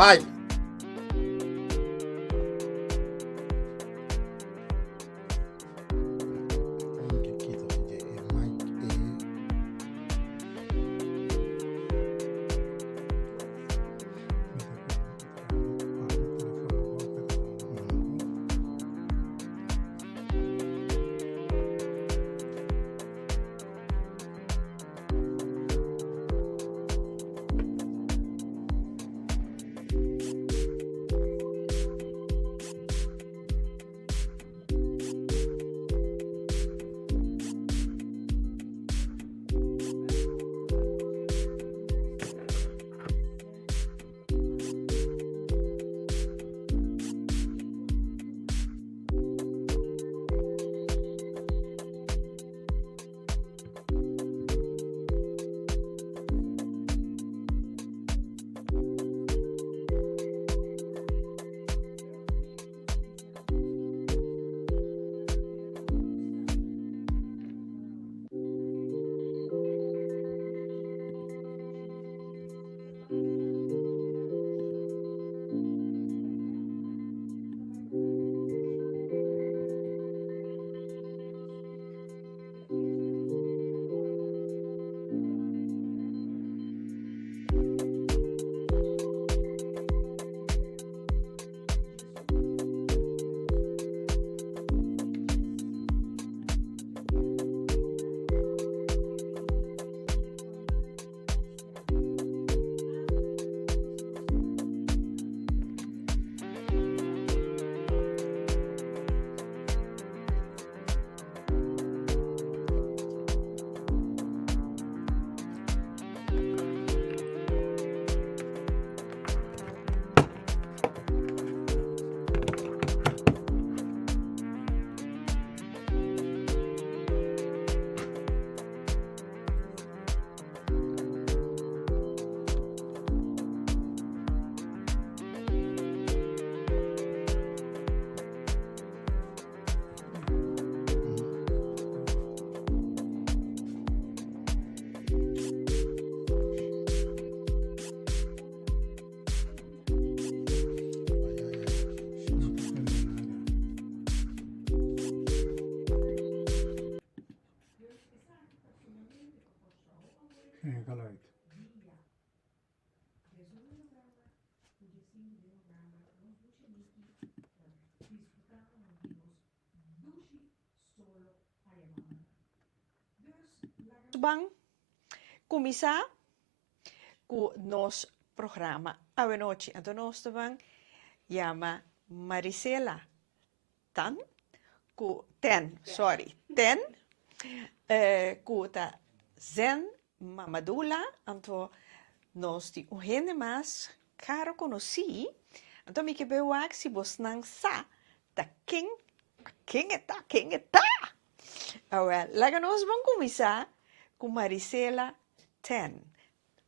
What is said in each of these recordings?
Bye. Geen geluid. Bang, kumisa ku nos programa Avenochi a nosso bang llama Marisela Tan ku Ten, sorry, Ten ku ta Zen Mamadula anto nos di uhene mas caro conosci anto mi che bewak si bosnang sa ta king eta awel laga nos bang kumisa ku Marisela Ten.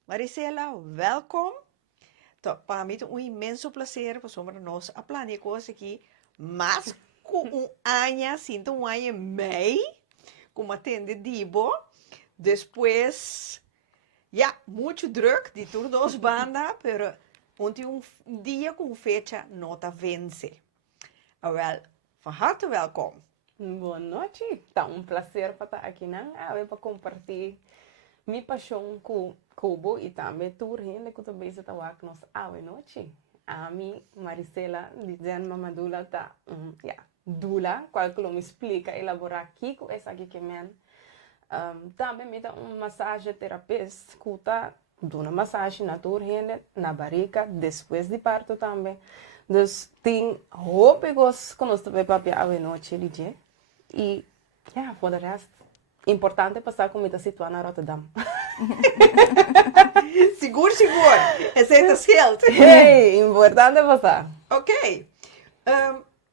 Marisela, welkom. Para mim é um imenso prazer para somos nós a planear coisas aqui, mas com ano, sinto ano mei, como atende Dibo, depois, muito druk de todas as bandas, pero ontem dia com fecha nota vence. Well, van harte welkom. Boa noite. Tá um prazer para estar aqui, né? Para compartilhar minha paixão com Cubo e também tudo que também está aqui nos noite. A mim, Marisela, dizendo Mamadula, tá, dula, qual que me explica, elaborar aqui com essa aqui que men. Também me dá massagem terapeuta, que tá dando massagem na turma, na barriga, depois de parto também. Dus tem roupas que nós também para a noite, e por de resto, importante passar com muita situação na Rotterdam. Seguro. Esse é o skilled. Hey, importante passar. Ok.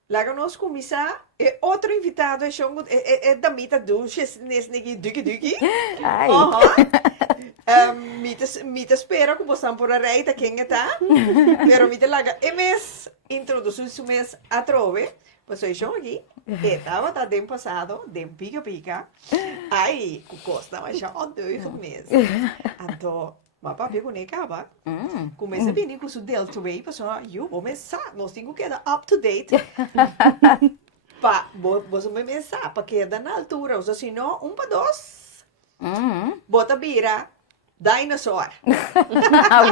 Laga nós começar. Outro invitado é da mita duches nesse duki. Ai. Mita espera que você por a reita quem está. Pero mita laga emes introduzir mes a trove. Pues soy yo aqui. Estava tá dem passado, dem pica. Ai, cucosta, mas já odeio mesmo. Então, mas papi com nem acaba. Mm. Começa bem com o del 2, pessoal, eu vou começar, nós temos que estar up to date. Você vai começar, para quedar na altura, ou se não, 1 para 2. Mm. Bota bira, dinosaur.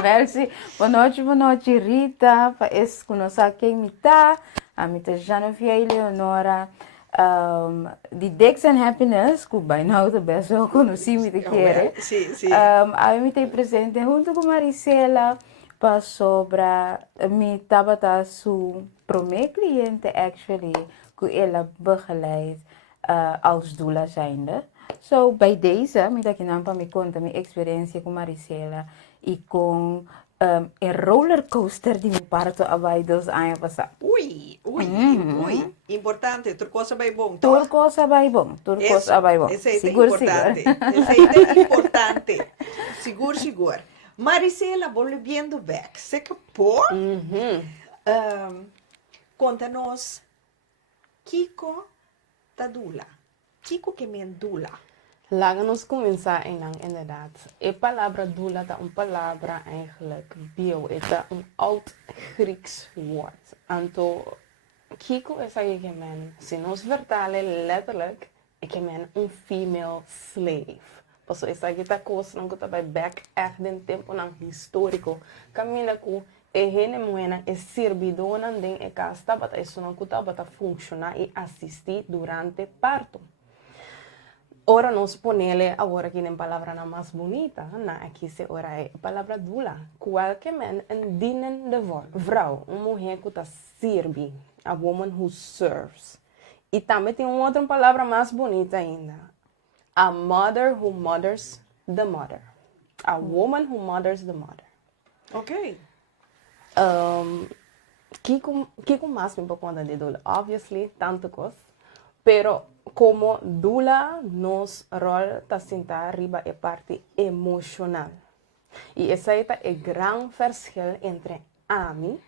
Merci. Boa noite, Rita. Para esse que não sabe quem me tá, a mim tá Genevieve Eleonora. De Dex and Happiness, que by now the best eu conheci me de querer. Sim, sim. A mim tem presente junto com Maricela para sobre me estava para meu cliente actually que ela begeleid als doula zijnde. So bij deze, met dat je dan van me conta mijn experientie com Maricela e com een rollercoaster die me parto abai 2 anos passado. Ui. Importante, outra coisa bem bom. Tudo coisa vai bom, tudo coisa vai bom. Esse aí é Seguro, importante. seguro. Esse aí é importante. Seguro. Maricela, volviendo back. Você que pô? Conta-nos, Kiko da dula. Kiko que me dula. Laten we começar inderdaad. A palavra dula is een palavra eigenlijk bio. Het is een oud Grieks woord. Anto, Kiko is eigenlijk men, si nos vertalen letterlijk, ik ben een female slave. Paso esa kita cosa não kita by back echt den tempo nang histórico. Camina ku e hene moena e servidona den e casta bata isso não kuta bata funciona e assistir durante parto. Ora nos ponele agora aqui na palavra na mais bonita, na aqui se ora é a palavra dula. Qualquer man een dienende vrouw, uma mulher que está serve, a woman who serves. E também tem uma outra palavra mais bonita ainda, a mother who mothers the mother, a woman who mothers the mother. Ok. Kiko mais me conta de dula, obviously tanto coisa, pero como dula, nos rol está sentar arriba a parte emocional. E essa é o grande verschil entre ami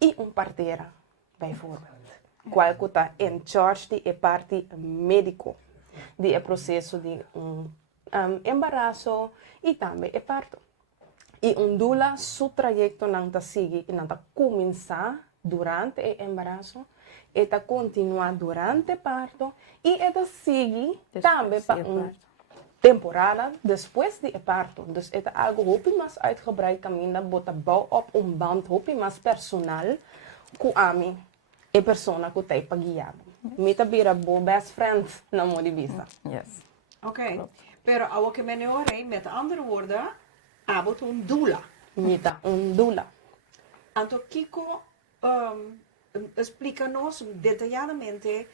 e parteira, bijvoorbeeld. Qual que está em charge de parte médico, de processo de embarazo e também parto. E dula, seu trajeto não está seguir e não está começar durante o embarazo, eta continua durante parto e eta sigue também para uma temporada depois de parto. Dus eta algo hopi mais uitgebreid caminha, bota bouw op band hopi mais personal com ami e persona que tem para guiar. Mita bira bo best friend na modi vista. Yes. Ok. Pero a que me neore, met andere woorden, abot dula. Mita dula. Anto Kiko, explica-nos detalhadamente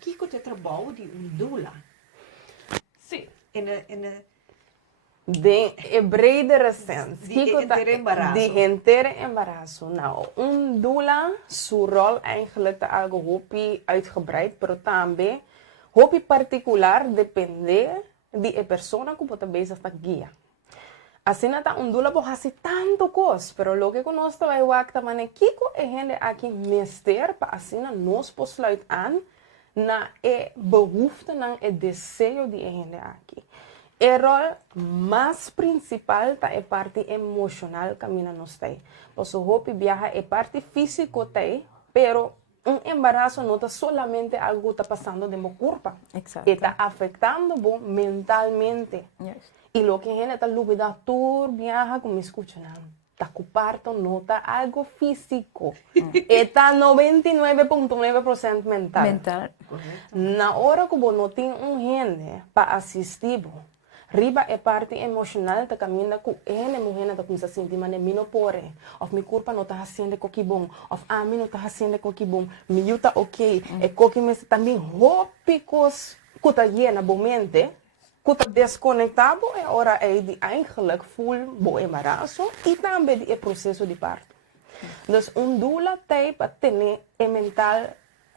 Kiko te trabalho de dula. Sim. De bredere sens. Die interim embarazo. Die interim embarazo. Nou, dula, zijn rol eigenlijk de algo hopi uitgebreid, pero también hopi particular depende de persona que pode bezig sta guia. Assim nata dula bo hasi tanto cos, pero lo que conozco é o acta mane Kiko e gente aqui mester pa assim nos posluit aan na behoefte na desejo de gente aqui. O rol mais principal tá parte emocional camina nos tem. Posso hopi viaja parte físico tem, pero embarazo não está solamente algo que está passando de meu corpo. Exacto. Está afetando mentalmente. Yes. Y lo que gente está lúbida, tú viaja como me escuchan, está parto nota algo físico. Está 99.9% mental. Mental. Na hora que vos no tienes gente para asistir, riba é parte emocional da caminha com ene mulher da começa a sentir mas me não pode, of mi corpo não está fazendo coque bom, of a mim não está fazendo coque bom, me eu tá ok, é coque me também hopicos que está llena bomente. Kuta desconectado é hora de eigenlijk voel bo embarazo e também de processo de parto. Dus dula tem para ter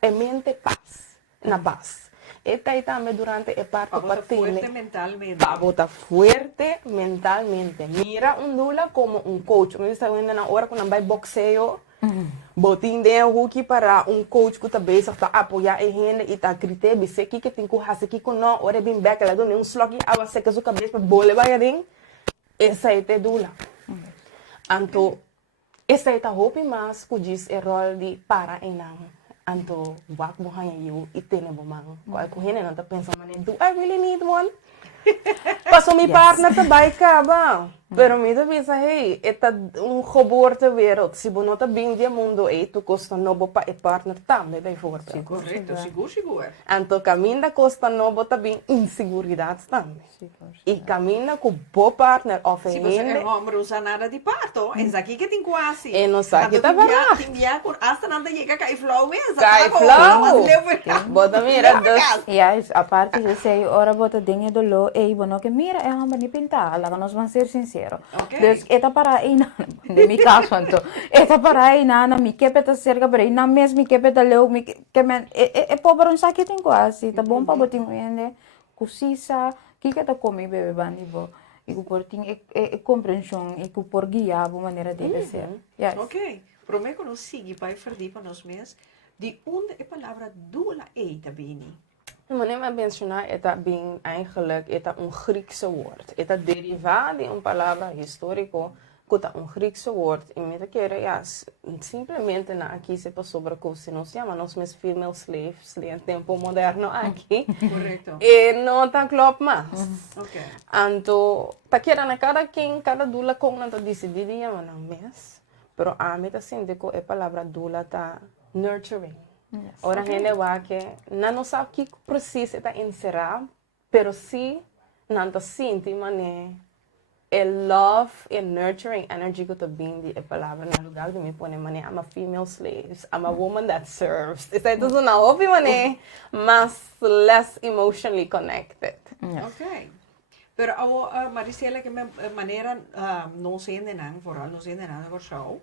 mente paz na base. E tem também durante o parto para ter fuerte mentalmente. para botar fuerte mentalmente. Mira dula como coach. Me está vendo na hora quando vai boxeo. Botin de hoekje para coach que está bezig te apoiar e gente e tá grite bise que tem que fazer que não ora bem back lá do sloggy ava se que sua cabeça bole vai ding essa é a dula. Anto, essa é a hopi mas que diz o rol de para e não. Anto, wak mo hanya you, itene mo mang. Kaya ko hina nanta pensa man, do I really need one? Paso mi partner também acaba. Pero me pensa, hey, esta geboorte wereld. Se você não está bem de mundo, tu costa novo para o partner também, bijvoorbeeld. Correto, seguro. Então, caminha costa novo também inseguridade também. E caminha com bom partner, of Se você não usa nada de parto, é aqui que tem quase. E não sabe que tá barato. Tem dia com hasta nada chega cai flow mesmo. Cai flow. Bota mira, Yes, aparte de ser ora bota dinheiro do lo, bueno que mira, é uma de pintar, lá que nós vamos ser sinceros. Okay. Dus esta para aí na, de mi caso então, esta para aí na mi kepeta cerca para aí na mesmo mi kepeta leu mi que men é pobre um saque tem quase, tá bom para botar né, cosisa, que tá comer bebê bandibo. E que por tem compreensão e que por guiar a maneira de ser. Yes. Ok, prometo que nós siga para verdi para nós mesmos. De onde a palavra dula eita bini? Meneer me mencionar, het bem eigenlijk een Griekse woord. Het is derivado de een palavra histórico, que é um Griekse woord. E me quero, ja, simplesmente na aqui se passou sobre o que nós chamamos nós female slaves, em tempo moderno aqui. Correto. E não tá klopt mais. Ok. Então, tá querendo cada quem, cada dula com não tá decidido chamar não mês. Pero a mim tá sendo que a palavra dula tá nurturing. Yes. Ora, gente vai que não sabe que precisa estar encerrado, pero sim não está sentindo mané el love and nurturing energy que está vindo a palavra no lugar de me pôr mané I'm a female slave, I'm a woman that serves. Isso é tudo na hobby mané, mas less emotionally connected. Yes. Ok. Pero Maricela, que maneira não se endenan, vooral não se endenan voor jou,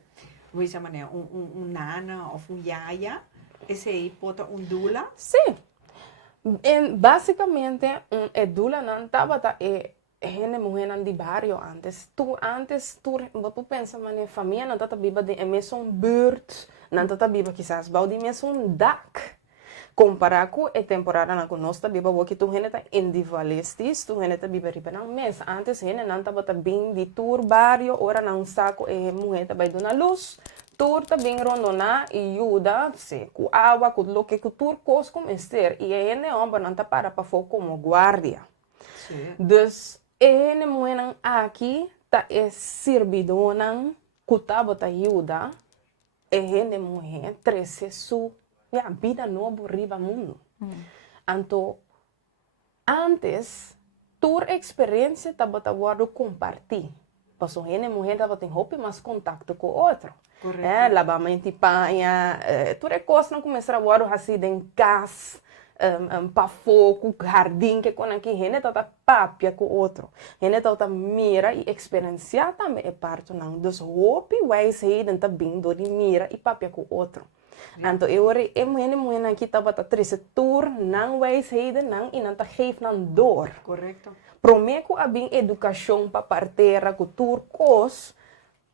hoe is dat mané, nana of yaya, esse aí pota dula? Sim. Basicamente, dula não estava gente mulher de barrio antes. Tu pensa, mas família não está viva de mesmo buurt, não está viva quizás bau de mesmo dak. Comparar com a temporada na que nós está viva, porque tu gente está individualistas, tu gente está viva riba na mês. Antes gente não estava bem de tour barrio, ora não saco e mulher está bem na luz. Tur também rondona e ajuda se com água, com o que tur cos como ester e é ne homem não tá para fogo como guardia. Sim. Dus é ne moenan aqui tá é servidona que tá bota ajuda é ne moen trece su ya vida novo riba mundo. Então antes tur experiência tá bota guardo compartir. Passou gente mulher tá bota hobby mais contato com outro. Correto. Lavamento panha, tudo é coisa não começar a guardar assim em casa, para fogo, jardim, que quando aqui gente tá papia com outro, gente tá mira e experienciar também é parte não, dos hobby vai sair dentro vindo de mira e papia com outro. Então eu mulher aqui tá bota triste tour não vai sair não e não tá geef não dor. Correto. Prometo a bem educação para parteira com tour cos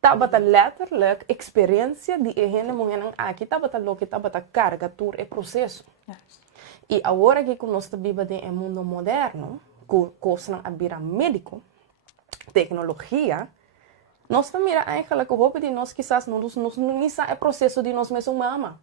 tava letterlijk experiência de gente mulher aqui tava lo que tava carga tour é processo. Yes. E agora que nós estamos vivendo em mundo moderno, com coisas a virar médico, tecnologia, nós estamos eigenlijk hoop de nós quizás nos nisa é processo de nós mesmo mama,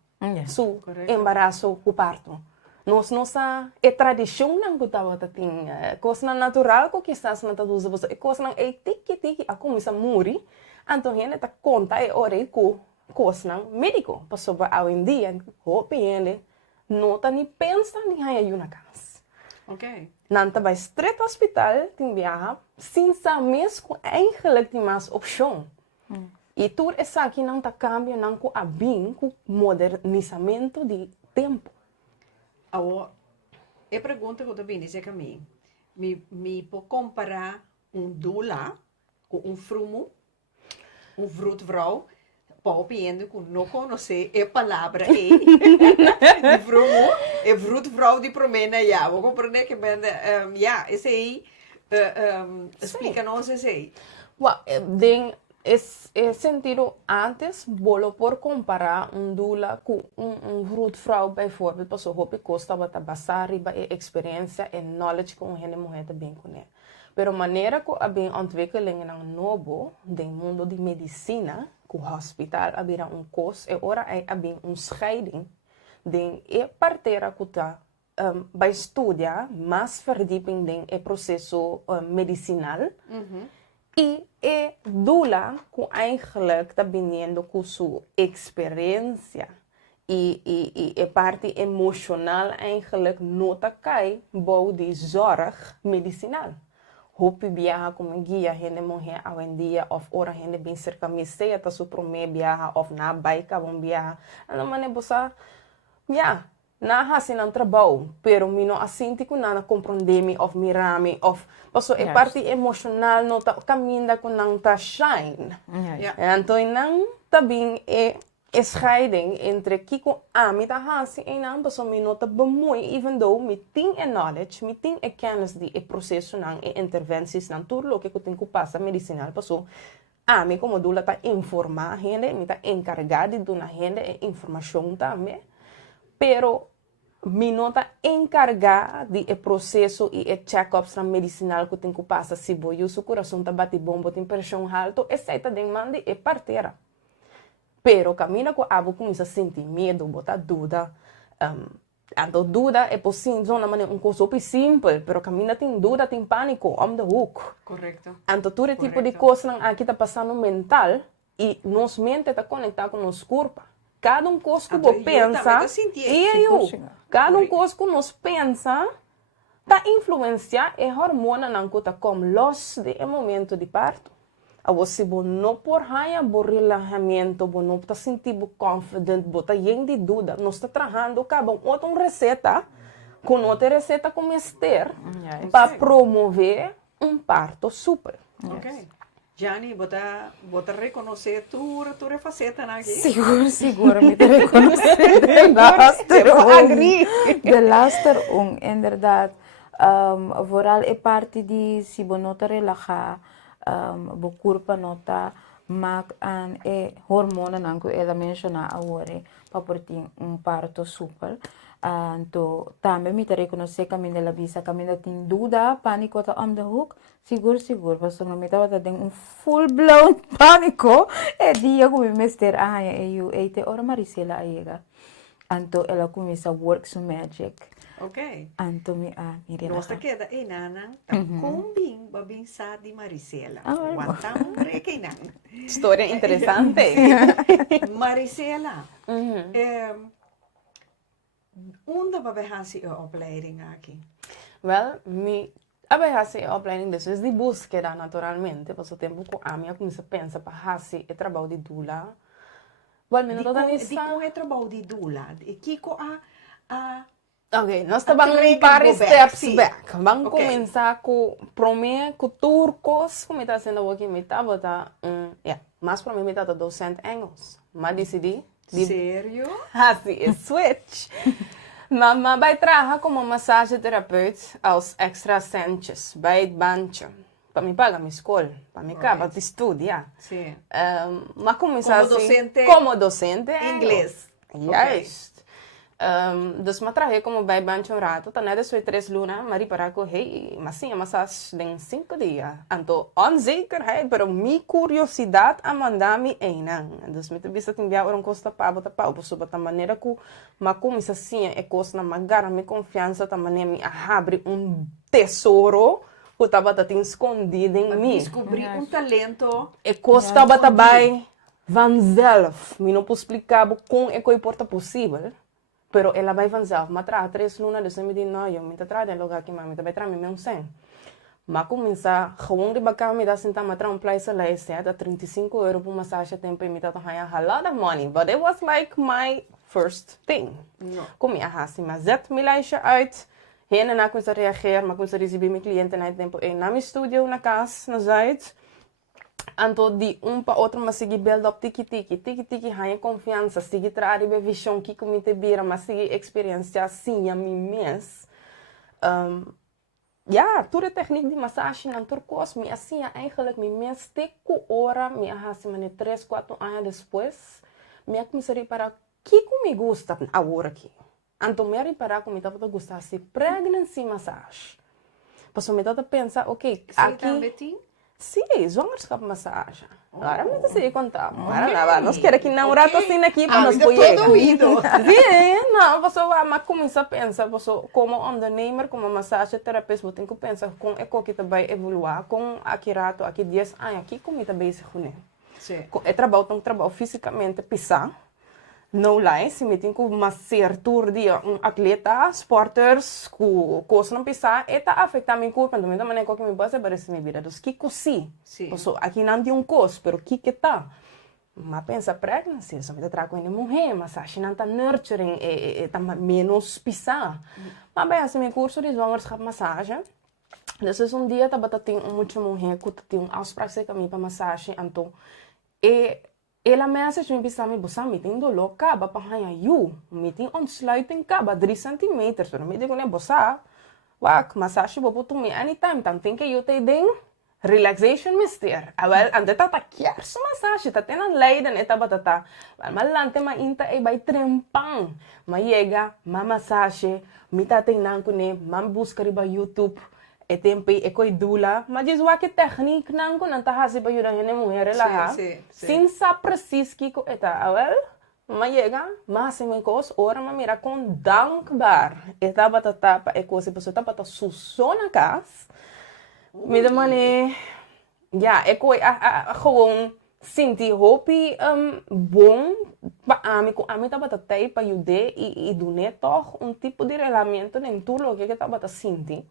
su embaraço o parto. Nós nossa é tradição não que tava tem coisa natural que quizás não tá usa você coisa não é tiki a começa muri. Então, gente está conta e ora com coisa médico, passou para hoje em dia, hope ele não tá nem pensa nem aí na casa. Ok. Não tá vai estreito hospital, tem viaja, sem saber mesmo eigenlijk tem mais opção. E tudo isso aqui não tá cambia não com a bem com modernizamento de tempo. Agora, a pergunta que eu também disse a mim, me pode comparar dula com frumo? Vroedvrouw, paupiendo com não conhecer a palavra de frumo, vroedvrouw die promena ja, vou compreender que ben ja, esse aí explica-nos esse aí. É sentido antes, bolo por comparar dula com vroedvrouw bijvoorbeeld, passou hoop costa bata basari ba experiência e knowledge com gente mulher bem com ele. Pero maneira que abin ontwikkeling ng nobo, den mundo de medicina, que o hospital abira curso, e ora é abin scheiding, den e partera que tá vai estudar mais verdieping den e processo medicinal. E é dula que eigenlijk está vindo com sua experiência e parte emocional eigenlijk nota cai bom de zorg medicinal. Hopi viaja como guia gente morrer a um dia of ora gente bem cerca me sei até su prome viaja of na baika bom viaja. Ano mane bosa na hasi ng trabaho, pero mi no asinti ko na comprendemi of mirami of paso e parte emocional no ta kaminda ko nang ta shine. En to nang tabing e scheiding entre kiko ami ta hasi e nang paso mi no ta bemoei even though mi ting e knowledge, mi ting e kennis di e processo nang e interventies nang turlo ke ko ting ko pasa medicinal paso ami como dula ta informar gente, mi ta encarregada de na gente e informação também. Pero mi nota encargar de o processo e check-ups medicinal que tem que passar se boi o coração tá bate bombo tem pressão alto essa demanda é parteira. Pero camina com abo começa a sentir medo, botar dúvida. Ando dúvida é possível de maneira coisa simples, pero camina tem dúvida, tem pânico, on the hook. Correcto. Ando todo tipo de coisa não aqui tá passando mental e nos mente tá conectado com nos corpo. Cada coisa que você pensa, cada coisa que nós pensa, tá influencia e hormona não que tá como los de momento de parto. A você não por raia por relaxamento, não tá sentindo confident, bota yen de dúvida, nós tá trabalhando acaba outra receita, com outra receita como Esther, para promover parto super. Ok. Gianni, bota reconocer tu faceta aqui? Seguro, me te reconocer de laster inderdaad. Vooral e parte di si bonota relaxa, bokurpa nota, mak an e hormonen anku ela menciona agora, para porti parto super. Então, também me te reconocer caminho da visa, caminho tem dúvida, pânico tá on the hook, seguro, porque não me tava tendo full blown pânico, e dia que me mester eu eite ora Marisela aiga. Então, ela começa a work some magic. Ok. Então, me relaxa. Nossa queda e nana, combin babinsa di Marisela. Ah, Watang rekinan. História interessante. Marisela. Onde babehasi a opleiding aqui? Wel, mi abehasi a opleiding dus di búsqueda naturalmente, passo tempo com a minha começa a pensar para hasi e trabalho de dula. Wel, mi não Di com é trabalho de dula. E kiko Ok, nós estamos um par steps back. Vamos começar com primeiro com turcos, como está sendo aqui, me tá bota, mas para mim me tá docente inglês, mas decidi. Sério? Assim, é switch. Mama vai trabalhar como massageterapeuta aos extra centros, vai bancho. Para me pagar minha escola, para me acabar de estudar. Sim. Mas começar como assim, docente, como docente inglês. Yes. Dus me traje como vai bancho um rato, tá nada só 3 lunas, mas para que hey, mas sim, massagem em 5 dias. Então, onzekerheid, pero minha curiosidade a mandar-me einang. Dus me te tem enviar um costa para botar para o sobre a maneira que mas como isso assim é coisa na magara me confiança da maneira me abre tesouro que estava escondido em mim. Descobri talento. E costa bata vai vanzelf. Me não posso explicar como é que importa possível. Pero ela vai vanzelf. Mas traz 3 lunas, dus me diz, não, eu me traz de lugar aqui, mas me vai trazer me sem. Mas começar, gewoon de bacar me dá sentar, mas traz place lá, dá 35 euros por massagem, tempo e me tá a lot of money. But it was like my first thing. Kom je haast, maar zet mijn lijstje uit. Heen en na kun je reageren, maar kun je receber mijn cliënten na tempo e na mijn studio, na casa, na Zuid. Anto di pa outro mas sigi build up tiki hanya confiança sigi trari be vision ki komite bira mas sigi experiência assim a mim mes toda techniek de massagem na turcos me assim eigenlijk me mes teco hora me ahasi mane 3-4 anos depois me comecei para que me gusta agora aqui anto me reparar como me tava gostar se pregnancy massage Pas om te pensar, oké, Sim, aqui... Betty? Sim, zwangerschapmassage. Agora me dá se contar. Agora, nós queremos que não Ok. rato assim aqui para nós Ainda poder. todo ouído. Sim, não, você vai começar a pensar, você como ondernemer, como massageterapeuta, você tem que pensar com o que vai evoluir, com aqui rato, aqui 10 anos, aqui como está bem se com Sim. é trabalho fisicamente pisar. No lie, se metem com uma certa dia atleta, sporters, com coisa não pisar, eta afeta meu corpo, então também que me base parece me vira dos que cosi. Sim. So, aqui não tem coisa, pero que tá. Mas pensa pregnancy, so me trago em mulher, mas acho não tá nurturing, tá menos pisar. Mas bem, assim, meu curso de zwangerschap massagem. Dus is dia tá tem muita mulher que tem afspraak com mim para massagem, então ela message me bisa me busa meeting dolo ka ba pahaya you meeting ontsluiting ka ba 3 centimeters so me digo ne busa wak massage bo putu me anytime tan think you te ding relaxation mister awal ande ta kier so massage ta tenan leiden eta batata malante ma inta e by trempang ma yega ma massage mita tingnan ko ne mam busca riba YouTube e tempo e coi dula, mas diz o que técnica não com nanta hasi para ajudar a mulher lá. Sim. Sin sa precis que eta awel, mas chega, mas se me cos ora ma mira com dankbar. Eta batata pa e coisa pessoa tá para susona cas. Me demane ja, e coi gewoon sinti hopi bom pa ami tá batata para ajudar e do toch tipo de relacionamento dentro do que tá batata sinti.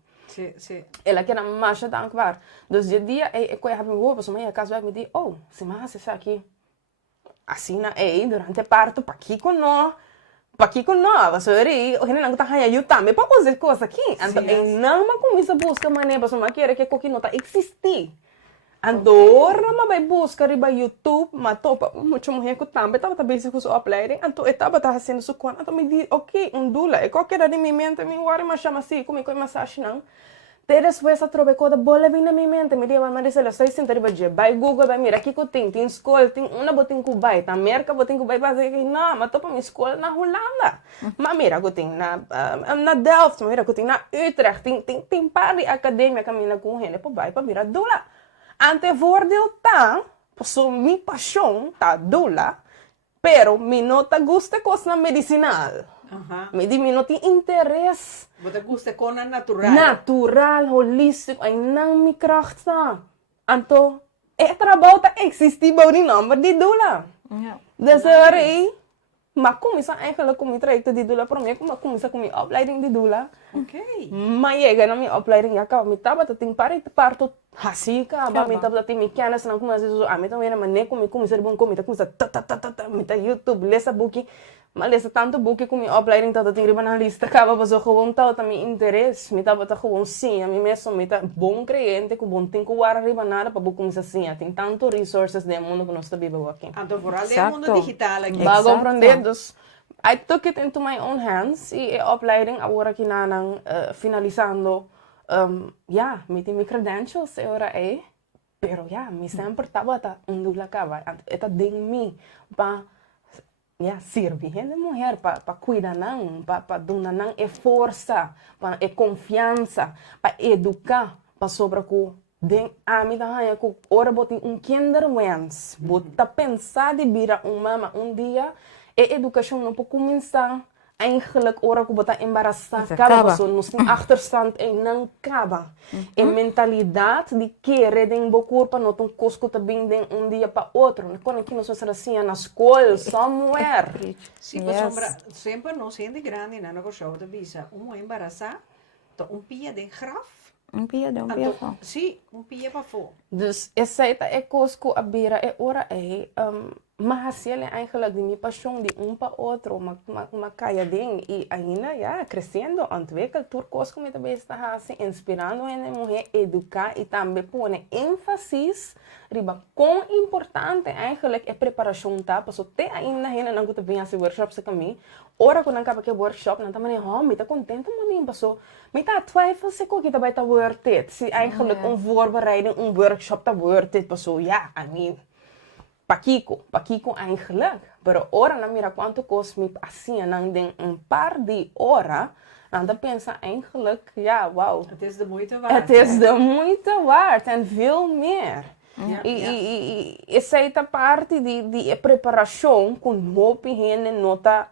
Sim. Ela que era mais dankbaar. Dus die dia ik kon hebben gehoord, maar mijn caso me di, oh, se mais se aqui assim na durante parto pa aqui com nós, você vê, o que não tá aí eu também para fazer coisa aqui. Então, não mas começa a buscar maneira, mas uma querer que coquinho não tá existir. Andora ma vai buscar riba YouTube, ma topa mucho mulher que também tava busy com sua opleiding, então estava tá fazendo isso com, então me di, ok, dula, e qualquer da minha mente, me worry mas chama assim, como que massagem não. Te después a trove coda bola bem na minha mente, me diga, mas ela sai sem riba je, vai Google, vai mira aqui que tem escola, tem uma botin que vai, tá merca botin que vai fazer que não, mas topa minha escola na Holanda. Mas mira que tem na Delft, mira que tem na Utrecht, tem par de academia caminha com ele, pô vai para mira dula. Ante voordeel tá, so mi paixão tá dula, pero mi nota gusta coisa medicinal. Me di mi não tem interesse. Você gosta com a natural? Natural, holístico, ai não me kracht tá. Anto, trabalho tá existir bij die nummer die dula. Ja. Dus er maar kom eens eigenlijk kom je traject die dula para mim, maar kom eens kom je opleiding die dula. Ok. Maar je gaat naar mijn opleiding, ja, kan me taba dat ting pare parto hasika, ba me taba dat ting me kennis na kom as zo, me também na ne kom eens er bom kom, kom ta me ta YouTube lesa boekie. Maar lees tanto boeken com minha opleiding dat het in riba lista acaba pas gewoon tal também interesse me tava tá gewoon sim a mim mesmo me tá bom cliente com bom tempo guarda riba nada para book começar assim tem tanto resources do mundo que nós está vivo aqui. Então vooral é mundo digital aqui. Ba compreender dus I took it into my own hands e a opleiding agora que nanang finalizando ja met die credentials agora pero ja me sempre tava tá dula acaba eta ding me pa servir a mulher para cuidar não, para dar não é força, para é confiança, para educar, para sobre que den ami da hanya ku ora botin kinderwens, bota pensar de virar mama dia educação não pode começar eigenlijk ora ku bota embaraçar acaba so nos tem achterstand não acaba e mentalidade de querer den bokur para não ter cosco também den dia para outro quando aqui nós vamos assim na escola somewhere Sim, mas sombra sempre não sendo grande na nossa show de visa embaraçar pia de graf Pia de pia van. Sim, pia para fora. Dus essa é cosco a beira é ora mas ele eigenlijk de minha paixão de para outro uma caia ding e ainda crescendo ontwikkeld tur cosco me também está assim inspirando a mulher educar e também pôr ênfase riba quão importante eigenlijk é preparação tá para só ter ainda ainda não gosta bem assim workshops kami ora quando acaba que workshop não também me tá contente mas me passou me tá twijfel se ko kita vai tá worth it se eigenlijk voorbereiding workshop tá worth it passou I mean Pakiko eigenlijk. Pero ora na mira quanto cos me assim nang den par de hora, En dan pensa eigenlijk, ja, wauw. Het is de moeite waard. Het is de moeite waard en veel meer. Ja, E essa parte de preparação com hopi hene nota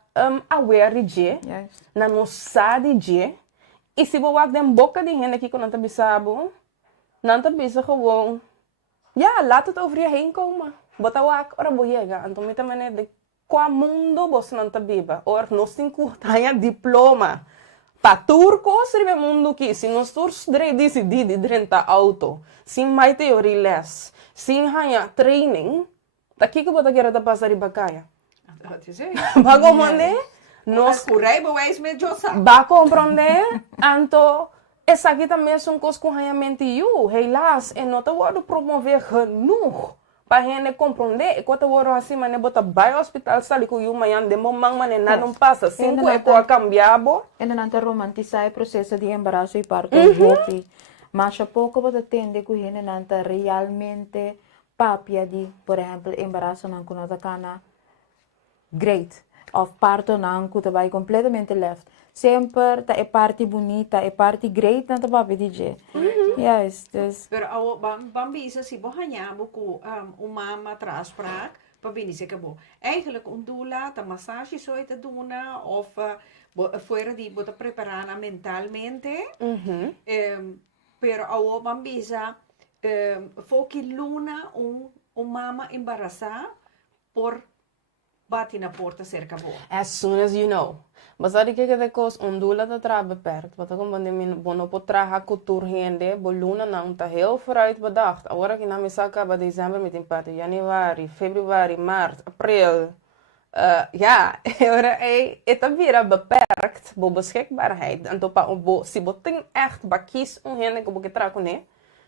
aware je, Juist. na no sadi je. E se você den boca de hene que não tá bisabo, não tá bisa gewoon. Ja, laat het over je heen komen. Bota wak ora boyega, anto mita mane de qua mundo bos não tá biba. Or nos tin curtaia diploma. Pa turco sirve mundo que se nós todos decidir drenta auto, sem mais teoria les, sem hanya training, daqui que bota querer da passar e bacaya. dat is het. Bago mande, Als nós rijbewijs met Jossa. ba compreender, anto essa aqui também são coisas com realmente eu, helaas, e não tá word promover genoeg. Para gente compreender, e quando eu assim, mas bota vai ao hospital, sali com eu, mas de momang man nada não passa, cinco é com a cambiabo. En dan te romantisar el proceso de embarazo y parto hopi. Mas a poco vas a atender que gente nanta realmente papia di, por ejemplo, embarazo nan kuno takana great. Of parto nan kuta vai completamente left. Sempre ta e parte bonita, e parte great nanta papi DJ. Yes, dus Pero awo bambisa si bohanya buku umama traspraak pabini se kabo. Eigenlijk undula ta massage so te doen of fuera di bota preparana mentalmente. Pero awo bambisa foki luna un mama embarazada por bati na porta cerca bo. As soon as you know. Mas ari que de cos ondula da tra beperkt. Wat ook wanneer men bono po traha cultuur hende, boluna nang ta heel vooruit bedacht. Agora que na misaka ba dezembro met impate, januari, februari, maart, april. Ja, ora eta vira beperkt bo beschikbaarheid. En topa bo si boting echt bakis hende ko bo tra kone.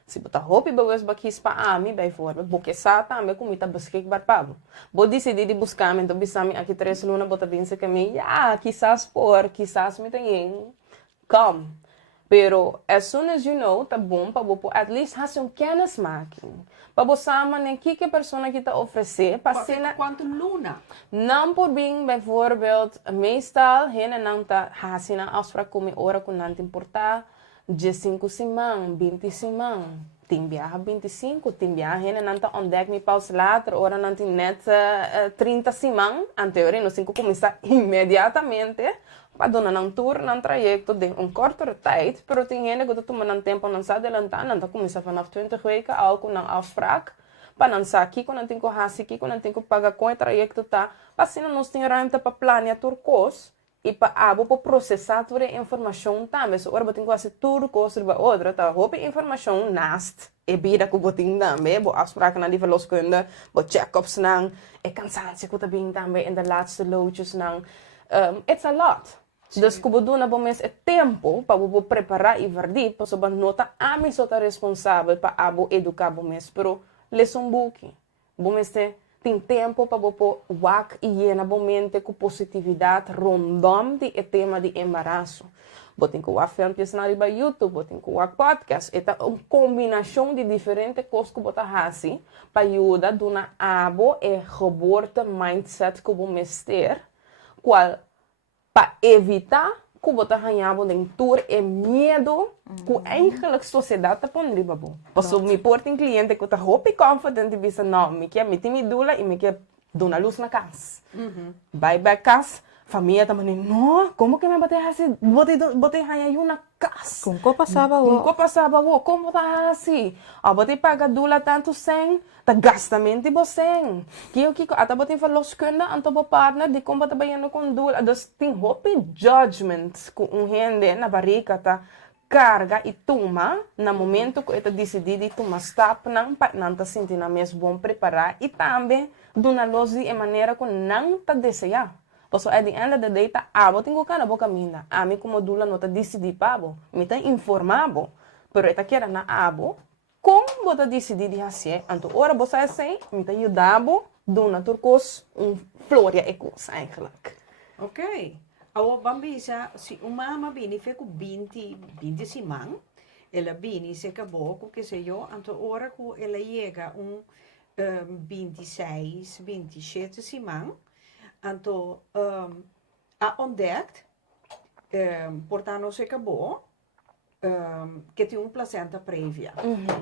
Se botar roupa e bewus bakis pa ami, bijvoorbeeld, boke sata, ame comida beschikbaar pa. Bo decidi de buscar, então bisami aqui 3 luna bota bem se caminho, ja, quizás me tem come. Pero as soon as you know, tá bom para bo at least has um kennismaking. Para bo sama nem que persona que tá oferecer, para cena Quanto luna? não por bem, bijvoorbeeld, meestal hene não tá hasina afspraak com ora com não te importar. De 5 simang, 20 simang. Tem viaja 25, tem viaja hene nanta ontdek me paus later, ora nanti net 30 simang. An teoria, no 5 começar imediatamente para donar um tour, um trajecto de kortere tijd. Pero tem hene que tu man tempo não se adelantar, nanta começar vanaf 20 weken al com een afspraak. Para não sair com não tem que hasi, com não tem que pagar com o trajecto tá. Para se não nós tem ruimte para planear turcos. E para processar toda a informação também. So, ora, botem quase tudo coisa para outra, tá? Roupa informação nast. E vida que botem também. Bo afspraken na die verloskunde. Bo check-ups nang. E cansancio que também também. En de laatste loodjes nang. It's a lot. Dus que bodo na bomes é tempo para bo preparar e verdi. Para so nota a mim sou responsável para abo educar bomes. Pero lesson book. Bomes tem tempo para você wak e llena mente com positividade rondom de tema de embaraço. Você tem que wak filmes na YouTube, você tem que wak podcast. É uma combinação de diferentes coisas que você faz para ajudar a dar abo e geboorte mindset que você ter, qual para evitar que você ganhava de tour e medo que eigenlijk a sociedade está pondo riba bom. Porque me porta um cliente que está hope confident e diz não, me quer meter me dula e me quer dar uma luz na casa. Vai back casa, família também não, como que me botei assim, botei aí na casa. kung ko pasaba Kung wo. ko pasaba wo, como tá assim? Ah, botei paga dula tanto sem, tá gastamento boseng. Que ata botei verloskunde aan to partner di como tá bayano com dula, dus tem hope judgment com gente na barriga tá carga e toma na momento que eta decidi tomar step nang pa não tá sentindo mesmo bom preparar e também dona luz de maneira que não tá desejar. So at the end of the day, abo tengo kana boca mina. A mim como dula nota decidi pabo, me tá informado. Pero eta quer na abo, como bota decidi de assim, anto ora você assim, me tá ajudando, dona turcos floria ecos eigenlijk. Ok. Awo bambisa, si umama bini feco 20 simang, ela bini se acabou, que sei eu, anto ora que ela chega 26, 27 simang, anto a ontdekt portanto, se acabou, que tem placenta prévia.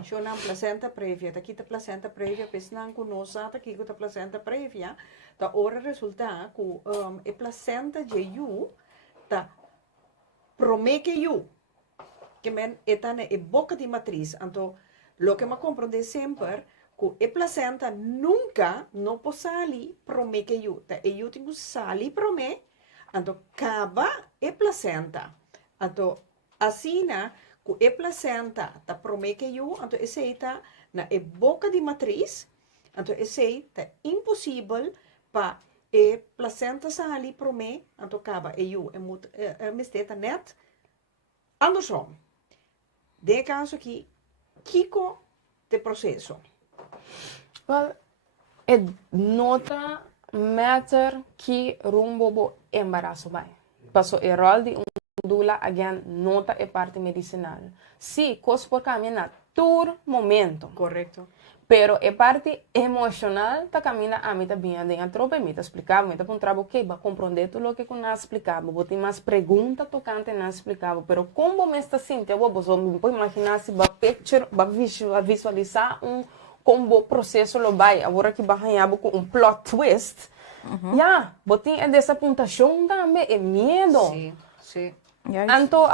Se não placenta prévia, daqui a placenta prévia, pensando que nós aqui com a placenta prévia, da hora resulta que a placenta de you, tá promete you, que men está na boca de matriz. Então, lo que me compreende sempre, que a placenta nunca não pode sair promete you. Tá, eu tenho que sair promete, então acaba a placenta. Então, assim, que a placenta tá promete you, então esse está na boca de matriz, então esse está impossível para a placenta sair promete, então acaba eu está net andersom. De caso aqui, kiko de processo. Well, it nota matter que rumbo bo embarazo vai. Paso el rol de dula again nota e parte medicinal. Sí, cos por camina tur momento. Correto. Pero e parte emocional ta camina a mim também de antrope me ta explicava, me ta pontrava ok, ba compreender tudo o que eu não explicava, botem mais pergunta tocante não explicava, pero como me está sentindo, eu vou pode imaginar se ba picture, ba visualizar como o processo lo vai, agora que ba ganhava com plot twist. Ja, botem é dessa pontação também, é medo. Sim, sim. Juist. Anto,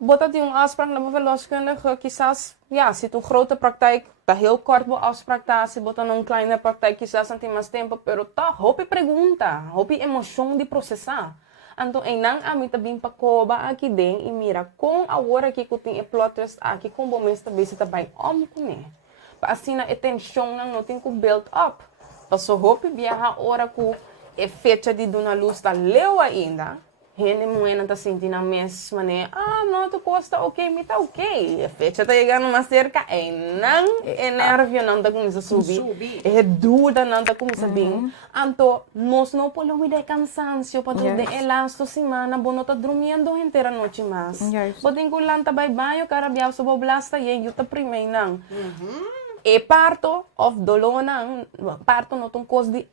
botat die een afspraak naar mijn verloskundige, quizás, ja, zit een grote praktijk, dat heel kort wil afspraak daar, zit botat een kleine praktijk, quizás aan mais tempo, pero tá, hopi pergunta, hopi emoção de processar. Anto, en nang ami tabing pakoba aqui den, e mira, com agora que eu tenho plot twist aqui, com bom mês também se também omkune. Pa assim na tensão nang não tem que build up. Paso hopi viaja hora com a fecha de dona luz da leu ainda, Gente muito está sentindo a mesma, né? Ah, não, tu gosta, ok, me tá ok. A fecha está chegando mais cerca, e não é nervio, não está começando a subir. É dúvida, não está começando a bem. Então, nós não podemos ter cansaço, para tudo de elasto semana, bom, não está dormindo inteira noite mais. Podem que lá, tá bye-bye, o cara viaja sobre o blasta, e eu tá primeiro, não. E parto of dolona, parto não tem coisa de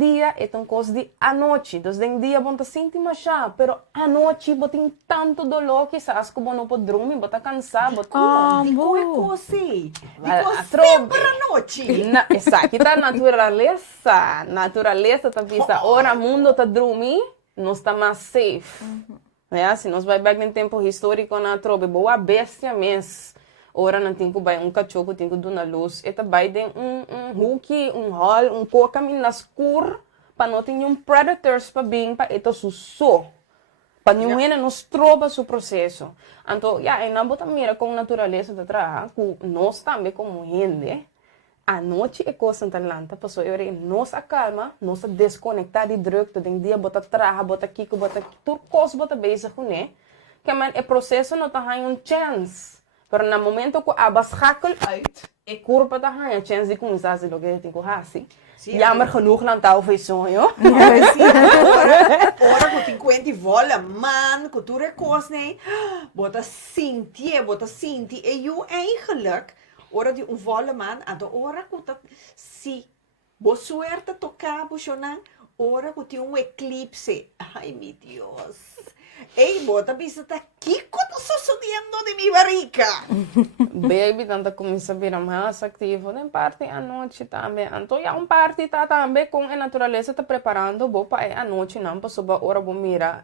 dia e tem coisa de à noite. Então, de dia bom tá sentir mais chá, pero à noite tem tanto dolor que sabes que bom não pode dormir, bota cansado, bota De coisa, sempre à noite. Exato, tá natureza tá vista, ora mundo tá dormir, nós tá mais safe. Se nós vai back no tempo histórico na trobe, boa bestia mesmo. Ora não tem que vai cachorro, tem que dar na luz. E também tem hook, hall, coca na escuro, para não ter predators para bem, para eto susso. Para não ir nos troba o processo. Então, e não bota mira com natureza de trás, que nós também como gente, a noite é coisa talanta, para só eu nós acalma, nós desconectar de druk, tem dia bota trás, bota kiko, bota tudo coisa bota beijo com né, que man é processo não tá há chance. Pero no momento que abas schakel uit, e curva da hanha, chance de começar a fazer o que tem que fazer. Jammer genoeg lang touw voor zo'n, joh. Ora que tem 50 vola, man, que tu recos, nee, bota sinti, e eu eigenlijk, ora de vola, man, a do ora que tu, si, bo suerte tocar, buchona, ora que tem eclipse, ai, meu Deus. Ei, bota, bisa tá aqui quando está sucedendo de minha barriga. Baby, tanta começa a virar mais ativo, nem parte à noite também. Então, parte tá também com a natureza tá preparando, bo para a noite não, para sobre a hora bo mira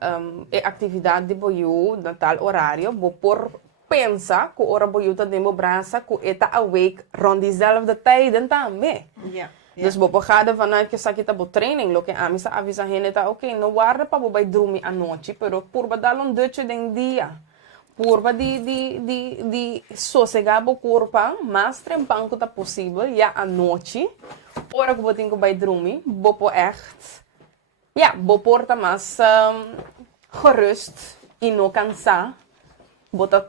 atividade de boiú, na tal horário, bo por pensa que a hora boiú tá dentro do braço, que está awake, rond diezelfde tijden também. Dus bopagada vanuit que sakita bo training, lo que a mim avisa gente tá ok, não guarda para bo vai dormir à noite, pero por dar um dutch de dia, por de sossegar bo corpo, mais trempanco tá possível, ja à noite, hora que bo tem que vai dormir, bo po echt, ja, bo porta mais gerust e não cansar, bo tá,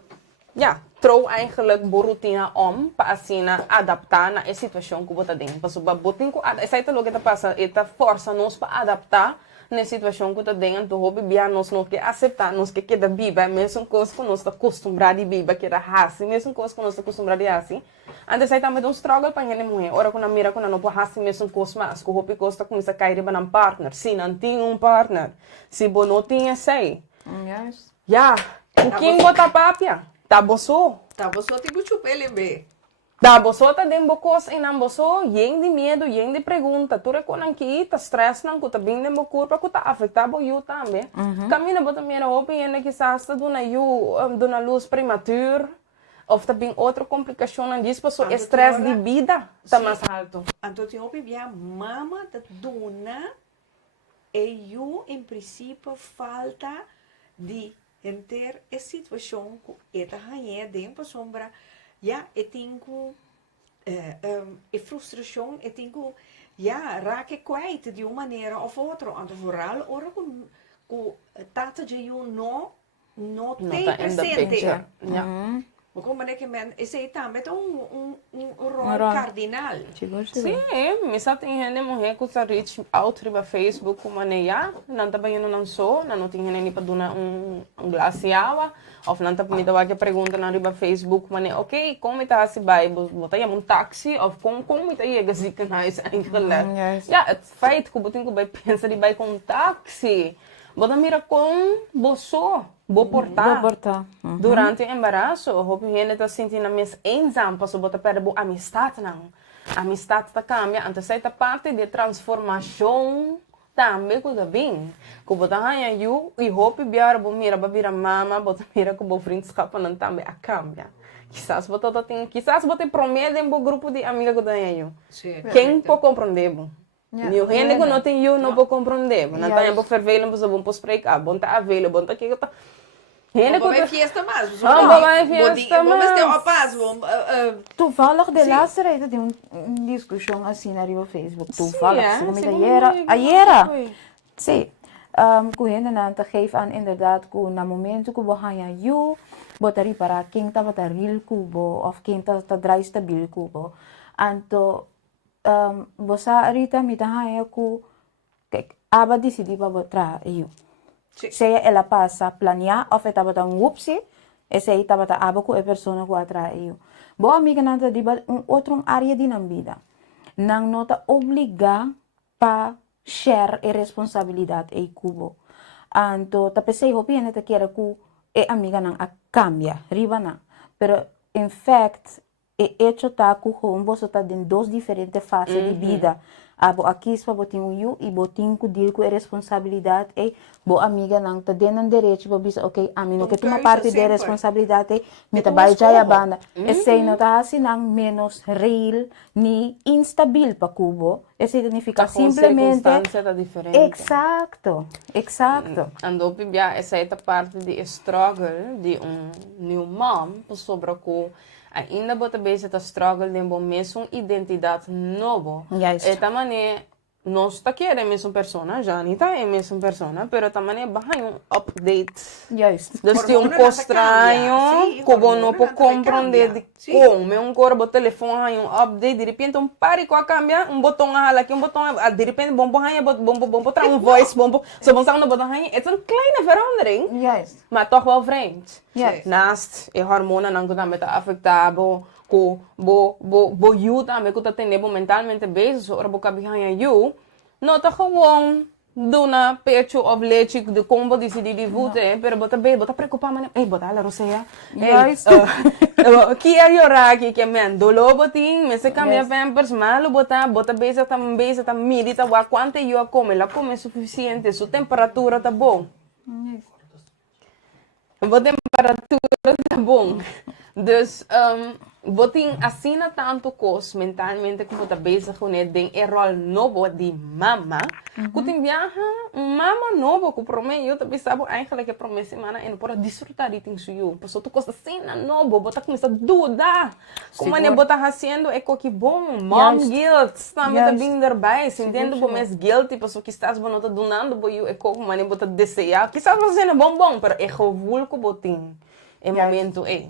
ja. Trouw eigenlijk routine om para assim adaptar na situação que você tem. Porque botin ko essa é o que está passando, esta força nos para adaptar na situação que você tem. Então, hobby bia nos não que aceitar, nos que queda viva, mesmo coisa que nós está acostumado a viva, que era assim, mesmo coisa que nós está acostumado a assim. Antes aí também um struggle para ele mulher. Ora quando mira quando não pode assim mesmo coisa, mas que hobby costa começa a cair para um partner. Se não tem partner, se bo não tem esse. Ya, kuking bota papia. Taboso. Tá, você tem que chupar ele bem. Taboso ta den bokos inang boso, yeng di medo, yeng di pergunta. Ture ko nang kita stress nang kuta bing den bokur pa kuta afetabo yu tambe. Kamina bota mera hopi ene quizás ta duna yu, duna luz prematur. Of ta bing outra complicação nang disso, passo Ando stress tora. de vida ta Sim. mais alto. Então, tem que ver mama da dona e eu, em princípio, falta de entender a situação que está ganhando dentro da sombra. Ja, eu tenho a frustração, eu tenho, raak ik kwijt de uma maneira of outra. En vooral, ora com tata de eu não tem Nota in the presente. picture. Ja. Maar como é que men, esse aí também é um rol rol. cardinal. Siguro, Sim, siguro. misa tem gente mulher que sa reach out riba Facebook como ya, nanta ba yun nang so, na não tem gente ni pa duna glass de água, of nanta pa nita que pergunta na riba Facebook mane, okay, como ita si bay, bota ya um taxi, of como ita iya gasika na isa eigenlijk. Yes. Ja, het feit ko buting ko bay pensa di bay com taxi, bota mira com boso, bo portar. Vou portar. Durante o embaraço, hoop je niet te sentir mais eenzaam, pas op de perder amistad não. Amistad ta cambia, antes sai ta parte de transformação também com bem. Que bota hanha you, e hoop biar bo mira ba vira mama, bota mira com bo vriendschap não também a cambia. Quizás bota promete em bo grupo de amiga que tem you. Quem pode compreender bo? Ja. Nieuw geen Ja. não tem you, não pode compreender. Não Juist. tem bo vervelen, bo bom spreken, bom ta avelen, bom ta que tá. Vamos vai fiesta mais. Vamos vai fiesta Vamos ter mais. uma paz. Toevallig de Sim. laatste tijd die een discussie assim na Rio Facebook. Toevallig. Sim, Siguro siguro ayer. may Ayer. ginagawa Sim. Kuhende na te geef aan inderdaad ku na momento ku bahaya you botari para quem tava ta real kubo of quem ta dry stabil kubo. Anto bosa rita mitahaya ku aba decidi pa botra you. Seja ela passa planear of ela bota whoopsie, esse aí tava aba com a pessoa que atrai eu. Boa amiga nanta di outro área de na vida. Não nota obrigar para share a responsabilidade e cubo. Anto ta pensei hopi neta quer ku e amiga não a cambia, riba não. Pero in fact e hecho tá ku home boso tá em duas diferentes fases de vida. Abo aqui só botinho you e botinho ku deal com a responsabilidade e bo amiga nang ta den ang direito bo bisa okay a mim no que toma parte de responsabilidade me ta vai já a banda esse no ta assim nang menos real ni instabil pa cubo esse significa simplesmente circunstância diferente. exacto Andou bibia essa é a parte de struggle de new mom sobre ko ainda bota base ta struggle de bom mesmo identidade novo. Yes. E tamane nós está aqui é a mesma persona, já não tá é a mesma persona, pero tamane bahai update. juist Dus die Hormonen um laten estranho, cambia, sim, como hormonen não pode laten compreender cambia, de sim. como, um corpo telefone um update, de repente pare com a cambia, botão aqui, botão, de repente bom botar voice, so bom sound botão é uma kleine verandering, juist maar toch wel vreemd. Yes. Naast e hormonen não também tá afetado, com bo you também que tá tendo mentalmente bezig, so ora boca behind you, não tá gewoon dona pecho of leche de combo decidi di vute, pero bota preocupar mane, bota la roseia. Yes. Que é llorar que men dolo botin, me se cambia Yes. pampers malo bota beza tá medita wa quanto eu come, la come suficiente, su temperatura tá bom. Boa temperatura tá bom. Dus, botin assina tanto cos mentalmente que bota bezig com ele den rol novo de mama. Kuting viaja mama novo que promete eu também sabe eigenlijk que promete semana en para disfrutar de things you. Passo tu costa cena novo, bota começa a dudar. Como ele bota haciendo é que bom, mom Juist. guilt, está me Juist. bem erbij, se entende bom mes guilty, passo que estás bom nota donando bo you é como ele bota desejar. Quizás você não bom, pero é gevoel que botin. É momento juist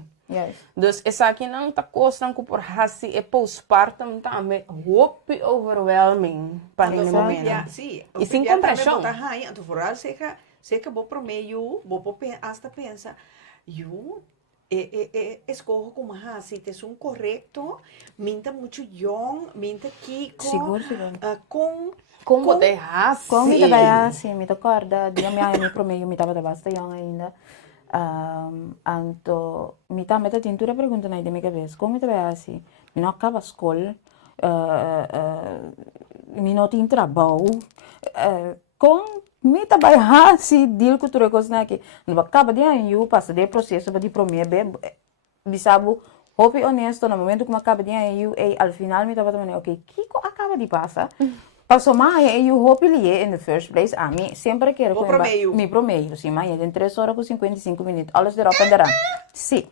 Dus essa aqui não está costando por hasi e postpartum também hope overwhelming para Quando esse vou momento. pegar, sim. E sem também compreensão. botar rainha, então for seca vou pro meio, vou hasta pensa, eu escorro como se te um correto, minta muito young, minta kiko, Seguro. com Como de hasi? Kung mi tabaya, si mi corda, di kami ay mi promeyo, mi taba basta yung ainda. Anto, mi também tá tintura pergunta na minha cabeça, como é assim? Mi não acaba a escola, mi não tem trabalho, com mi trabalhar se deal com tudo coisa aqui, não acaba de ano, passa de processo para de prometer, bisabo, hope honesto, no momento que acaba de ano, al final mi tava também, ok, Kiko acaba de passar. Passou mais, eu hope ele in the first place. A mim, sempre quero Vou promeio. me promeio, sim, mas tem 3 horas com 55 minutos. Alles erop en eraan. Sim.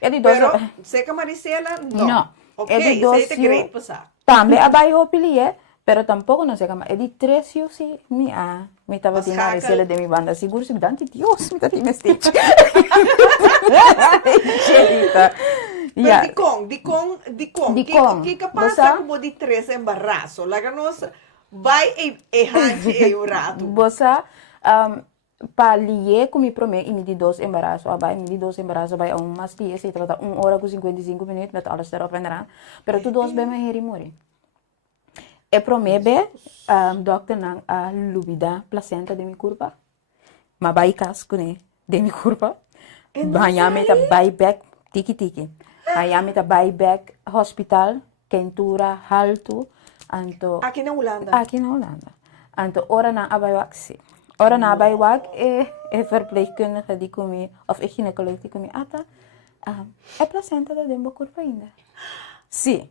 É de Pero, 12. seca Maricela, no. Não. Ok, É de você 12. te great passar. Também a bai hope ele pero tampoco não sei como. É de 3 eu sim, me tava Mas de hakel- Maricela de mi banda. Seguro, se dante, Deus, me tá de mestite. Chelita. Pero Yeah. di con. Di con. Que Basta? passa como de 3 embaraço. Laga nos vai e hanche e o rato. Bossa, para lier com me prometo, me de 2 embaraços, vai me de 2 embaraços, vai mas dia se trata 1 hora com 55 minutos, met alles erop en eraan. Pero tu 2 bem me mori. E promebe, dokter nang a lubida placenta de mi curva. Ma vai casco ne de mi curva. Banhame ta back tiki. Banhame ta back hospital, kentura, haltu, anto. Aqui na Holanda. Aqui na Holanda. Anto ora na abaiwak zie. Ora na abaiwak verpleegkundige die kom je, of gynaecoloog die kom je ata. É placenta da dembo curva ainda. Sim.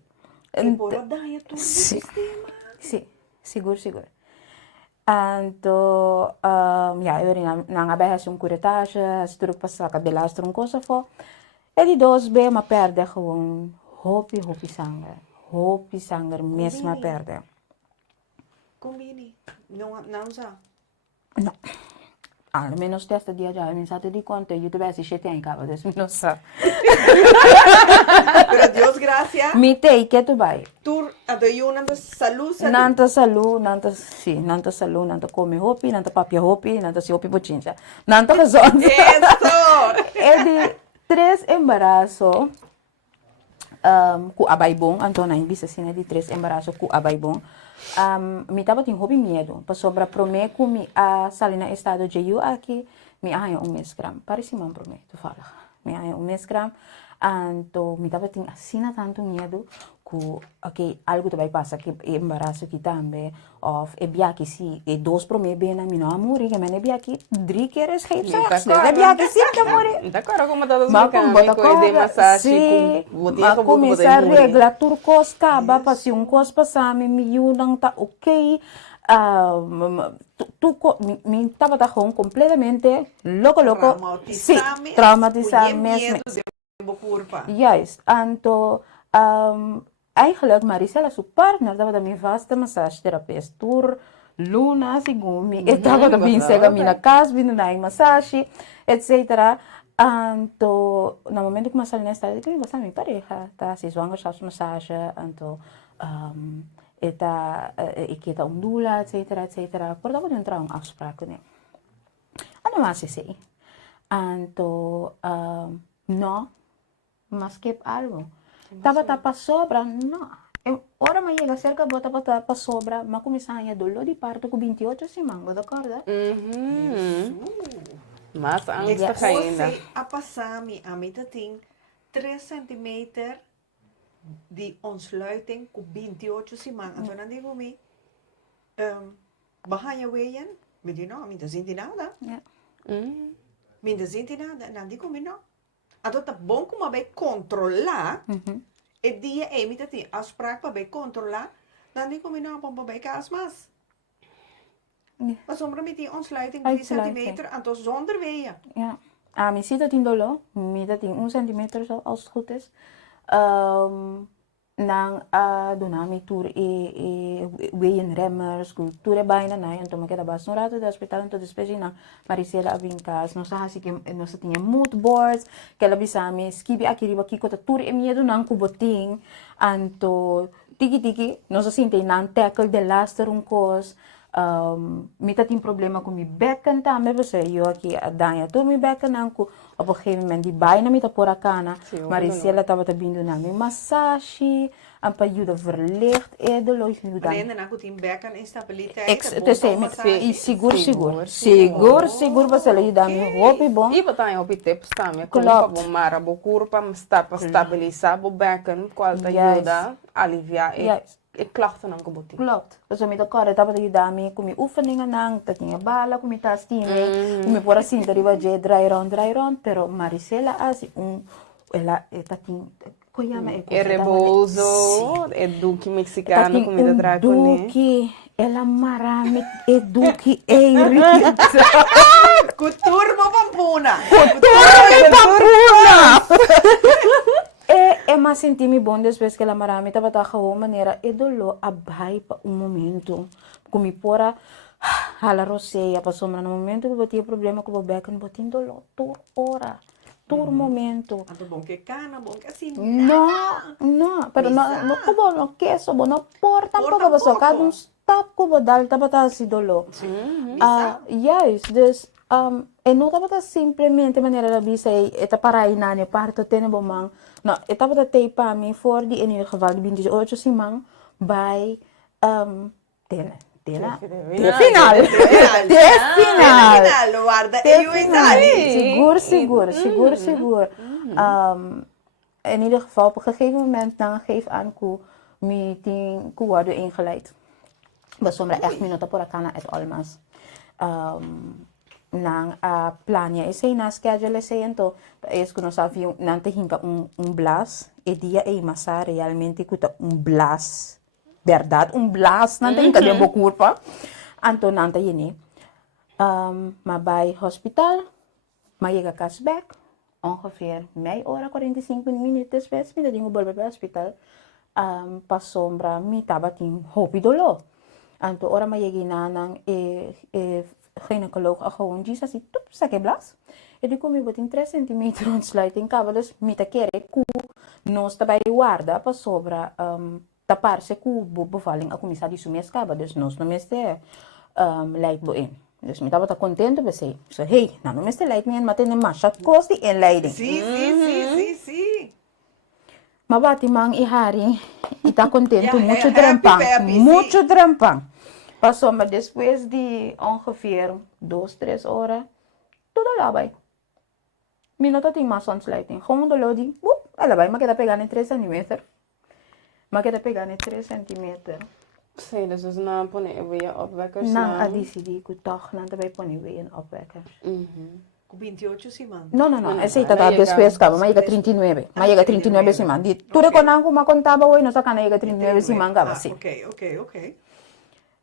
E por odaia todo o Sim. sistema. Sim. Seguro. Anto, eu não abai um curetagem, se tudo passar que belastro coisa for. E de 2 bem, mas perde gewoon hopi sangue. Hopi sangue mesmo perde. Combini. Não usa. No. Al menos testa dia já, mi sa te di conto, io deve essere scete in cava, adesso non sa. Pero Dios gracias. Mi te, che tu vai? Tur adoyunando salud. Nanta salu, nanta salu, nanta come hopi, nanta papia hopi, nanta si hopi bocinta. Nanta casonza. Eso. E di 3 embarazo, ku abaibong, Antona in bisa sine di 3 embarazo ku abaibong. Mi tava tem hobby medo, pa sobra prome ku mi a salina estado de eu aqui, mi ahanha mês gram. Parece man prome, tu fala. Mi ahanha mês gram, anto mi tava tem assina tanto medo ku ok, algo te vai passar que embaraço que também, of e biaki si, e 2 prome bena mi no amore, que me biaki 3 keer is geen seks. E biaki si te amore. D'accord, como todos Ma os com mecânicos, bota de massagem, sim, ma começa a regra turcos caba para se cos passar me não tá ok, me tava tá completamente louco, sim, traumatizar mesmo. Curva. Juist, anto eigenlijk Maricela su partner tava da mi vasta massagetherapeut tour Luna Sigumi, e tava da mi sega mi na casa, vindo na massagem, etc. Anto, no momento que masal nesta, eu digo, você me pareja, tá? Se zwangerschapsmassage, anto, ik kita ondula, etc. Por dat we een trouwens afspraken nemen. Ano mas sei. Anto, no, mas que algo. Tava tapa sobra, no. Ora ma llega cerca bota tapa sobra, ma começa a dolor de parto com 28 semanas, d'accordo? Mas Ik angst ainda. sei a passar a mita tem 3 centimeter de ontsluiting com 28 semanas. Então, não digo me, bahaya weeën, me di no, minta zinti nada. Ja. Minta zinti nada, não digo me no. Então, tá bom como vai controlar, e dia é mita tem afspraak para vai controlar, não digo me no, bom para kaas mas. Maar sommige met die ontsluiting 3 centimeter, en toch zonder weeën. Ja. Mi zit in dollar, mi dat in 1 centimeter zo, als het goed is. Nang donami tour weeën remmers, culture bijna na, en toen me queda bas no rato de hospital, en tot especie na Maricela avinkas, no sa hasi que no sa tinha mood boards, que ela bisami skibi akiriba kiko ta tour e miedo nang kuboting, anto tiki, no sa sinte nang tackle de laster un cos. Mita tem problema com mi bekken também, você eu aqui a danha todo mi bekken anco, op een gegeven moment die bijna mita por a cana, Maricela tava vindo na mi massagem, een paar juda verlicht, edeloos juda. Wanneer na goed in bekken instabiliteit. Dus seguro você ajuda me hopi bom. E botar op je tips também. Klopt. Como mara bokur para stabilizar o bekken, qualta ajuda aliviar e klachten aan geboten. Klopt. Dus om te corren, dat betekent daarmee kom je oefeningen aan, dat je bala, kom je tas stime, kom je por assim deriva je dry round, pero Marisela asi ela tatin koyama E rebozo, e duque mexicano, comida dracone. Duque, ela marami e duque e rita. Couturbo Pampuna! É mas senti-me bom depois que ela marami tava gewoon maneira e dolo abai pa momento comi pora hala roceia passou no momento que eu tinha problema com o becken botin dolo ora tur momento Ato bom que cana, bom que assim. no pero no kubo no queso bo no por tampoco tampoco. só cada um stop kubo dal tava assim dolo yes dus e não estava simplesmente maneira de dizer eta para aí na ne parto tem bom man não estava da tei para mim for de in ieder geval de 28 simang by final guarda, e o Itali. Seguro. In ieder geval op een gegeven moment dan geef aan ku meeting ku worden ingeleid. We sombra echt minuten por acá na et almas. Nang plania ese na schedule ese ento es que nos havia nante hinka blast e dia e massa realmente kuta blast verdade blast nante hinka de bokurpa anto nante yini maar bij hospital maar je gaat cashback ongeveer mei ora 45 minuten spes mi dingo bolbe bij hospital pa sombra mi tabatin hopi dolo anto ora ma yegi nanang gynaecoloog gewoon Jesus si tup sa keblas e di come botin 3 centimeter ontsluiting kaba dus mita kere ku nos tabay guarda pa sobra taparse ku bevalling a kumisa di sumes kaba dus nos no meste light bo in dus mita bata contento be say so hey na no meste light men maten mashat kosti en leiding Sí. mabati mang ihari ita contento mucho happy, trampang Passou, mas depois de ongeveer 2-3 horas, tudo lá vai. Minuto tem mais ontsluiting. Gewoon de lodi, ela vai, mas que tá pegando em 3 cm. Mas que tá pegando em 3 cm. Sim, dus is na pone weer opwekkers. Não, a decidi que toch não vai pôr weer opwekkers. Com 28 semana. Não, esse aí tá depois, mas chega 39. Mas chega 39 semanas. Tudo que não como contava hoje, não saca chega 39 semanas, gaba sim. Ok.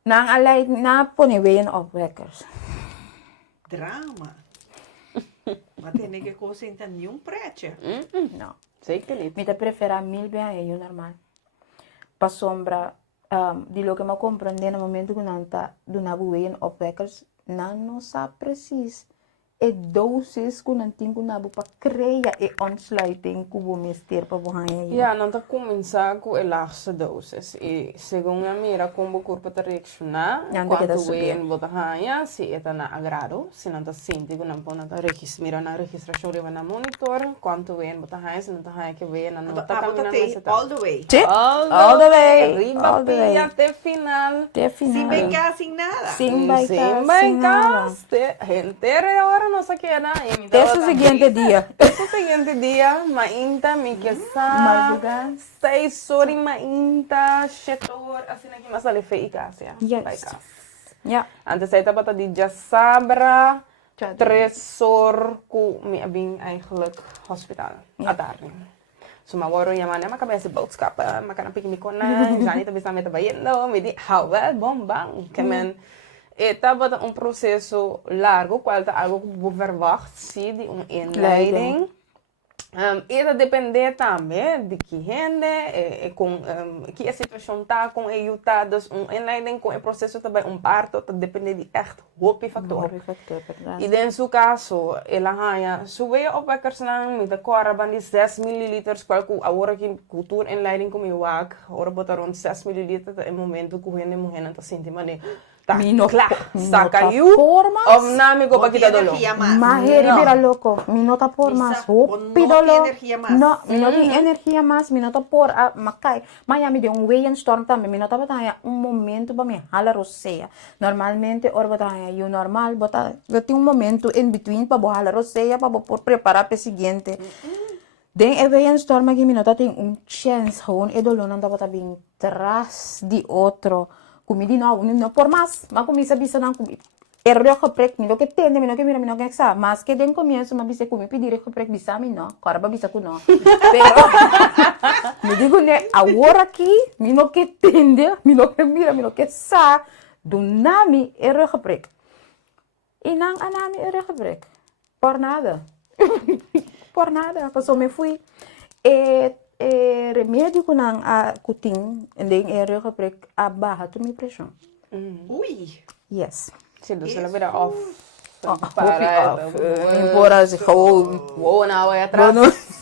Nang alay na pone weer opwekkers. Drama. Maar tem que consentar nenhum pretje. Não. Zeker niet. Mi te prefera 1000 bem é normal. Pa sombra, di lo que me comprende no momento que não tá do nabu em opwekkers, não sabe precies e dosis que não tem que nabu pa creia e ontsluiting que vou mister pa buhanya. Ja, dan te começar com a laagste dosis. E segundo a mira, como o corpo te reacciona, quanto é em botahanya, se é na agrado, se não te sente que não pode mira na registração de na monitor, quanto é em botahanya, se não te hanya que vê na nota caminhando. All the way. All the way. Riba pilha até final. Sem brincar, sem nada. Sem brincar. Gente, ahora no se queda. Esse seguinte dia, mainta, me Madrugada. 6 horas, mainta, 7 horas, assim que mais ali fez em casa. Yes. Ja. Antes saya dapat di Sabra, 3 horas ku mi abing eigenlijk hospitaal. Atarni. So mawaro yaman na makabaya si boodschappen, makanapik mi ko na, jani tabi sa meta bayendo, me di hawel bombang. Kemen Eta wat een processo largo, qual tá algo que verwacht, sim, de uma inleiding. Eta depende também de que rende, com que a situação tá, com a yuta, dus inleiding com o processo também parto, tá depende de echt hoop factor. E in seu caso, ela ganha, sube opwekkers lang met de korban die 6 milliliters, qual que agora que cultuurinleiding como eu ora botar rond 6 milliliters, é momento que o rende morrendo tá sentindo, mas Sakayu, formas. nami ko pa kita dolo. energía más. Maheri bira loco, minota por Misa, más, con pidolo. no energía más. No, minota energia más, minota por makai. Miami de un weekend storm também, minota bataya un momento para me hala roceia. Normalmente or bataya eu normal, bota, tem um momento in between para hala roceia para por preparar para seguinte. Den é weekend storm aqui minota tem chance, gewoon e dolo não dá bota bem tras de outro. Comida não por mais, mas começa a bisa não comer. Erro geprek, mi lo que tende, mi lo que mira, mi lo que exa. Mas que den comienzo, ma bisa comi pedir geprek bisa mi no, cara bisa ku no. Pero me digo ne, agora aqui, mi lo que tende, mi lo que mira, mi lo que sa, do nami erro geprek. E não anami erro geprek. Por nada. Por nada, passou me fui. Remédio que não cutin, nem erro geprek, abaixo tu mi pressão. Uy. Yes. Sim, você vai virar off. Embora se gewoon. Wow, na way atrás.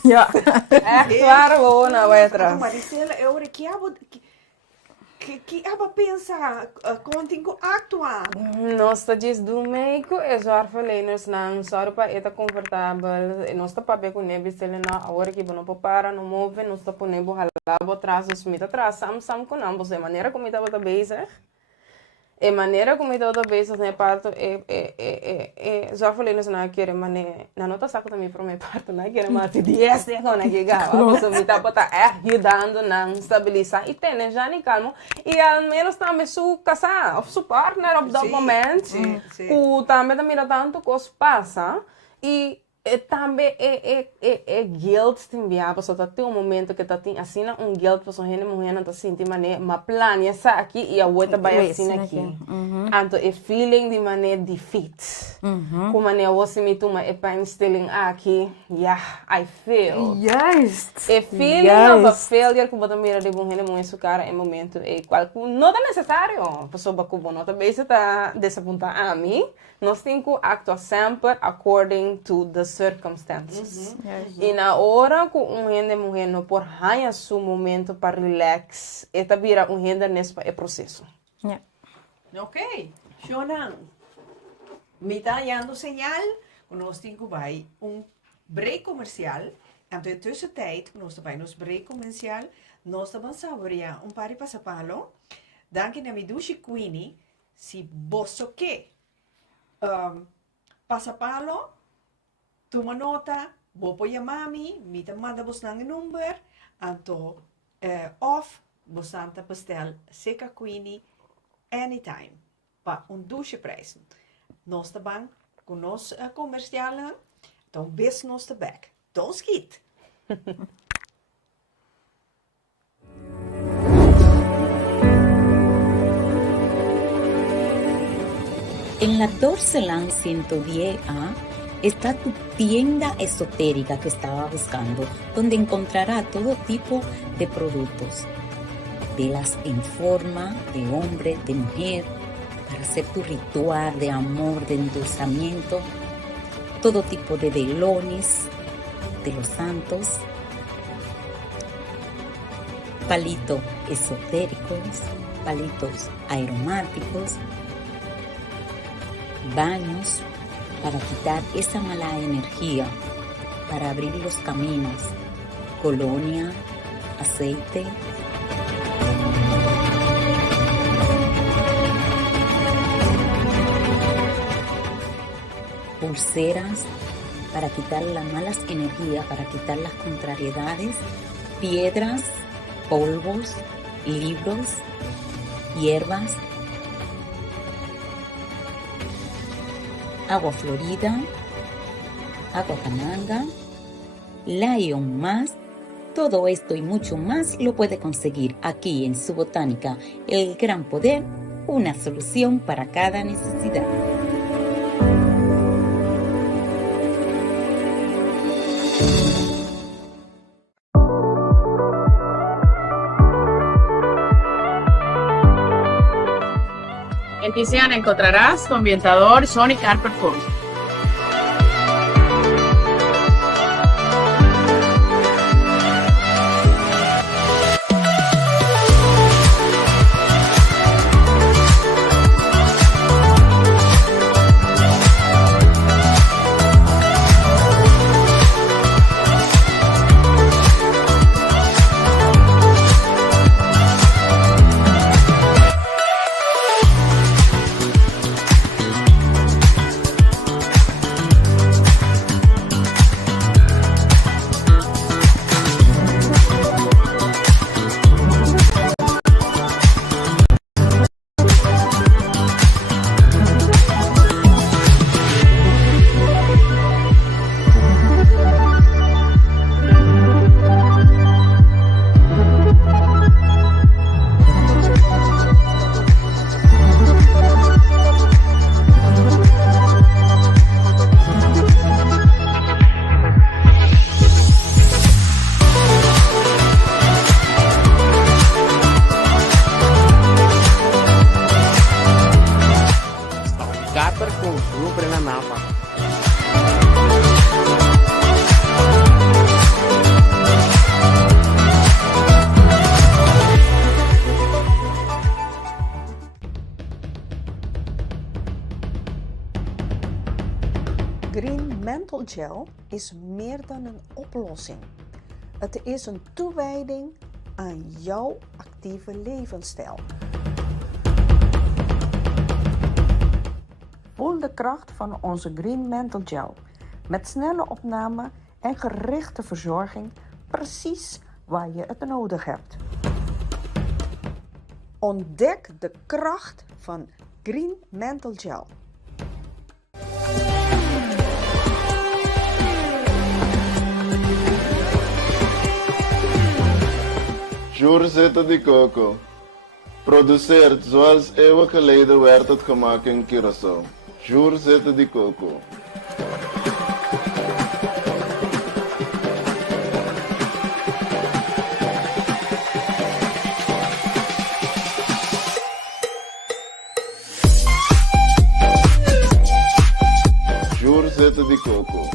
Ja. Echt waar, wow, na way atrás. Maricela, eu que aba pensa contigo actua. Nossa diz do meio é só verleners não só para eta confortável. Nossa para ver com neve se ele na hora que não para no move, nossa para nebo halabo atrás, os mita atrás, sam com ambos de maneira como estava da base. E maneira como estava da base né parto só verleners não quer mané, na nota saco também para meu parto não quer mais de 10 quando chegava, você me tá para ajudando na estabilizar e tem já nem calmo e ao menos também su casar, ou su partner op dat moment, que também da mira tanto cos passa e também guilt também, a pessoa tem um momento que tá tem assim guilt para sua mulher não tá sentindo mané, mas plano essa aqui e a outra vai assim aqui, então feeling de mané defeat, como mané você me toma instelling aqui, I feel, Yes. feeling of a failure que você mira de mulher sua cara em momento qual não é necessário, a pessoa bacubo não também se tá desapontada a mim. Nós temos que actuar sempre according to the circumstances. E na hora que mulher não por ganhar seu momento para relax, esta vira nesse processo. Yeah. Ok, Shonan. Me está dando señal que nós temos que vai break comercial. Então, in tussentijd, nós vai nos break comercial, nós vamos saborear par de passapalo. Danke na midushi Queenie, si bosso que passapalo, toma nota, vou pôr a mami, me manda vos nang number, anto off, vos anta pastel seca Queenie anytime, pa douche prijs. Nós tá bang, com nós comercial, então best nós tá back. Don't skit. En la Dorseland 110A está tu tienda esotérica que estaba buscando, donde encontrará todo tipo de productos, velas en forma de hombre, de mujer, para hacer tu ritual de amor, de endulzamiento, todo tipo de velones de los santos, palitos esotéricos, palitos aromáticos, baños para quitar esa mala energía, para abrir los caminos, colonia, aceite, pulseras para quitar las malas energías, para quitar las contrariedades, piedras, polvos, libros, hierbas, agua florida, agua cananga, Lion más, todo esto y mucho más lo puede conseguir aquí en su botánica El Gran Poder, una solución para cada necesidad. En Tiziana encontrarás tu ambientador Sonic Carpet Foam. super com lucro na napa. Green Menthol Gel is meer dan een oplossing. Het is een toewijding aan jouw actieve levensstijl. Voel de kracht van onze Green Menthol Gel. Met snelle opname en gerichte verzorging precies waar je het nodig hebt. Ontdek de kracht van Green Menthol Gel. Jurzeta de coco. Produceert zoals eeuwen geleden werd het gemaakt in Curaçao. Jurzeta de coco. Jurzeta de coco.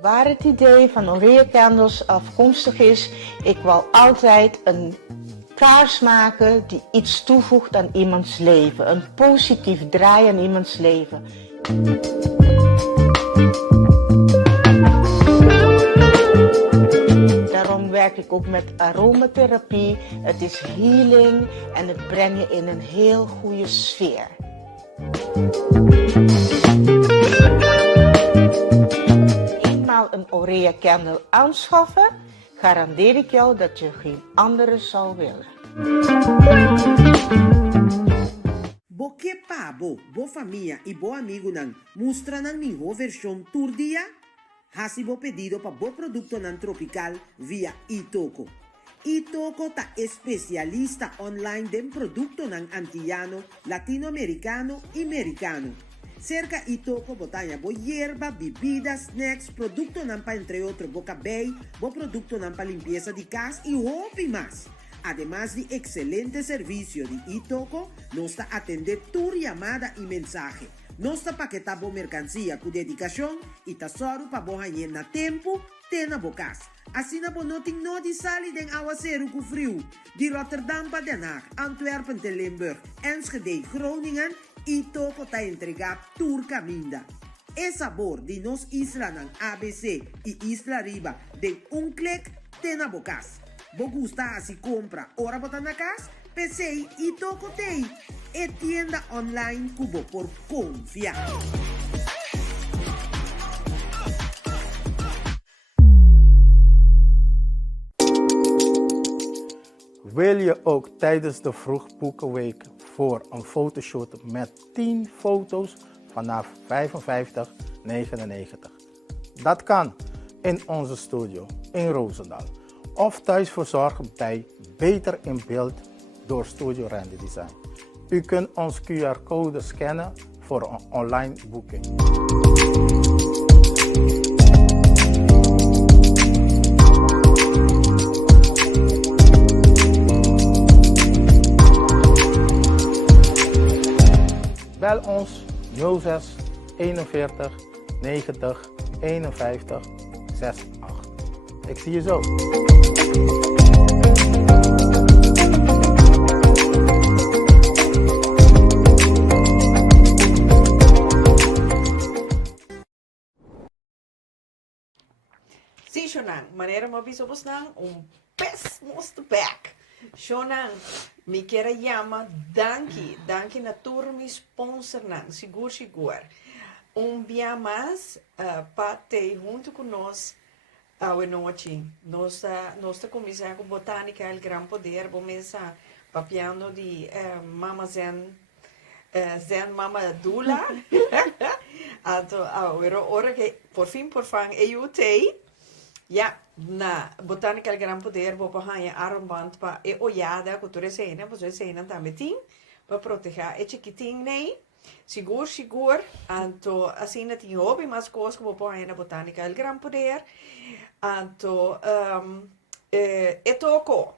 Waar het idee van Oreo Candles afkomstig is, ik wil altijd een kaars maken die iets toevoegt aan iemands leven. Een positief draai aan iemands leven. Daarom werk ik ook met aromatherapie. Het is healing en het brengt je in een heel goede sfeer. Eenmaal een Oreo Candle aanschaffen, garandeer ik jou dat je geen andere zal willen. Bo que pabo, bo família e bo amigo nan mostra nan minha versão tour dia. Hasi bo pedido pa bo producto nan tropical via Itoco. Itoco ta especialista online den producto nan antillano, latinoamericano y americano. Cerca Itoco botanya bo hierba, bebidas, snacks, producto nan pa entre otros bo cabello, bo producto nan pa limpieza de casa y hopi más. Además de excelente servicio de Itoco, nos está atender tu llamada y mensaje. Nos está paquetando mercancía con dedicación y tesoro para vos en na tempo, tena bocas. Así na bonoting no di sali den aguacero con frio. Di Rotterdam pa Den Haag, Antwerpen te Limburg, Enschede, Groningen, Itoco ta entrega turca minda. El sabor de nos isla nan ABC y Isla Riba de un clic tena bocas. Bo gusta así compra ora botar na casa, PC y Itoco Tei. E tienda online cubo por confiar. Wil je ook tijdens de Vroegboekenweek voor een fotoshoot met 10 foto's vanaf 55,99? Dat kan in onze studio in Roosendaal of thuis verzorgen bij Beter in Beeld door Studio Randy Design. U kunt ons QR-code scannen voor een online boeking. Bel ons 06 41 90 51 68. Ik zie je zo. Sí, Shonan, manera mo biso nang pes most back. Shonan, mi kera llama danki na turmi sponsor nang, sigur. Dia mais para ter junto conosco a noite. Nossa comissão botânica El Gran Poder, começa papiando de Mama Zen Mama Dula. Anto, ora che por fin eu tei, ja, na Botanical Gran Poder, vou para a armband para olhada, cultura cena, você cena também tem, para proteger, é chiquitinho, né? Seguro, anto, assim, tem hobby, mas coisas que vou para na Botanical Gran Poder, anto, e toco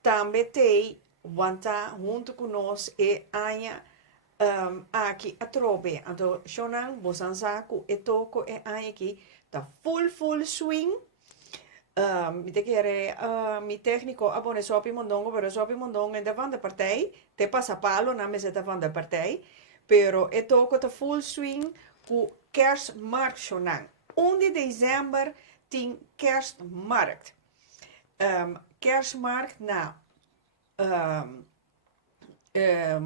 também tem, wanta junto com nós e anha aqui a trobe, anto shonan bosansa ku e toco e anha aqui tá full swing. Mi te chiede mi tecnico abone sopi mondongo, pero sopi mondongo in davant de partij, te passa palo na me se davant de partij, pero e toco tá full swing ku kerstmarkt shonan. 1 december tin kerstmarkt. Kerstmarkt na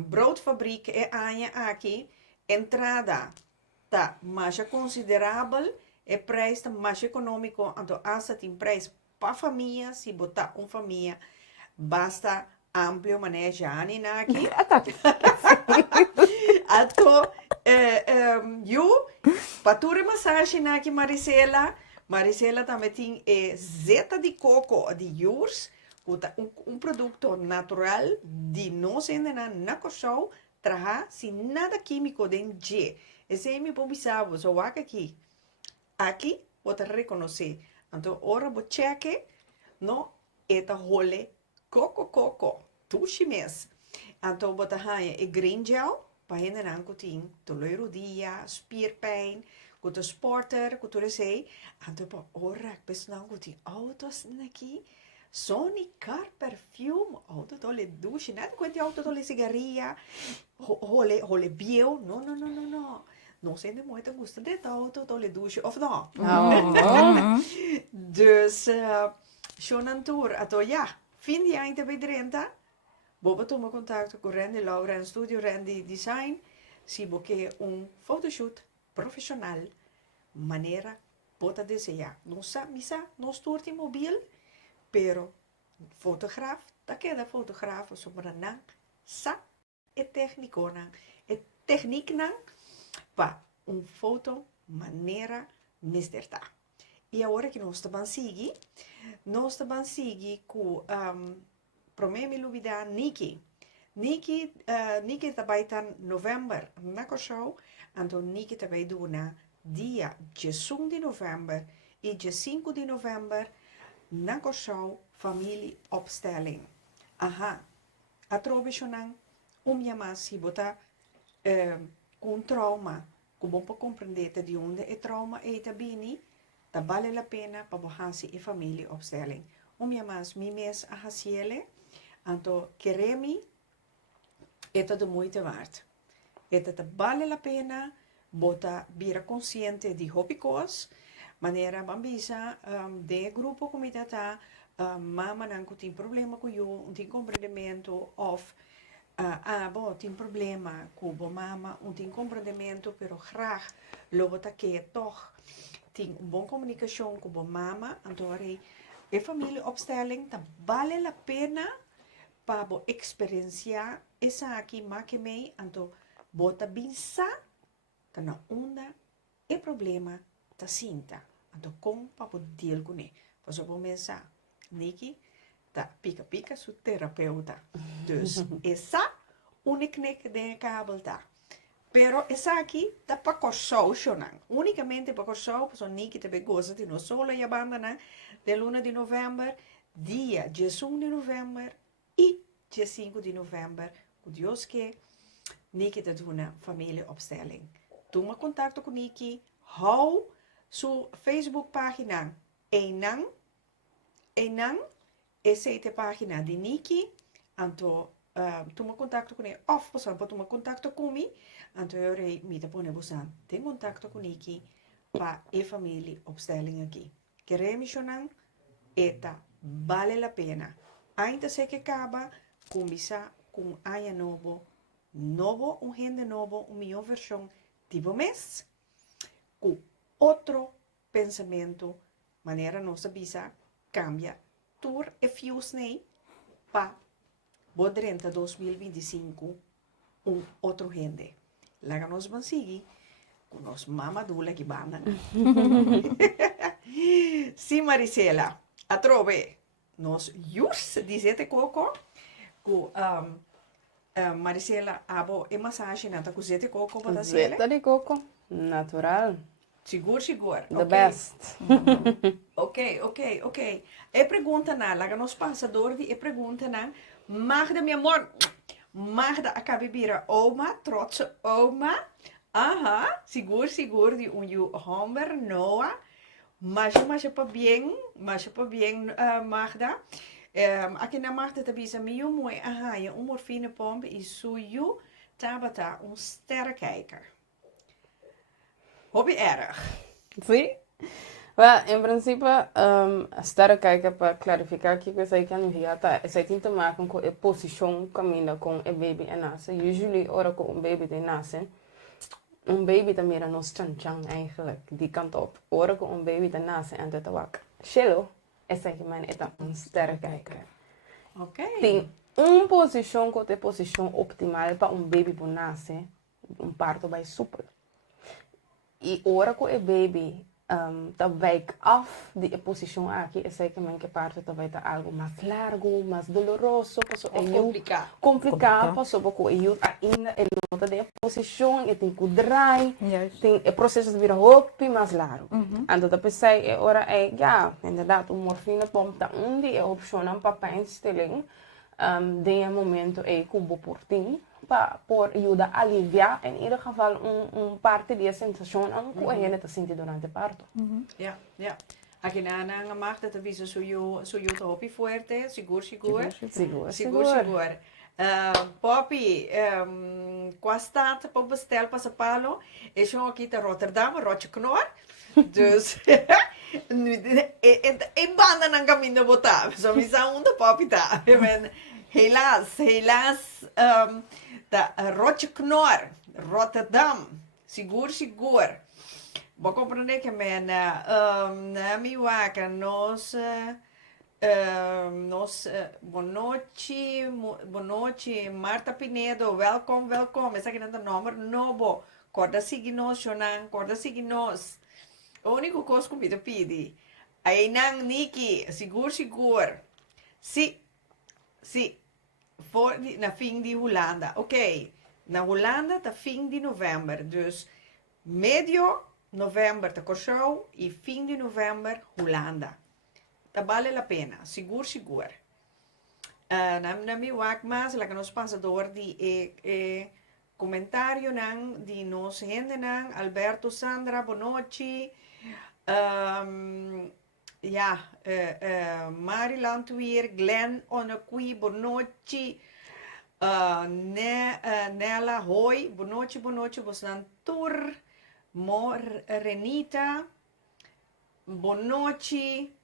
broodfabriek e anja aqui, entrada tá mais considerável e preço tá mais econômico, então essa tem preço para família, se botar uma família, basta amplo manejar aqui. Então, eu, para toda massagem aqui, Marisela também tem zeta de coco de yours, produto natural de não ser na coxão, traja sem nada químico dentro. Esse é meu pobisavo, só aqui. Aqui, vou te reconhecer. Então, ora vou cheque, no, eta role coco, tu chimes. Então, vou te hanha green gel, para henderan kuting, toloiro dia, spierpijn, kuto sporter, kuto sei. Então, pa ora, pessoal kuting, autos aqui. Sony car perfume, auto tole douche, net quanti auto tole sigaria, hole bio, no. Não sente muito gosto de auto tole douche, of não? Dus, zo'n tour, ato ja, fin di einde bij 30, bobo toma contato con Randy Laura in studio Randy Design, si boque photoshoot profissional, manera pota desejar. Misa, non stuurt in mobiel, pero fotograaf, da queda fotograaf sobre nang sa e técnico nang e techniek nang pa foto maneira misterta. E agora que nós estamos seguir com promemi lubida Niki também tá novembro na show, então Niki também do na dia 1 de novembro e dia 5 de novembro na show família opstelling. Aha, a trovisionang minha mas se botar com trauma, com bom para compreender de onde é trauma e tabini, tá vale a pena para você e família opstelling. Minha mas mi mes a hasiele, então queremi eta de moeite waard. Eta tá vale a pena bota vira consciente de hobbycos, maneira bambisa de grupo comida tá mama não tem problema com eu, tem compreendimento of tem problema com mama, tem compreendimento, pero graag logo tá que toch tem boa comunicação com mama, então a família opstelling tá vale a pena para experienciar essa aqui make me, então bota binsa tá na onda e problema tá sinta. Então, como para poder com ele? Pois eu vou pensar, Niki, tá pica seu terapeuta. Dus, essa única de cabelo tá. Pero essa aqui tá para corso, chonan. Unicamente para corso, pois o Niki também gosta de não só e abandona de 1 de novembro, dia 1 de novembro e dia 5 de novembro. O Deus que Niki tá dando família opstelling. Toma contato com Niki, hou su Facebook pagina Enang, essa é a página de Niki, então toma contato com ele, of você pode tomar contato comigo, então eu irei me pôr você tem contato com Niki para a família opstelling aqui. Queremos chorar, eta vale a pena. Ainda se que acaba, começar com aya novo, gente novo, melhor versão, tipo mês, com outro pensamento, maneira nossa bisa cambia, tur e fios nei pa bodrenta 2025 outro gente. Laga nos mansigi, com nos mamadula que banda. Sim, Marisela, a trove, nos jus dizete coco, com Marisela, abo e massagem nata com zete coco para Zeta de coco, natural. Seguro. The Okay. best. Ok. E pergunta na, laga nos passador e pergunta na, Magda, meu amor, Magda, acaba bira oma, trotse oma, aha, seguro, de you homber, noa, mas pa bien, Magda. Aqui na Magda tabisa miu mooi, aha, je morfine pomp is suyu, tabata, sterrenkijker. Hobby erg. Sim. Well, em princípio, sterrenkijker, para clarificar que você kan via, você tem te maken com a posição caminha com a baby e nasce. Usually, ora com baby die nasce, baby também era nos chan eigenlijk, die kant op. Ora com baby die nasce en dat wak. Shallow, essa que man é sterrenkijker. Ok. Tem posição que é posição optimal para baby por nascer, parto vai super. E ora com a baby tá wijk af die posição aqui, é sei que man que parto tá vai tá algo mais largo, mais doloroso, passo complicado, passo pouco eu ainda ele não tá de posição, e tem que dry, tem o processo vira hopi mais largo. Então tá pensei ora inderdaad morfina pomp tá onde é opção para pijnstilling, de momento cubo por ti. Por ayudar a aliviar, in ieder geval, parte de sensação que a gente sente durante o parto. Ja. Aqui na Magda te visa suyo te hopi fuerte, seguro. Poppy, qua staat op bestel passapalo, is zo aqui te Rotterdam, Rotje Knor. Dus, in banda ng caminho botar. So, misa de Poppy ta. Helaas, da Rotje Knor, Rotterdam, seguro. Vou compreender que na minha vaca nós boa noite, Marta Pinedo, welcome. Essa aqui não é o número novo. Corda seguir nós, Jonan, O único coisa que eu pedi, aí não, Niki, seguro. Sim. Voor na fim de Holanda. Ok, na Holanda tá fim de novembro. Dus medio novembro tá Curaçao e fim de novembro Holanda. Tá vale a pena, seguro. Na minha wak mas, lá que nos passador de comentário de nos gente Alberto Sandra Bonotti, Mari Lantuier, Glenn Onaqui, Bonotti, Nella Hoy, Bonotti, Bosantur, Renita, Bonotti.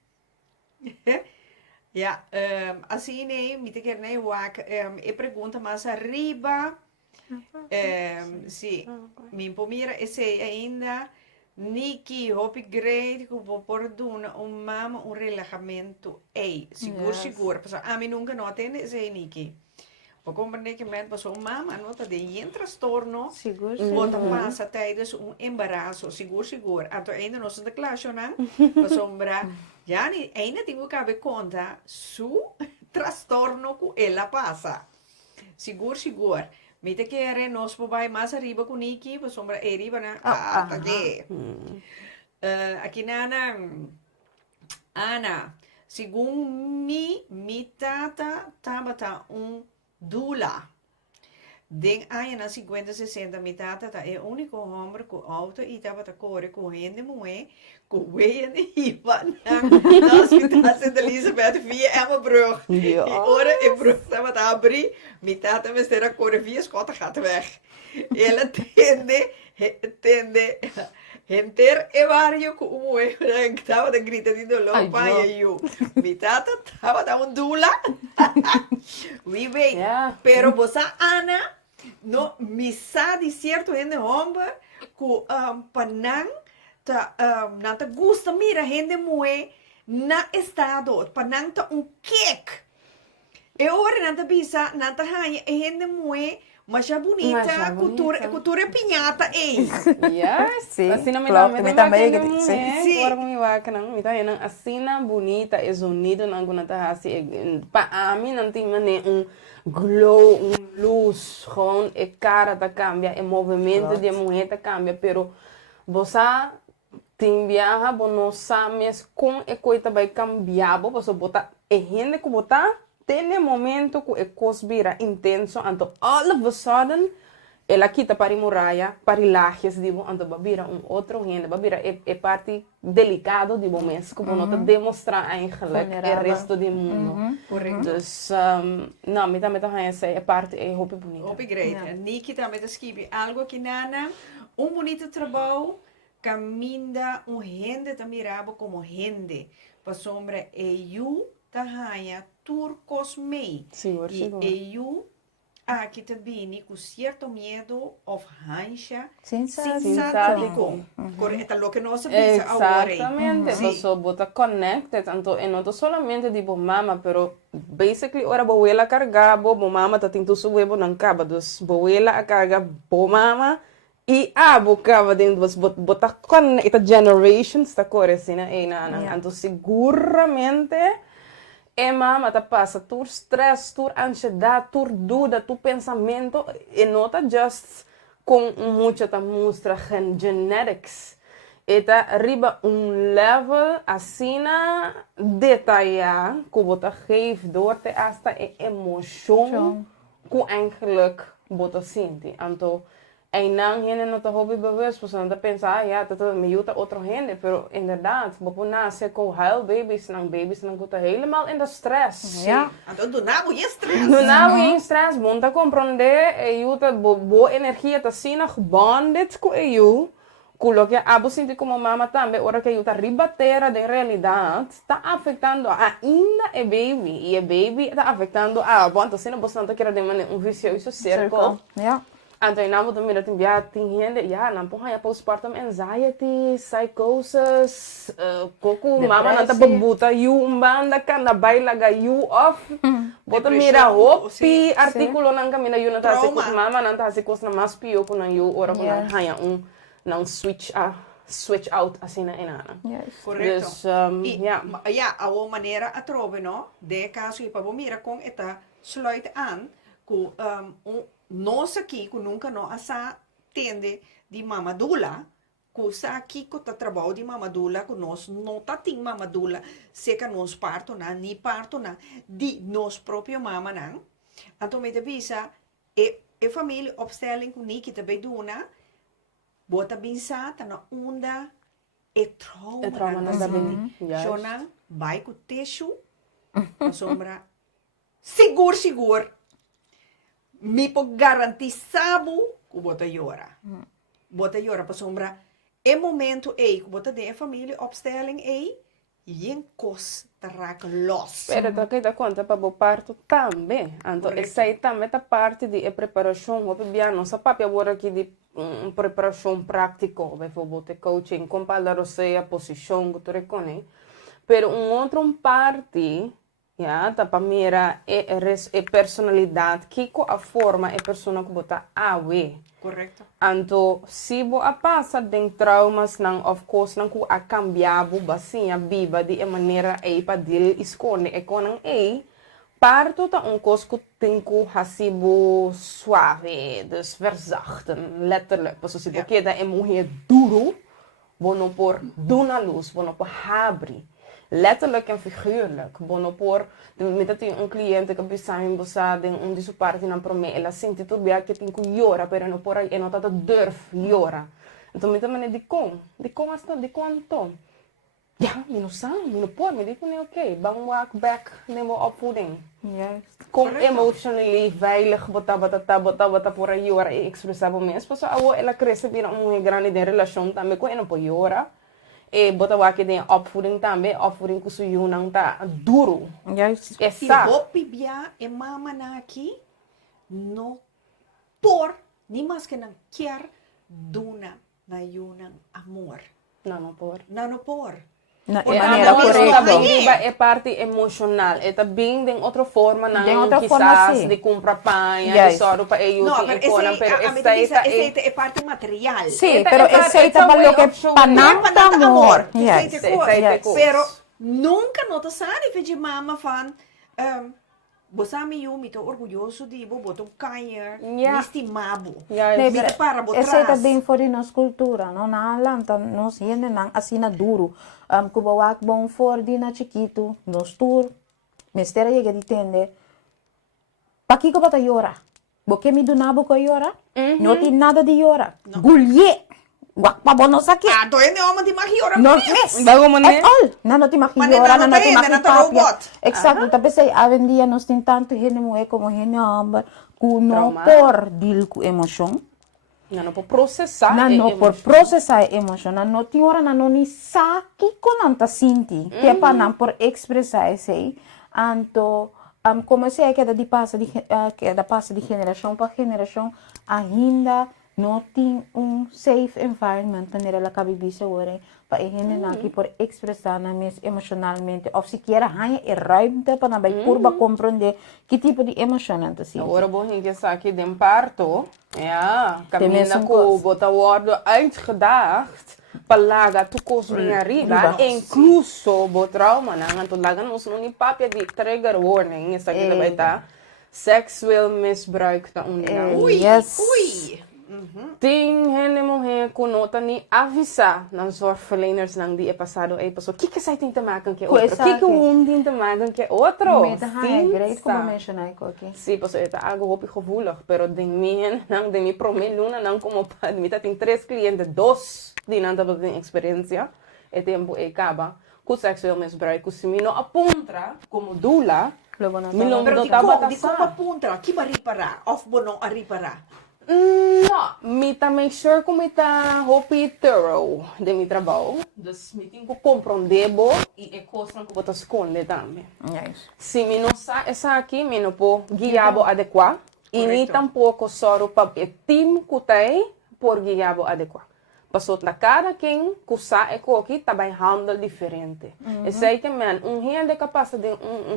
Assim, me te quer e pergunta mais arriba, sim, me impomira esse ainda. Niki, hope great, que vou pôr mama relaxamento. Seguro. A mim nunca não atende esse Niki. Vou compreender que passou mama nota de transtorno. Quando passa tijdens embaraço. Seguro. Então ainda não se declara, não? Passou já ainda tenho que ver conta su transtorno que ela passa. Seguro. Mite que nos vai mais arriba com Niki, para sombra arriba na aqui. Aqui na Ana, segundo mi tata tabata dula. Den aí na 50, 60, mi tata é o único homem com auto e tabata corre correndo moe, com weien iva na hospital Sint Elisabeth via Emmabrug. E ora e brug tabata abri, mi tata me stera corre via Scott gaat weg. Ela tende enter e vario como estaba de grita de dolor para eu. Mi tata estaba da dula. We wait. Pero você Ana no misa de certo gente homem que panang ta nata gusta mira gente moe na estado panang ta cake. E ora nata bisa nata hanya gente moe Mas já bonita, Mas já bonita. cultura pinhata, ei. Yes. Sim, Assim não me klopt. dá Me também medo. acredito. Sim. Agora me vai que não. Me dá assim na bonita é unido não guna tá assim. Para mim não tem glow, luz, gewoon a cara tá cambia, o movimento de mulher tá cambia, pero você tem viaja, você não sabe com a coisa vai cambiar, você bota é gente que bota tem momento que a coisa vira intenso, então all of a sudden ela quita para a muralha, para lajes, digo, então vai virar outro gente, vai virar é parte delicado de momentos que você não demonstrar eigenlijk o resto do mundo. Correto. Dus, não, me também essa é parte é roupa bonita. Op great. En Niki também tá escrevendo algo que nana, bonito trabalho, caminda gente tá mirava como gente, para sombra eu tá hanha turcos mei. Seguro, E seguro. eu aqui também com certo medo of hancha Sensato. simpático. Correto, lo que nós sabemos agora. Exatamente, Sim. você bota connected, então não solamente tipo mama, pero basically ora boela carga, bo mama tá tentando subir bo não caba, dus boela a carga bo mama e bo cava dentro dos bota connected generations tá coresina e nana, então seguramente mama tá passa tur stress, tur ansiedade, tur dúvida, tu pensamento e não tá just com muita tá mostra genetics. Eta arriba level assim detalhar que você geeft door te hasta emoção que eigenlijk você sente. Então, não gente não tá hobby bewust, você não tá pensar, dat me ajuda outra gente, pero inderdaad, você nasce com babies não tá helemaal in de stress. Ja. Então, do nada, é stress. No nou in stress, monta compreender, ajuda boa energia tá sina bonded com eu. Que abo sinto como mama também, ora que eu tá ribatera de realidade, está afetando ainda o baby, e o baby está afetando a abo, então se não você não tá querendo de vicioso círculo. Ja. Então, na boa também tem gente, não porra, postpartum anxiety, psychosis, coco mama não tá babuta, you banda cana baila ga you off, bota mira hopi, artículo não camina you não tá se mama não tá se coisa mais pior que não you ora com não não switch out assim na enana. Correto. Dus, a uma maneira a trove, não? De caso que para mira com eta sluit aan, que nós aqui que nunca não asa tende de mamadula, que sa aqui que tá trabalho de mamadula, que nós não tá tem mamadula, se que nós parto na ni parto na de nós próprio mama não. Então me avisa e família opstelling que ni que também duna bota binsa tá na onda trauma não dá bem. Jona vai com texto a sombra seguro me po garantizado que bota llora para sombra é momento que bota de família opstelling e em cos traca los Pero tá que dá conta para o parto também. Então, essa aí também tá parte de preparação. O bebê não sabe agora aqui de preparação prática, vai fazer coaching, comparar a posição que tu reconhece. Pero outra parte, tá para mira é personalidade, que a forma é pessoa que bota correto. Então, se você passa de traumas, não, of course, não a cambiar, basinha, biba, de maneira para dele escolher, com parto tá coisa que tem que fazer suave, dus verzachten, letterlijk. Porque se você é mulher duro, você não pode dar luz, você não pode abrir. Letterlijk en figuurlijk. Bono por, met cliente que pensava buscar de sua parte na promessa, ela sente tudo bem que tem que llorar, pero não por aí, não tá durf llorar. Então me também de hasta de quanto. Ja, me não sabe, me não pode, me digo nem oké, vamos walk back, neem opvoeding. Com emotionally veilig, bota por aí llorar e expressar momentos, porque ela cresce vira grande de relação também com ela não pode llorar. E bota aqui de opvoeding também, opvoeding que suyo não tá duro. Juist. E hopi bia e mama na aqui, no por, ni mais que não quer duna na yunang amor. Não por. Não por. Na Porque maneira também correta. também é parte emocional. É também tem outra forma, não, Tem outra forma, quizás, sim. de comprar panha, Yes. de soro para eu No, te pero impõem, pero esse é parte material. Sim, Esta pero é parte- aceita it's a para way lo que of showing panam love. Panam amor. amor. Yes. Yes. Yes. Pero nunca nota sabe de mama van Bosami eu me tô orgulhoso de botar um canhar, Yeah. estimado. Yes. Nee, Mita para botar. essa é também for nas cultura, não na lanta, nós gente não assim na duro. Kuba wak bom for di na chiquito, nos tour, mistera chega de tende. Pa que bata yora? Porque me do nabo ko yora? Não tem nada de yora. Gulye. Wak pa bono sakit. Ah, tô indo uma de mahiora. No, Bago mo at all. Na no ti Mane makihora, na na no ti tayo, na to makipapya. robot. Exacto. Tapos ay aven dia nos tin tanto hene mo como hene ambar. Kuno Trauma. por dil ku emosyon. Não por processar. Na é no por emoção. processar a emoção. Na no ti ora na no ni saki ko nanta sinti. Que pa na por expressar sei. Anto como se é que da passa de geração para geração ainda não tem safe environment para ela cabe se ora para ele aqui por expressar na mes emocionalmente ou sequer há ruimte para na curva compreender que tipo de emoção anta sim. Agora vou gente aqui de parto. Ja, caminha mesmo com coisa. bota worden uitgedaagd. Palaga tukos minha riba. Incluso bo trauma na ngan tulagan mo suno ni papia di trigger warning. Isa kita ba ita? Seksueel misbruik na unang. Yes. Ui. Ting hene mo he kunota ni avisa ng zorgverleners ng di passado ay paso. Kika sa ting tamakan ke otro. Exacto. Kika ting tamakan ke otro. Meta high grade como mencionei ko aqui. Sí, pues esta algo hopi gevoelig, pero de mí, de mi promedio, nang como pa, de mí tem 3 clientes, 2 di nanta ba din experiencia, e tempo e acaba, ku seksueel misbruik, ku si mino apuntra, como dula, milong Pero do di taba ko, di ko tasa. mapuntra. Ki maripara. Off bono aripara. No, mita make sure que mita hopi thorough de mi trabalho, dus mi tenho que compreender e é coisa que eu esconde também. Yes. Se mi não sa essa aqui, mi não po guiabo adequado e nem tampouco soro para o time que tem por guiabo adequado. Passou na cada quem que sa é aqui também handle diferente. E sei também gente capaz de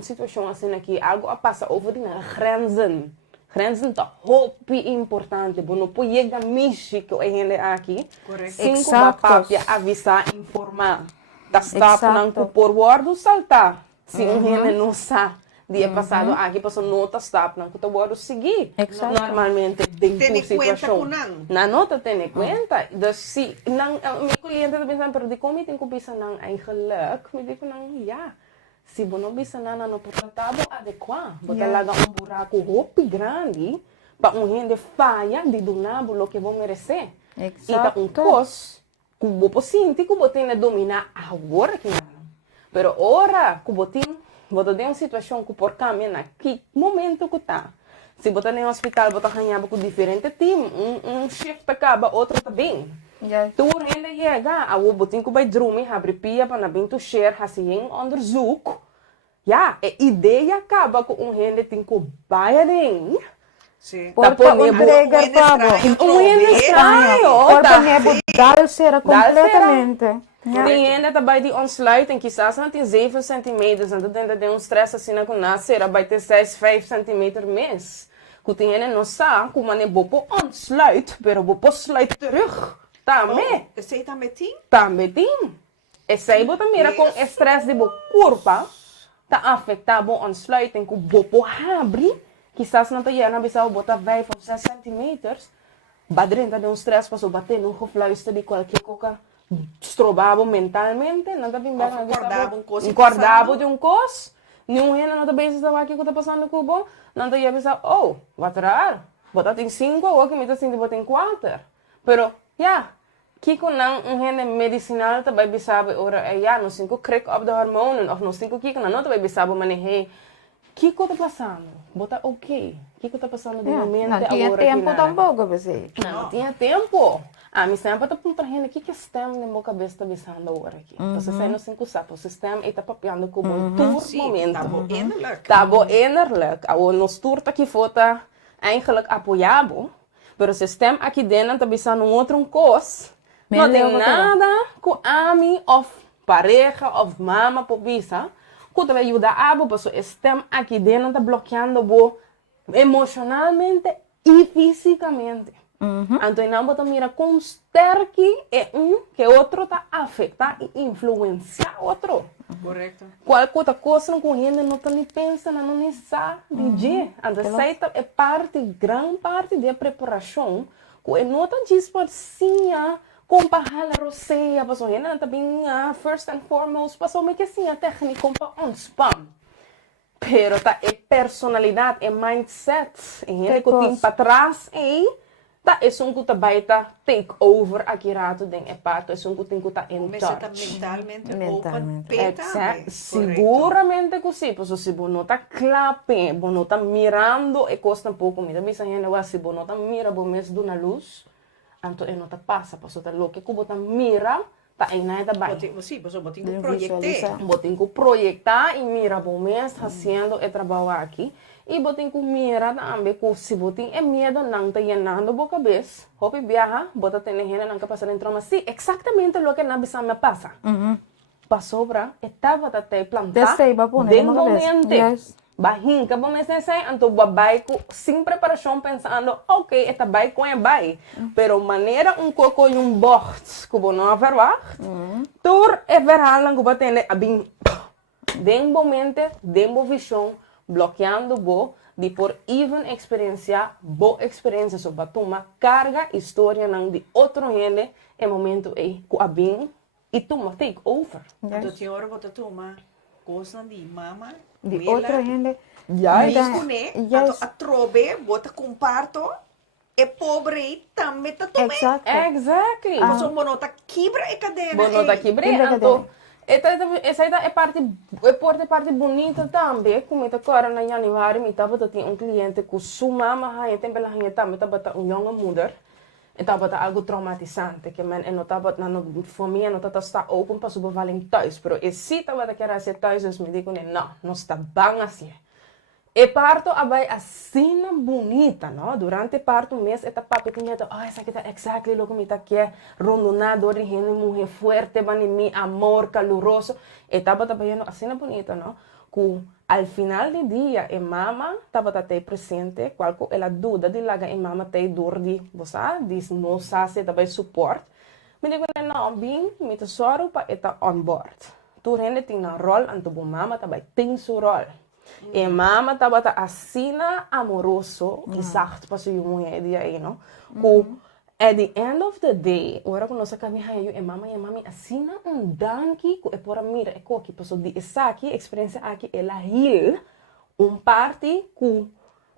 situação assim aqui algo a passa over de grenzen. Grenzen tá hopi importante, bo não pode chegar México e gente aqui. Cinco papapia avisar informar. Da stop nang por word saltar. Se gente não sabe dia passado aqui passou nota stop nang kuta word seguir. Normalmente tem situação. Na nota tem conta. Dus si nang mi cliente tá pensando pero de como tem que pensar nang eigenlijk, me digo nang ja. Se você não bisa na no portable adequado, você larga buraco hopi grande para gente falha de donar o que vão merecer. E tá coisa que você sente que você tem que dominar agora que não. Pero ora que você tem uma situação que por caminho naquele momento que tá. Se você tem um hospital, você ganha com diferente time, shift acaba, outro também. Toen rende chega, a botin ko bij dromen, abrir pia para bem tu share, assim onderzoek. Ja, a ideia acaba com rende tem que baiaring. Sim. Por entregar pabo. estranho. Por nebo dalsera completamente. Tem ainda também de ontsluiting, quizás não tem 7 centimeters, então tem um stress assim na nascer, vai ter 6, 5 centimeters mês. Que tem ainda não sabe como é bopo ontsluit, pero bopo sluit terug. Também. Você tá metim? Também tem. Esse aí você mira com estresse de boa curva, tá afetado a ontsluiting, que bopo abre, quizás não tenha na bisa botar 5 ou 6 centimeters, badrenta de um stress para bater no refluxo de qualquer coisa, estrobado mentalmente, não tá bem bem, acordava de um coisa, nenhum rena não tá bem se aqui que tá passando com o bom, não tá bisa, oh, what raro, botar tem 5 ou que me tá sentindo botar em 4, pero ja, kiko nang gente medicinal também bisabe ora ja, não sinto crack op de hormonen of não sinto kiko não também bisabe manehe kiko tá passando, bota ok, kiko tá passando de momento não tinha tempo tampouco você. Não tinha tempo. A minha sempre tá perguntando que o sistema na minha cabeça está pensando agora aqui. Então você não sinto sabe, o sistema está papiando com um tour momento. Tá bom innerlijk. A nos tour tá aqui fora eigenlijk apoiado. Pero o sistema aqui dentro está pensando em outra coisa. Não tem nada com a mim of pareja of mama por visa, que te vai ajudar a bo, so estem aqui dentro tá bloqueando bo emocionalmente e fisicamente. Então não bota mira com sterke é que outro tá afeta e influencia outro. Correcto. Qualquer coisa não correndo não tá nem pensando, não nem sabe de. Então essa é parte, grande parte da preparação que é nota diz por sim comparar a roceia, passou ainda também first and foremost passou meio que assim a técnica para spam. Pero tá é personalidade, é mindset, é gente que tem para trás e tá é um que tá baita take over aqui rato den é pato, é um que tem que tá in Começa a charge. mentalmente open, Exact. Seguramente que sim, porque se você não está clape, você não está mirando, e custa um pouco, mira, mas ainda se você não está mirando, você mesmo na luz, então não está passa, porque você louco, que você está mirando, está aí nada bem. Sim, você tem que projetar. Você tem que projetar e mirar você mesmo fazendo o trabalho aqui. E você tem que mirar também, que se você tem medo, não está llenando a cabeça, hope viaja, você tem gente não capaz de entrar, mas sim, exatamente o que na bisa me passa. Passou para etapa até plantar dentro do mente. Bahinka, vamos dizer, então vai sem preparação pensando, ok, esta vai com é vai, pero maneira coco e board que você não verwacht, tur é verhaal que você tem a bem dentro mente, dentro visão, bloqueando bo de por even experienciar bo experiência sobre toma carga história não de outro gente é momento é com a bem e toma take over. Então tem hora você toma coisa de mama De outra gente. Yes. A trobe, bota comparto, é pobre também tá tomando. Exactly. Você monota quebra e cadeira. Monota quebra, então essa é parte bonita também. Como eu agora na januário, eu estava tendo cliente que sua mama tem pela gente também estava uma mulher. Estava algo traumatizante, que man não estava na família não estava open para subir valem thuis, pero se estava daquela ser thuis, me digo não está bem assim. E parto abai assim bonita, não? Durante parto mês esta papi tinha essa aqui tá exactly lo que me tá quer, rondonado, de gente mulher forte, bani mi amor caloroso, estava trabalhando assim bonita, não? Que al final do dia, a mama estava até presente, qualquer ela dúvida de lá a mama tem dor de, você diz não sabe também suporte, me digo não, bem, me tesoro para estar on board. Tu rende tem na rol, então a mama também tem seu rol. E mama estava assim amoroso e sacht para sua mulher dia aí, não? At the end of the day, ora quando nós caminhamos e mama assim danke que é por mira é que passou de essa aqui experiência aqui ela heal parte que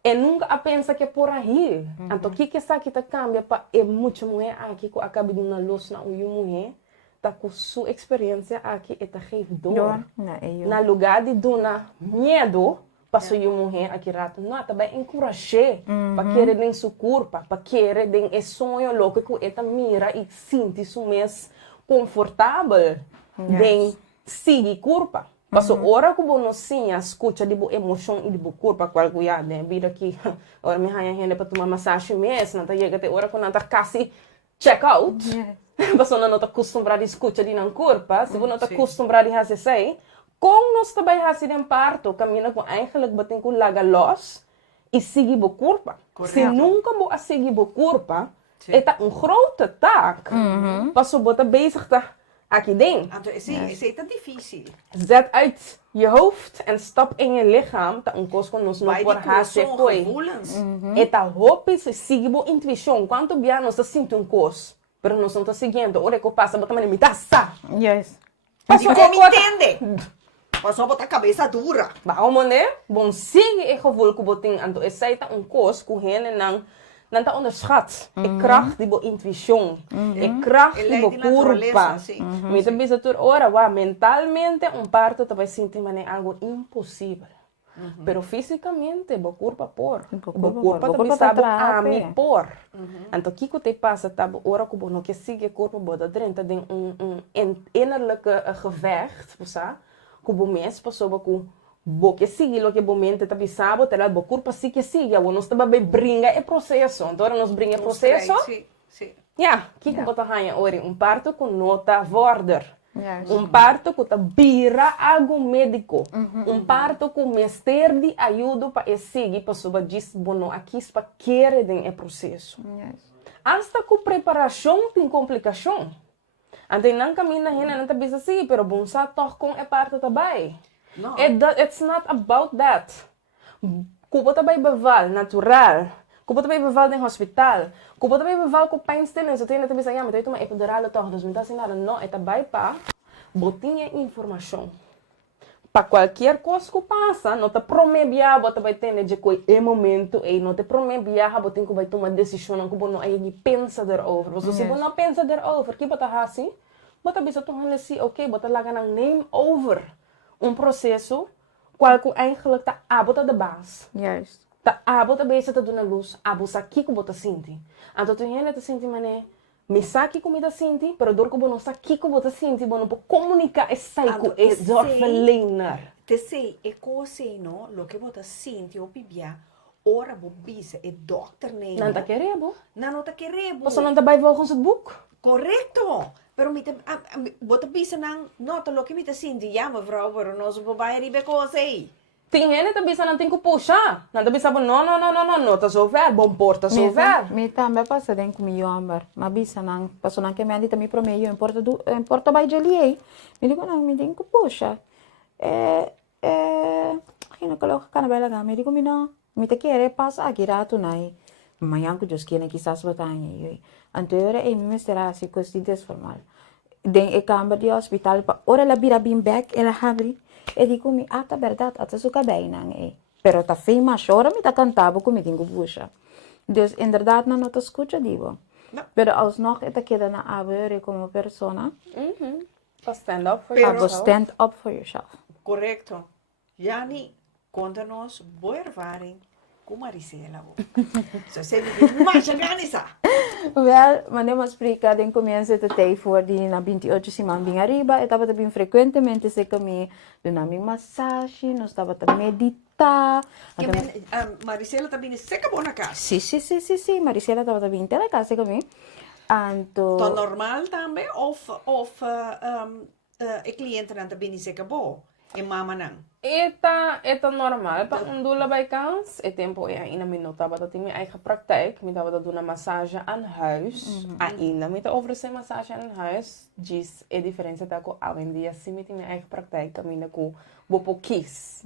e nunca a pensa que é por aí. Então que essa aqui tá cambia para é muito mulher aqui que acaba de uma luz na mulher tá com sua experiência aqui e tá geef dor. Na lugar de dona medo passou uma mulher aqui rato não também encorajar para querer nem sua culpa para querer nem é sonho louco que eta mira e sente isso mesmo confortável nem seguir culpa passou hora que você não sim escuta de boa emoção e de boa culpa qual que é né vida aqui hora me raia gente para tomar massagem mesmo não tá chega até hora quando tá quase check out passou não tá acostumado a escutar de não culpa se você não tá acostumado a fazer isso kung nós também fazem parto, caminha com eigenlijk batem com laga los e seguir bo curva. Se nunca bo a seguir bo curva, é grote taak. Passou bota bezig tá aqui dentro. Então esse é difícil. Zet uit je hoofd en stap in je lichaam, tá coisa que nós não por hacer coi. Eta hope se seguir bo intuição. Quanto bem nós sente coisa, pero nós não tá seguindo. Ora que passa bota me taça. Yes. Passou como entende? Passou botar a cabeça dura. Waarom né? Bom, sigue e gevoel que boting anto essa é coisa que gente não tá onderschat. É kracht de bo intuição. É kracht de bo curva. Me também se tur ora wa mentalmente parto também sente mané algo impossível. Pero fisicamente bo curva por. Bo curva também sabe a mi por. Anto kiko te passa tá ora que bo no que sigue curva bo da dentro de innerlijke gevecht, você que o mês passou com boque seguir o que o momento está pisado terá o corpo assim que sigue a nós também brinca é processo então nós processo sim que botar aí ora parto com nota border Juist. Parto que tá bira algo médico. Parto que mestre de ajuda para seguir para sobre diz bono aqui para querer den processo. Juist. Hasta que preparação tem complicação. Ante não caminha hena não tá bisa assim, pero bom sa toch com parte também. No. It's not about that. Kubo também beval natural. Kubo também beval em hospital. Kubo também beval com pijnstillers. Eu tenho também sair, mas eu tenho uma epidural toch, dus me assim nada não, é também para botinha informação. Para qualquer coisa que passa, não te promete você vai ter de que momento e não te promete você tem que vai tomar decisão que você não aí pensa erover. Você se você não pensa erover, que você assim, você bisa tomar assim, ok, você lá ganhar name over processo qual que eigenlijk tá abota de base. Juist. Tá abota bezig te doen na luz, abusa aqui que você sente. Então tu ainda te sente mané, me saque comida sente, pero dor que você aqui que você sente, você não comunicar esse cycle, é zorgverlener. Te sei, e cose, no? Lo che vota senti o pibia, ora bo bisa, e dokter nee. Não tá querendo? Não tá querendo. Você não tá bij volgens het boek? Correcto. Pero mi te, bota bisa nang, nota lo che mi te senti, ja mevrouw, pero no so babai ribe cose. Tem gente que bisa não tem que puxar. Não tá bisa não, tá so ver, bom porta so ver. Me também passa dentro com meu amor. Mas bisa não, passou não que me andi também prometo, importa by jeliei. Me digo não, me tem que puxa. Kina kalau kana bela ga, me digo me não, me te querer passa aqui rato nai. Manhã que Deus quer que sas batanya yoi. Anterior me mestera assim coisa desformal. Den e kamer di hospital pa ora la bira bim back ela habri. E digo me ata verdade, ata suka bem nang Pero ta fei ma chora me ta cantava como tenho bucha. Dus inderdaad não te escucha digo. Pero alsnog ita queda na abere como persona. Stand up for Pero yourself. stand up for yourself. Correcto. Yani, conta-nos boa ervaring com Marisela. Zo sei me mais organiza. Wel, mas não explica den comienzo de ter voor die na 28 semana bem arriba, estava também frequentemente se caminho do na minha massagem, nós estava também meditar. Marisela também seca boa na casa. Sim, Marisela estava também em tela casa comigo. Anto. Tá normal também of cliente não também seca boa. E mama não. Eta normal. Pa undula bij kans. Het tempo ja in een minuut dat ik in mijn eigen praktijk. Met dat doen een massage aan huis. Ainda met over zijn massage aan huis. Diz é diferença da ko além dia sim met in mijn eigen praktijk. Caminha com bopo kiss.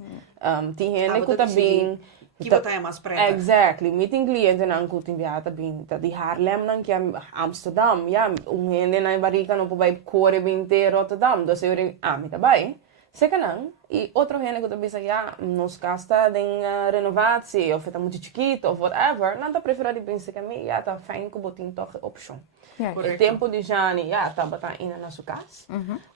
Tem gente que também. Que botar é mais preta. Exactly. Meeting cliente na ko tin dia também. De Haarlem nang que Amsterdam. Ja, gente na barriga no vai correr bem Rotterdam. Dus eu met daarbij. Zeker não. E outro gente que também já nos gasta em renovatie, of het dan muito chiquito, of whatever, não tá preferado pensar que mim já tá fijn que botin toch option. O tempo de Jani, já tá batendo ainda na sua casa.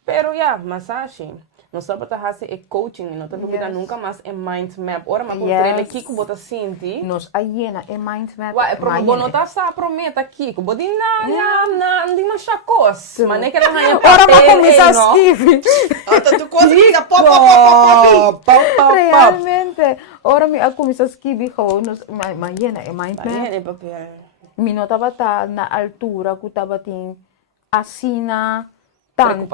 Pero já, massagem. Nós estamos fazendo coaching, não tá dúvida nunca mais é mind map. Ora, mas treino aqui que bota senti. Nós aiena é mind map. Ué, promo não tá só prometa aqui, que botin não tem mais chacos. Mas nem que ela ganha papel. Ora, mas começar a escrever. Tu consegue pop. Realmente. Ora, me começar a escrever gewoon, mas aiena é mind map. Aiena é papel. Me não estava na altura que estava tem assina tanto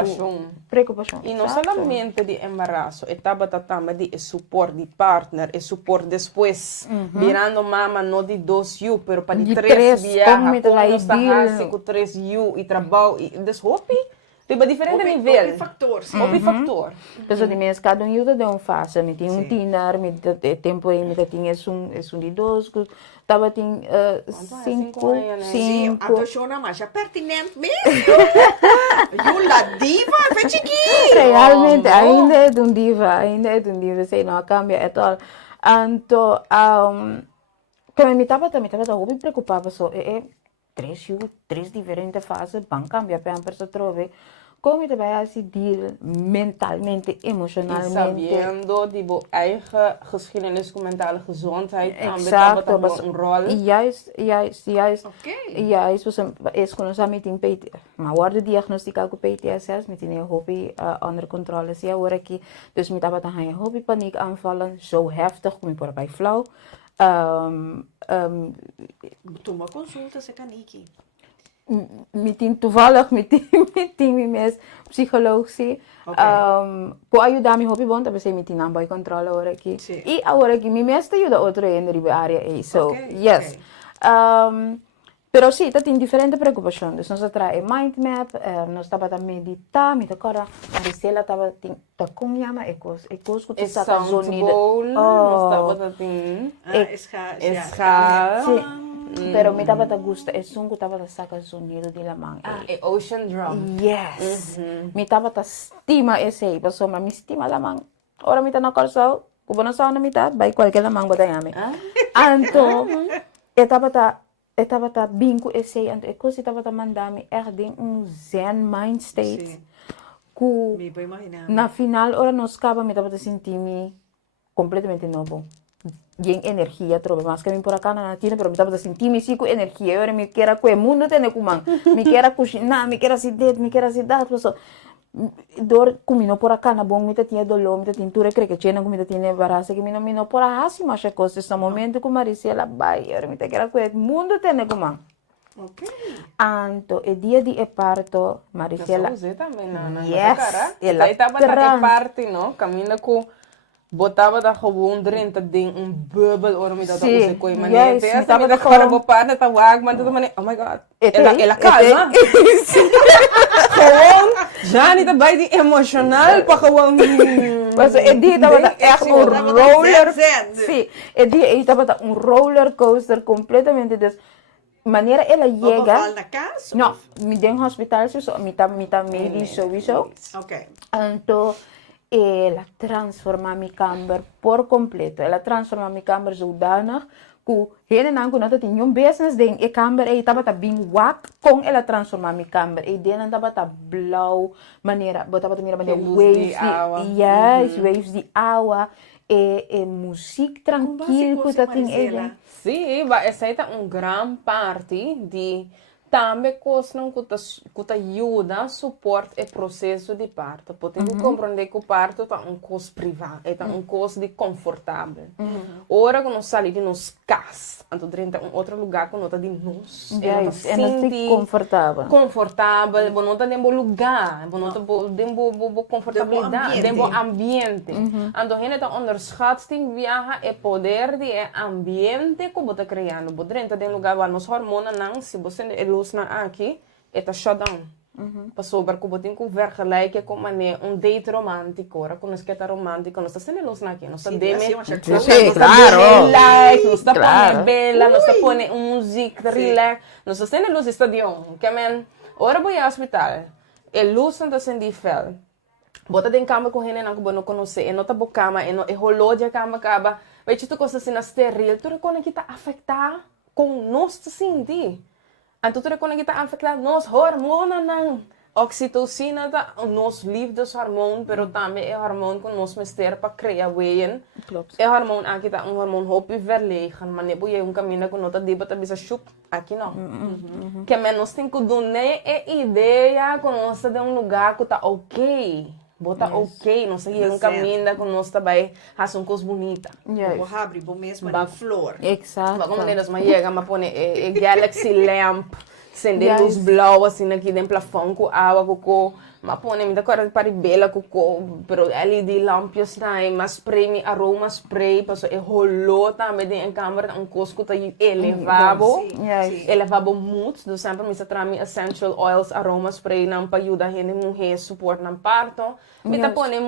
preocupação. E não somente de embaraço, estava também de suporte de partner, e suporte depois, virando mama não de 2 anos, pero para de 3 viagens, como está com 3 anos e trabalho, e deshopi, tem diferente nível. Opi factor. Pessoal de mês, cada ajuda de fase, me tem Tinder, me tem tempo aí, me tem é de 2, estava tem 5. Sim, a doxona mais é pertinente mesmo. La diva, fechigui. Realmente, ainda é de diva, sei não, cambia é tal. Então, que me estava muito preocupada, só é 3 diferentes fases, vão cambiar para a pessoa trove. Como je bij als deal mentalmente, emotionalmente. Sabendo de je eigen geschiedenis, mentale gezondheid, exacto, dat een rol. Juist. Okay. Juist, is gewoon zo met een PT. Maar worden diagnosticaal com PTSS, met een hobby onder controle. Zie je hoor ik, dus met dat dan je hobby paniek aanvallen, zo heftig, kom je voor bij flauw. Toma consulta, se caniki. meeting toevallig, meeting mes psicologi. Po ayudar mi hopi bon, tapi saya meeting nambai controle ora aqui. Sì. E agora que mi mes te ajuda outro em riba área aí. So, yes. Pero sí, tem diferentes preocupações. Nós trae mind map, nós estava a meditar, me tocara, Maricela estava a kunjama, ekos que tu Sound saca sonido. bowl, nós estava assim. Escal. Sí. Pero me estava a gusta, é som que estava a sacar sonido de la mão. É ocean drum. Yes. Me estava a estima esse aí, passou, mas me estima la mão. Ora me tá na corção, kubo na sauna me tá, vai qualquer la mão botayame. Anto, estava bingo esse aí, anto, coisa estava a mandar-me em zen mind state. Sim. Que Me vou imaginar. na final, ora nós acaba, me estava a sentir-me completamente novo. Bien energia, trobe, mas que me por acá na tina, pero me estava a sentir-me assim com energia. Eu me quero que o mundo tenha com man, me quero cozinhar, me quero cidade, me quero cidade, pessoal. Dor comino por acá na bom, me tinha dolor, me tinha tintura, creio que tinha comida tinha embaraço, que me não por a assim, mas é coisa, esse momento com Maricela, vai, eu me quero que o mundo tenha com man. Ok. Anto, e dia de parto, Maricela. Nós usei também, não. Yes, ela Aí estava trans. na parte, não? Caminha com... Botava da gewoon dentro de bubble ora me dava Sim, usei com yes, maneira. me Essa tava me da da cara gewoon- bopada da wag, mas tudo maneira. Oh my god. Ela Ete- calma. Gewoon, já niet bij die emocional, para gewoon. Mas é dia estava echt um roller. zen. Sim, é dia estava um roller coaster completamente des maneira ela Beval chega. na casa? Não, me deu um hospital sowieso, me tá médico sowieso. Ok. Então, ela transforma minha câmera por completo. Ela transforma minha câmera zodanig que hele não nota tinha business ding e câmera e estava bem wak com ela transforma minha câmera e dentro estava blau maneira, botava maneira luz de waves água. yes, waves de água e música tranquilo que tá tinha. Sim, essa aí tá grande parte de também coisas que ajuda, suporte e processo de parto. Porque compreender que o parto é coisa privado, é coisa de confortável. Ora que nós saímos de nos casa, então dentro outro lugar que nós de nós, Yes, é não confortável. confortável, não tá dentro lugar, não tá dentro confortabilidade, dentro ambiente. Então a gente tá onderschat tem viaja e poder de ambiente que você criando. Você dentro de lugar waar nos hormonen não, se você luz na aqui, é shutdown. Passou para que você tem que vergelijken com um date romântico, ora quando nós quer romântico, nós estamos luz na aqui, nós estamos Sim, claro. like, nós estamos Claro. bela, nós estamos música relax, nós estamos luz estadion, que men, ora vou ao hospital, e luz não está sendo fel. Bota den cama com gente que não conhece, e não tá boa cama, e rolou de cama acaba, vai tu coisa assim na steril, tu reconhece que tá afetar com nós te sentir. Então, tu reconhece que está afetado nos hormones, não. Oxitocina é o nosso liefdeshormoon, mas também é o hormônio que nós mister para criar weien. Klopt. É o hormônio aqui está hormônio hope verlegen, mas não é caminho que nós debemos tá bisa chup aqui não. Que menos tem que dar é ideia que nós de lugar que está ok. Bota ok, não sei caminho que nós também faz coisa bonita. Vou abrir, vou mesmo na flor. Exato. Mas como nós mas chega, mas põe galaxy lamp, acender luz blau assim aqui dentro do plafond com água com mas põe me dá cor para bela com pero LED lampios daí, mas spray aroma spray, passou e rolou também dentro da câmera coisa que tá elevado. Elevado muito, do sempre me trami essential oils aroma spray não para ajudar a gente mulher suporte no parto. Me tá põe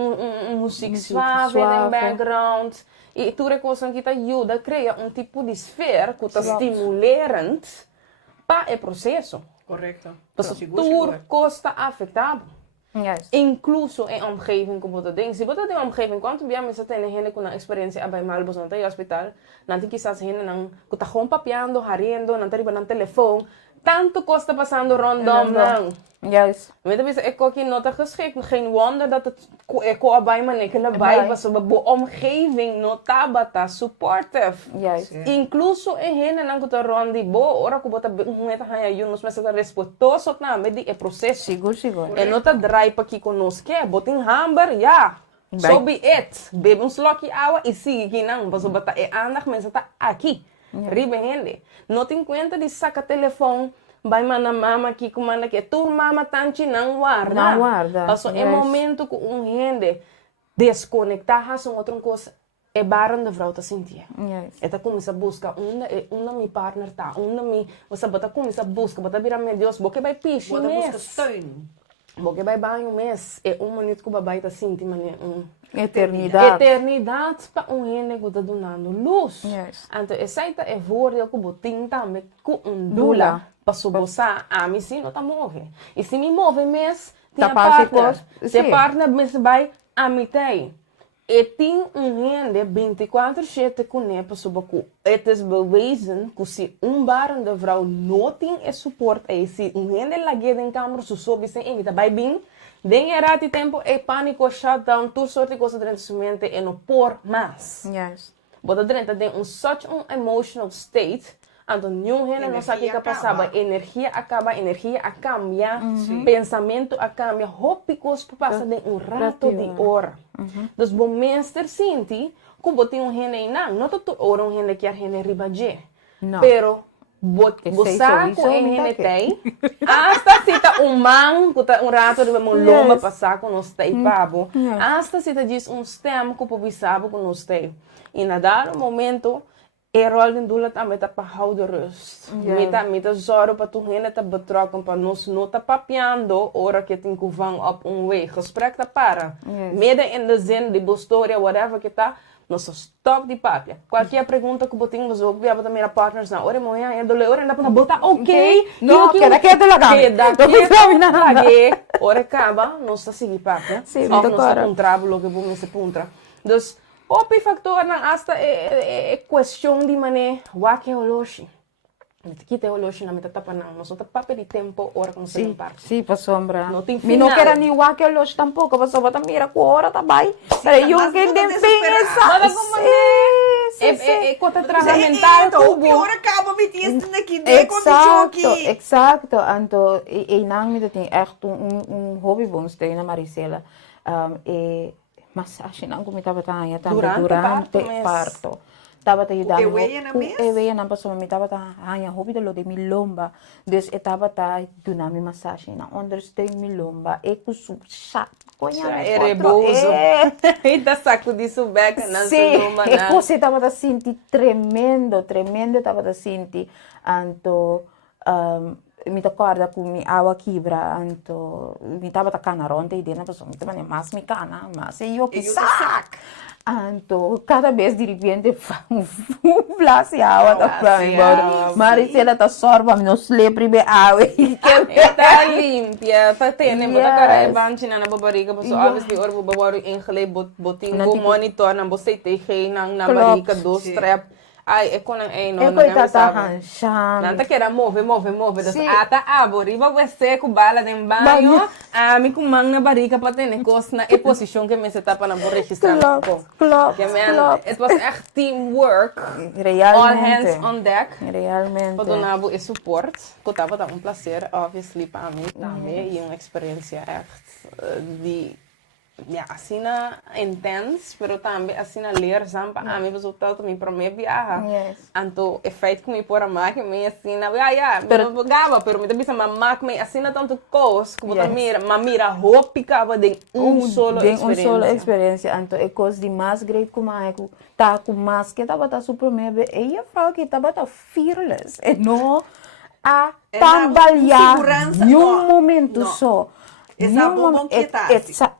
música suave no background. E tudo coisa que te ajuda a criar tipo de esfera que está estimulante para o processo. Correto. Então, tudo coisa afetado. Yes. Incluso em omgeving que você tem. Se você tem uma omgeving, quanto bem você tem gente com uma experiência bem mal, você não tem hospital, não tem quizás gente não que está papeando, harendo, não tem no telefone, tanto coisa passando rondom não. Yes. Weet je, ik ook in nota geschikt. Geen wonder dat het bij me niet erbij was. De omgeving nota supportive. Yes. Incluso in henen ang kuta rondi bo ora ko bota meta haya yun nos mesa respetuoso na med di processo. Seguro. E nota dry pa ki conosque, boting hamber ja. So be it. Bebe sloki água e sigue que não, mas bota e andak men tá aqui. Ribe hende. Não tem conta de saca telefone vai mana mama que comanda que tu mama tanti não guarda. Não guarda, Also, é yes. momento que gente desconectar com outra coisa. É barão de vrouw te sentir. Yes. Eta começa a buscar onde meu partner tá, onde mi você bota começa a buscar, bota virar meu Deus, porque vai piche Bota busca mês. steun. Porque vai banho mês, é minuto que o babai tá sentindo, mané, Eternidade. eternidade para gente que tá donando luz. Yes. Então, essa é voordeel que botin também com Dula. dula para subosa a mim sim não tá morre. E se me move mês, Tá tem parte partner. coisa, Se sim. partner mês vai a mitei. E tem gente 24/7 com ele para suboku. Het is bewezen que se barn de vrouw não tem esse suporte, e se gente lagi em câmara, su sobe sem imita, vai bem. Den era de tempo e pânico, shutdown, tudo sorte de coisa dentro da mente e não por mais. Yes. Bota dentro tem such emotional state, então nenhum gente não sabe o que passava, energia acaba, energia a cambia, pensamento a cambia, hopicos passa de rato de hora. Então, bom mestre sente, como tem gente aí não todo hora gente que a gente ribaje, Não. pero Que você sei, com sou gente isso, tem, hasta se tá man, rato de lomba passar com nós tem pabo, hasta se tá diz stem que o sabe com nós tem. E na dado momento, e rol din dula também tá para houden rust. Mita zorgen para tu gente tá betrokken para nós não tá papiando hora que tem que vang op weg. Gesprek tá para. Midden in de zin, de história, whatever que tá, nós stop de papia. Qualquer pergunta que botinho você ouve, a minha partners na hora manhã, é dole hora na para botar ok. Não, queda quieto lá, Hora acaba, nós tá seguir papia. Sim, Of muito nós tá claro. puntrabo, lo que vamos se puntra. Dus op factor na hasta é questão de mané, wa que oloshi. Kita oloshi na metapa na, nós tá papel de tempo hora como se Sí, parte. sí, pa sombra. No tem Mi no final. quero ni igual que los tampoco, pa sombra mira com hora tá bem. Pero eu mas que não tem tá fim desesperada. essa. É contra traga mental, O kubo. que hora acaba me tienes aqui, de condição aqui. Exacto. Anto, e nang mi tem echt hobby bons tem na Maricela. Massagem nang kumita ba tayo durante parto. Tava tayo dami. Eweia na mes? Eweia na paso mi tava tayo hanya hobby dalo de mi lomba. Dus etaba tayo dunami massagem na understand mi lomba. E kusu chat. É rebozo. Eita saco de subeca na sua E você estava a sentir tremendo, estava a sentir. Anto, me acorda com minha água quebra, anto, me estava a canaronte e dentro, pessoal, me estava mais me cana, mas eu que sac. Anto, cada vez de repente, blase água da praia. Maricela tá sorba, não se lembra bem água. Tá limpia, tá tendo, bota cara é banchina na babariga, pessoal, obviously, ora o babaro engelei botinho, monitor, na você tem rei na babariga, dos trap. Ai, é quando é não, não é sabe. Nanta que era move, das ata abori, vai você com bala de banho, a mim com mão na barriga para ter negócio na posição que me se tapa na borra registrando. Klopt. It was echt teamwork. Realmente. All hands on deck. Realmente. Para donar esse suporte, que estava um prazer, obviously, para mim também, e uma experiência echt de assim intense, pero também assim leerzame para mim, resultado também para mim viajar. Então, o feito que me pôr a máquina, me assim, me gava, pero me também uma máquina assim tanto coisa, como mira roupa ficava de solo experiência. Então, é coisa de mais great como é que tá com mais que tava super mebe, e a frau que tava fearless, e não a trabalhar em momento só.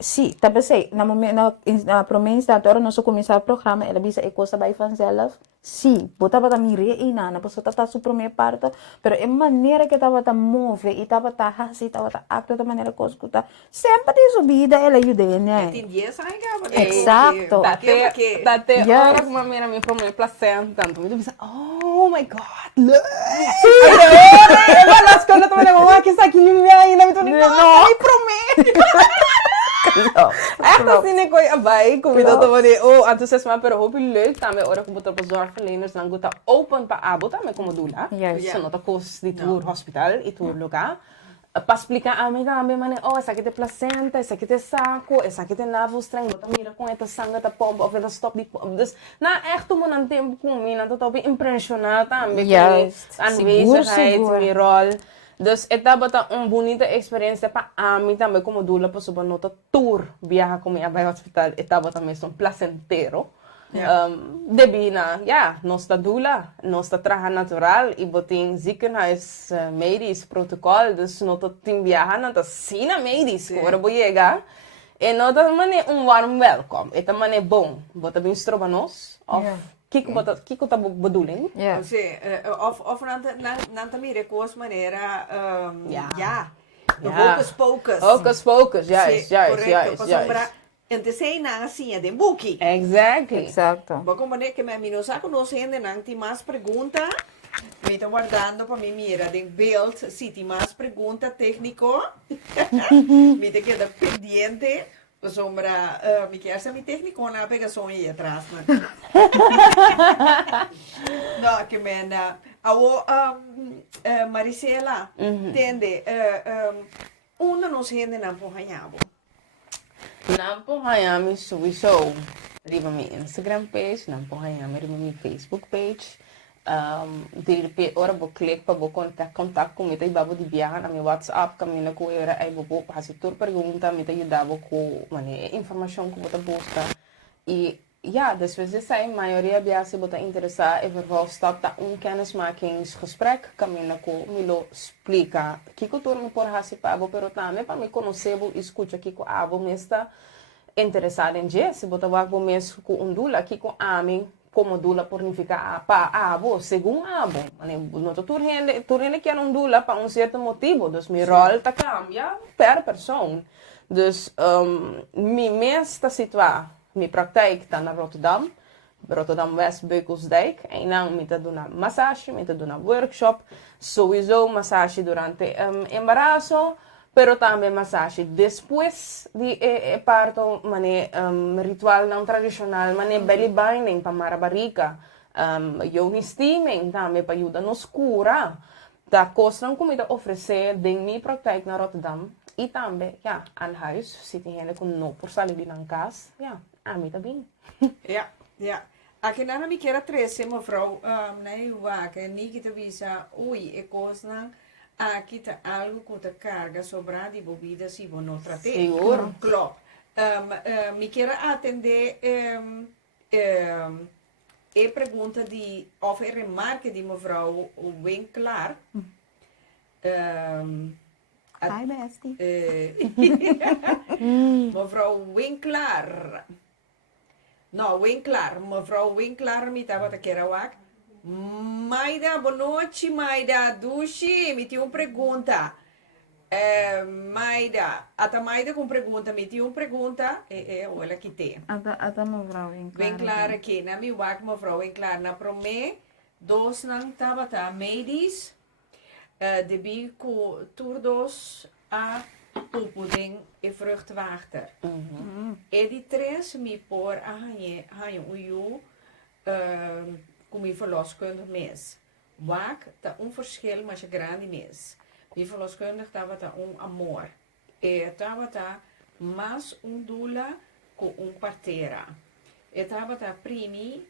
Sim, tá pensei, na promessa agora nós começar o programa, ela disse que coisa vai vanzelf. Sim, botava da mire e na pessoa tá super minha parte, pero é maneira que tava tá move e tava tá assim, tava tá acto da maneira coisa que tá sempre de subida ela ajuda, né? Entendi essa regava. Exato. Date hora uma mira me foi muito placenta, tanto me disse, oh my god, look. Eu las quando tu me levou que está aqui me ainda me tô não, me prometo. Echt assim, ik bij comida te oh, entusiasma, pero hoop leuk também. Ora como tá zorgverleners dan goed open pa abo também como dula. Yes. Nota cost di tour hospital e tour local. Para explicar a mim também, mane, oh, essa aqui tem placenta, essa aqui tem saco, essa aqui tem navelstreng, bota mira com essa sangue da pompa, of essa stop de pompa. Dus, na echt om een tempo com mim, na tot op impressionado também. Yes. Aanwezigheid, mijn rol. Dus esta bota bonita experiência para mim também como doula para subir nota tour viajar comigo ao hospital. Esta bota mesmo placentero. Debina, ja, nossa doula, nossa traja natural e botin ziekenhuis medisch protocol, dus nota tim viajar nota sina medisch, agora vou chegar. E nota mané warm welcome. Esta mané bom, bota bem strobanos of kiko tá bedoeling. Ja. Of nanta mire koos maneira, Ja. hocus pocus. Hocus pocus, juist. En te sei na assim de buki. Exactly. Exacto. Vou como que me minosa conhecendo não tem mais pergunta. Me estou guardando para mim mira de beeld, se tem mais pergunta técnico. Me te queda pendiente. Sombra, me quer ser mi técnico na pegação aí atrás, né? Não, que mena. Marisela, entende? Una nos gente na porranhabo. Nampo Hayami sowieso. Riba mi Instagram page, Nampo Hayami riba mi Facebook page. De ora bo click pa bo contact com mita ibabo di viaja na mi WhatsApp kami na ko era ay bo kasi tur pergunta mita yudabo ko mane informação ko bota busca. E ja, dus we zijn maioria biasa bota interessa e vervolg stap ta kennismakingsgesprek kami na ko milo explica kiko tur mi por hasi pa abo pero também para me conhecer bo escuta kiko abo mesta interessado em je se bota wak bo mes ko undula kiko ami como dula pornifica pa abo según abo mane no turhende que não dula para certo motivo dus mi rol ta cambia per persoon dus mi mesta situa mi praktijk está na Rotterdam West Beukelsdijk en dan me doen een massage, me doen een workshop, sowieso massage durante embarazo, pero también massage después de parto, mane ritual não tradicional, mane belly binding para marabarica, yoni steaming também para ajudar nos cura, da kosten kom ik oferecer de mi praktijk na Rotterdam e também, ja, aan huis, zit je com no por salir de casa, ja. Me tá bem. Ja. Aqui na me quer trece, mevrouw, nee, waken, niet te visa, oei, ik koos na, aqui tá algo com a carga sobrar de bebida se vou não tratar. Seguro. Claro. Me quer atender e pergunta de, of remarque de mevrouw Winkelaar. Hi, bestie. Mevrouw Winkelaar. No, Winkelaar. Mevrouw Winkelaar, me estava a querer wak. Maida, boa noite, Maida. Dushi, me tinha uma pergunta. Maida, ata Maida com pergunta, me tinha uma pergunta. Olha que tem. Ata mevrouw Winkelaar. Winkelaar aqui, na mi wak, mevrouw Winkelaar. Na prome, dos nang tabata medisch. De bico toerdos a poepuding e vruchtwater. E die tres mi por hangen uju com mi verloskundig mes. Wak ta verschil mas grande mes. Mi verloskundig ta amor. E ta mas dula com partera. E ta primi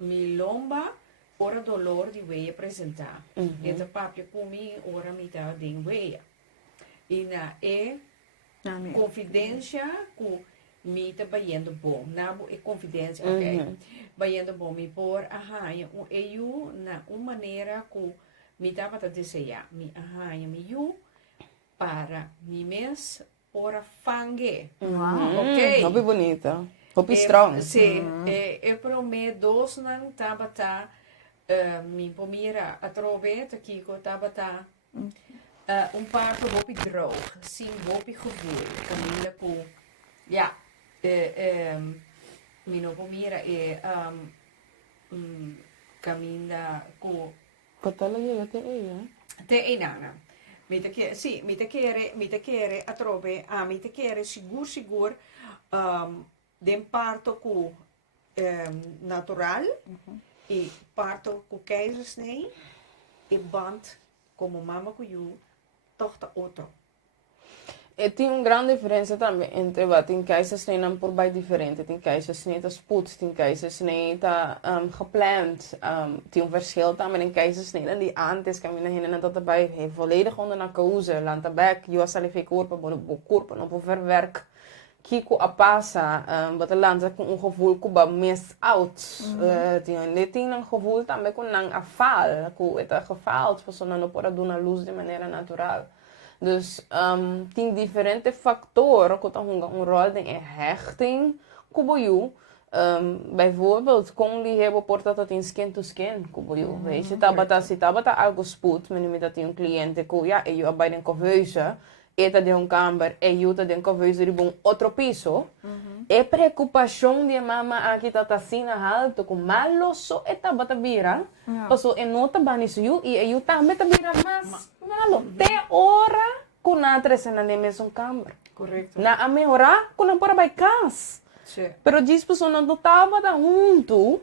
mi lomba ora dolor di weia apresentar. E ta papia comi ora mi ta ding weia. E na confidência com me tá baiando bom, na confidência, ok? Baiando bom me por arranha eu na uma maneira com me tava a desejar, me arranha me para me mes ora fangue, ok? Hobby bonita, hobby strong. Sim, eu prometo dos não tava me pomira a trove aqui com tava parto op droog, sim op gevoel, Camila com, ja, mino pomira Camila com, Catala llega te enana, me te quere a trove, me te quere sigur, den parto com natural, e parto com keizersnee, e band como mama com you, toch de auto. Tem uma grande diferença também entre wat tem keizersnee dan por baie diferente. Tem keizersnee te spoed, tem keizersnee te gepland. Tem een verschil também em keizersnee dan die antes caminha hin en dat erbij volledig onder narcose, lang tabak, eu salive corpo, bo corpo, não por verwerk. Kiko a passa, wat een land com een gevoel que ba mes oud. Tem een gevoel também com een afval, com het gefaald, persoon não pode doen a luz de maneira natural. Dus tem diferentes factoren que een rol in hechting kuboyu. Bijvoorbeeld, kung die hebben porta tot in skin to skin kuboyu. Weet je, se tabata algo spoed, men met dat een cliënte ko ja, e eu bij den conveuze, eta de um camber, e eu de um conveuze de bom outro piso. E preocupação de mama aqui tá assim alto com malo só eta bata bira. Paso e nota banis eu e eu também tá bira mas malo. Te hora com a três na mesmo camber. Correcto. Na a melhorar com a para by cas. Sí. Pero diz pessoa não tava da junto.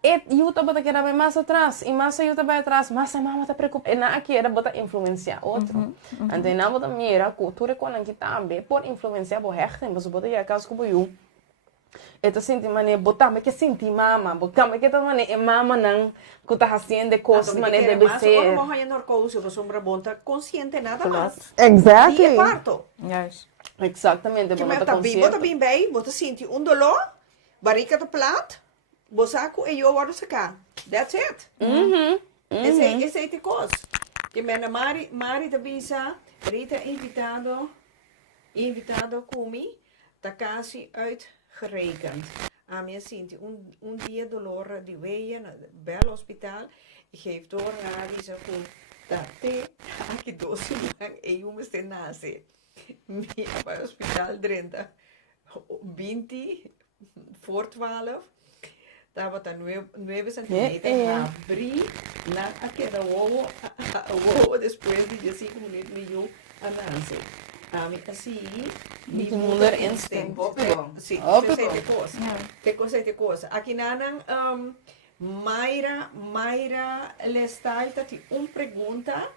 E eu tava da querer mais atrás e mais eu tava atrás, mas a mama tá preocupada. E na aqui era bota influenciar outro. Então na bota mira cultura com a que também por influenciar bo hechting, mas bota já caso como eu. Então senti mané botar, mas que senti mama, botar, mas que tá mané mama não que tá fazendo coisas mané deve ser. Não vai na coisa, você sombra bonta consciente nada mais. Exactly. E parto. Juist. Exatamente, Que bota me tá consciente. bem bem, você sente dolor, barriga tá plat, bosaco e eu vou sacar. That's it. Esse é a coisa. Que me na Mari da Bisa, Rita invitado comigo, tá quase uitgerekend. A minha sente dia dolor de weeën, bel hospitaal, ik geef door naar die zo goed. Dat aqui doce lang e eu me estou nasce. Minha vai hospitaal 30, 20, voor 12. Estava a 9 centímetros, abri, na aquela ovo, depois de 5 minutos, eu nasce. Assim, Die moeder instinct. Sim, Óbvio. Tem coisa. Aqui nanang Mayra Lestal tem pergunta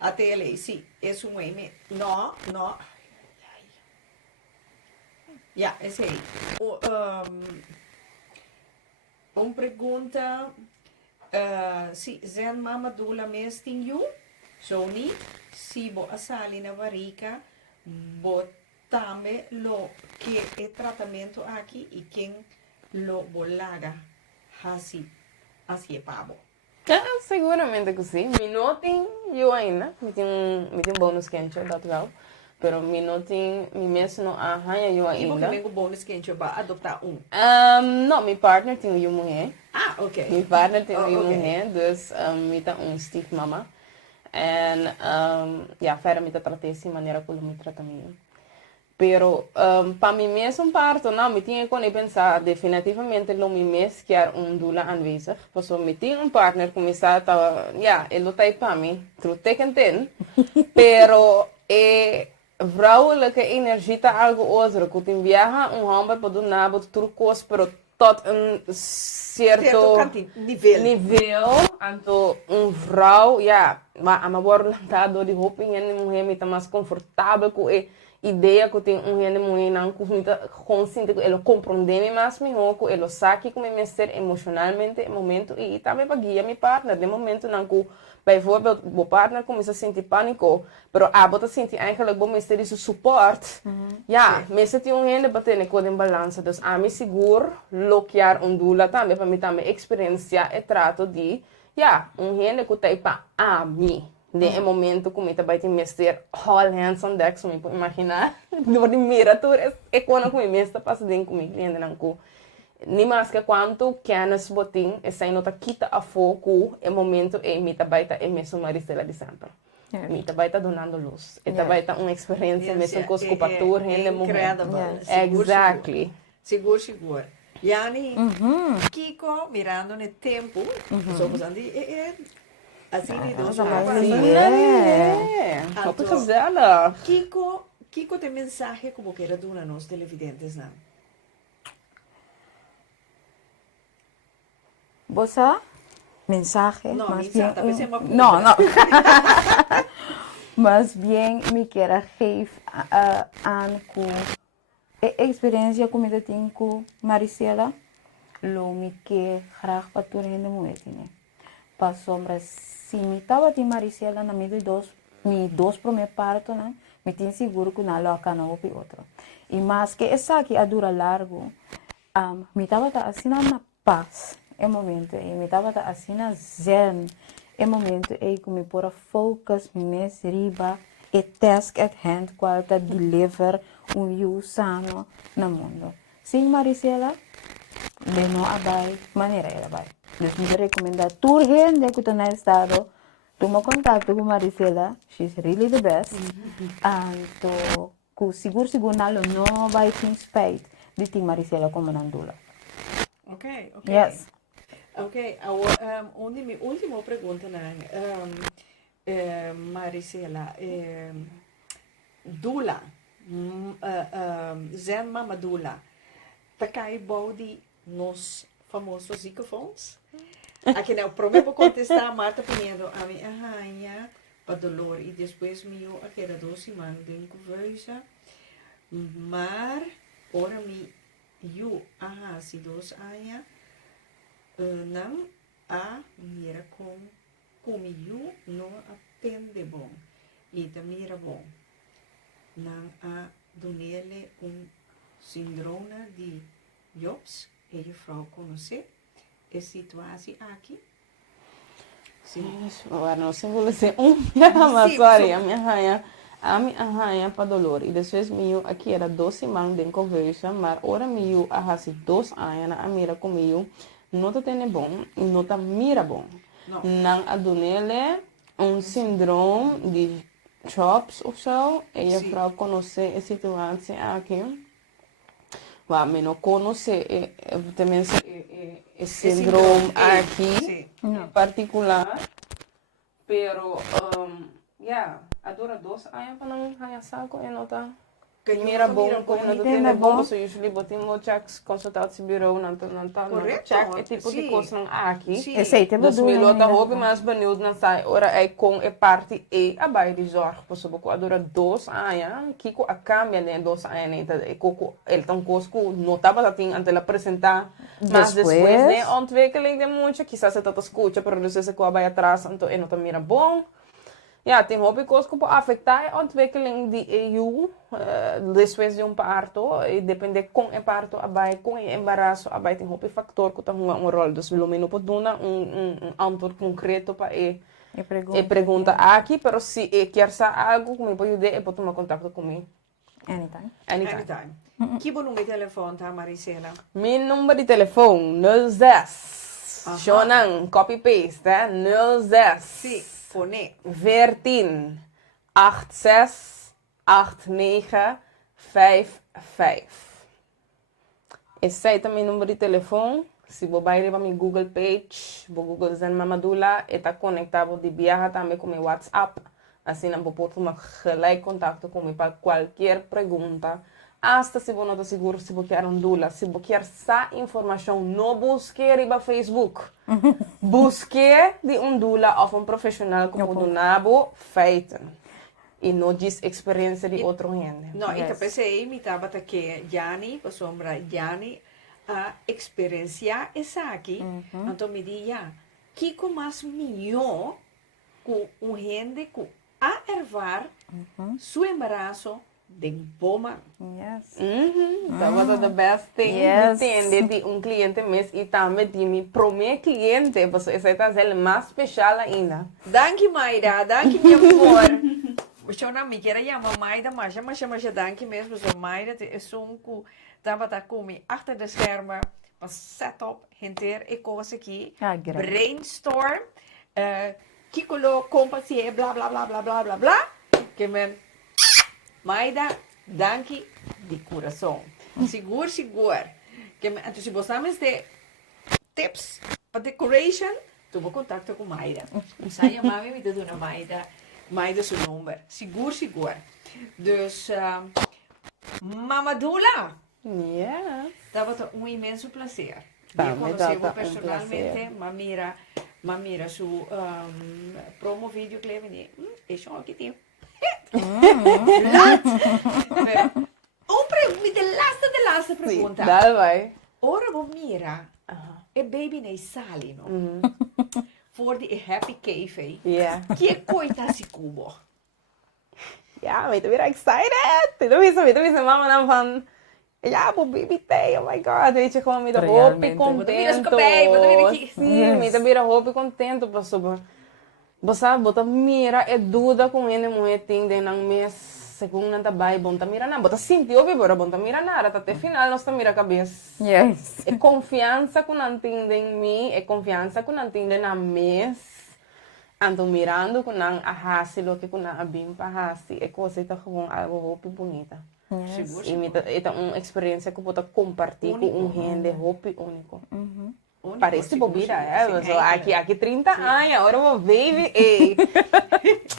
até ele. Sim, é um eme. Não. Ja, esse aí. Pergunta se zijn mama dula mestinho, zo niet, si bo asali na varica, bo tame lo que é tratamento aqui e quem lo bolaga assim é pabo. Seguramente que sim. Me notem eu ainda. Me tem bônus quente, dat wel. Pero me notem, me mesmo não arranha eu E porque ainda. tenho bônus quente para adotar Não, meu partner tem uma mulher. Ah, ok. Meu partner tem uma okay. mulher, dus me tá stiefmama. En ja, verder me tá tratar de maneira como me trata mesmo. Pero para mim mesmo parto, não, me tinha que pensar definitivamente lo me mesmo que era dula aanwezig. Porque me tinha partner começar a, ja, ele tá aí para mim, true teken ten. Pero vrouwelijke energie tá algo outro, que tem viaja homem para do nabo turcos, pero tot certo nível, então vrouw, ja, maar a maior lantado de roupa em mulher me tá mais confortável com ideia que tem mulher não consciente que ele compreende mais melhor que ele sabe como me ser emocionalmente no momento e também para guiar meu partner de momento não que bijvoorbeeld o partner começa a sentir pânico pero bota sentir eigenlijk bom mestre isso suporte ja mestre tem gente para ter com balança dus a mim seguro bloquear dula também para mim também experienciar e trato de ja gente que tá para a mim de momento como está vai ter mestre all hands on deck so me pode imaginar door die mirator é quando como mestre passa dentro comigo cliente não com nem mais que quanto kennis boting é sem nota quita a foco é momento é me vai estar é mesmo Marisela de sempre me vai estar donando luz é vai estar uma experiência mesmo com os copator rende momento exactly seguro Yani Kiko mirando no tempo somos andi assim de dois Wat gezellig. Kiko tem mensagem como que era dona nos televidentes não. Bossa? Mensaje? No, más mensaje, bien pensé en una no. Mas bien me quero geven aan a experiência como eu tenho com Maricela. Lo me que graag para tu rende muito, né? Para sombra, se me tava de Maricela na me dois primeiro parto, né? Me tenho seguro que não lo acana o outro. E mais que essa aqui a dura largo, me tava assim na paz, é momento, e me tava assim na zen, é momento, e que me pôr focus, mes riba, e task at hand, qual tá deliver you sano no mundo. Sim, Maricela, de no abai, maneira ela vai. Dus me recomenda tu gente que tá no estado, toma contato com Maricela, she's really the best. And to seguro nalo no vai ter spijt de ter Maricela como nandula. Ok. Yes. Ok, minha última pergunta, Maricela, Dula, Zen Mama Dula, takai body nos famosos ziekenfonds? Aqui não, prometo contestar Marta Pinheiro, a minha rainha, para dolor, e depois meu, aqui era 12 semanas de conversa, mas, ora se 2 anos, não a mira comigo não atende bom e da mira bom não a donele síndrome de Jobs e a vrouw conhecer a situação aqui. Sim. Bueno, simbolizei mas sorry, a minha rainha para dolor. E depois meu aqui era 12 semanas de conversa, mas ora meu a 2 anos a mira comigo não está tendo bom e não está mira bom. Não a donele síndrome de Jobs ou so, e a vrouw conhecer a situação aqui. Mas me não conhece também esse síndrome aqui em particular, pero adora 2 anos para não ganhar saco e não está mira bom, não tem bom, so usually botin mo checks consultatiebureau não check e tipo de coisa aqui. Dus me tá hobby mais benieuwd na sai ora é com a parte e a bai de zorg, posso boco adora 2 anos, kiko a cambia de 2 anos então e coco ele tão cosco notava assim ante la apresentar, mas depois né ontwikkeling de muito, quizás se tá escuta, pero depois se co vai atrás então e não tá mira bom. Ja, tem hobby coisas que afetar a ontwikkeling die EU, depois de parto, e depende com o parto, abai, com o embaraço, abai tem hobby factor que tem rol. Dus pelo menos pode dar antwoord concreto para e pergunta aqui, pero se quer saber algo, como pode ajudar, pode tomar contato comigo. Anytime. Que bom número de telefone, tá, Maricela? Meu número de telefone, 06. Shonan, copy-paste, tá? 06. Sim. 14 86 89 55. Esse é também o número de telefone. Se você vai para meu Google Page, o Google Zen Mama Dula, está conectado de viajar também com meu WhatsApp. Assim, você pode tomar gelijk contato comigo para qualquer pergunta. Hasta se você não está seguro se você quer dula, se você quer essa informação, não busque no Facebook. Busque de dula ou profissional como do nabo feiten. E não diz experiência de outro gente. Não, então pensei, me estava que Jani, para sombra Jani, a experiência essa aqui. Então me diga, que mais melhor com gente que a ervar seu embaraço de boma. Yes. That was the best thing. Yes. De cliente mesmo e também de meu primeiro cliente, porque esse é o mais especial ainda. Danke, Maida. Danke, meu amor. Eu não me quero chamar Maida, mas danke mesmo. So, Maida é que estava comigo achter de schermen, mas setup, hinter, e coisa aqui, brainstorm, kikolo, compatie, bla bla bla bla bla bla bla, que men Maida, danke de coração. Seguro. Que então se você tem tips para decoration, tu vou contato com Maida. Sai a mami me dá uma Maida seu número. Seguro. Dus Mama Dula. Yes. Estava imenso prazer. Eu conheci personalmente, mamira seu promo vídeo que leve, isso aqui tem. De laatste pregunta. Dale vai. Ora we mira, e baby nei sali, no? Voor die happy cave, Yeah. que coita si cubo. Ja, weet je, weer excited. Weet je, mama dan van... Ja, po baby tay, oh my god. Weet je, gewoon met de hoop e contento. Sim, met de hoop e contento, pastor. Basta, bota mira e duda com ele mulher ting de nang mes segundo nanta bai bonta mira na. Bota sentiu be bora bonta mira na, até final nós tá mira cabeça. Yes. É confiança com nanting em mim, é confiança com nanting na mes. Ando mirando com nan ahasi lo que com nan abim pahasi. É coisa tá com algo hope bonita. Yes. E é uma experiência que eu vou compartilhar com um gente hope único. Parece bobira, aqui 30 anos, agora eu baby, ei.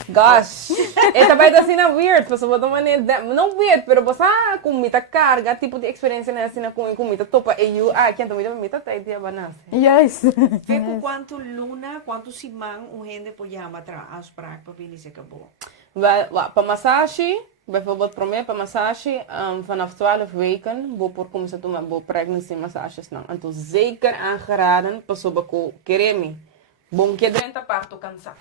Gosh, esta vai dar assim na weird, mas eu vou tomar não weird, pero você com muita carga, tipo de experiência né assim com muita topa e eu aqui então muita tá dia banana. Yes. Fico quanto luna, quanto simang, gente pojama tra afspraak pa se acabou. Para massagem, bijvoorbeeld para mim, para massagem, vanaf 12 weken, vou por começar a tomar pregnancy massages não. Então zeker aangeraden, pas op ko keremi. Bom que dentro parto cansar.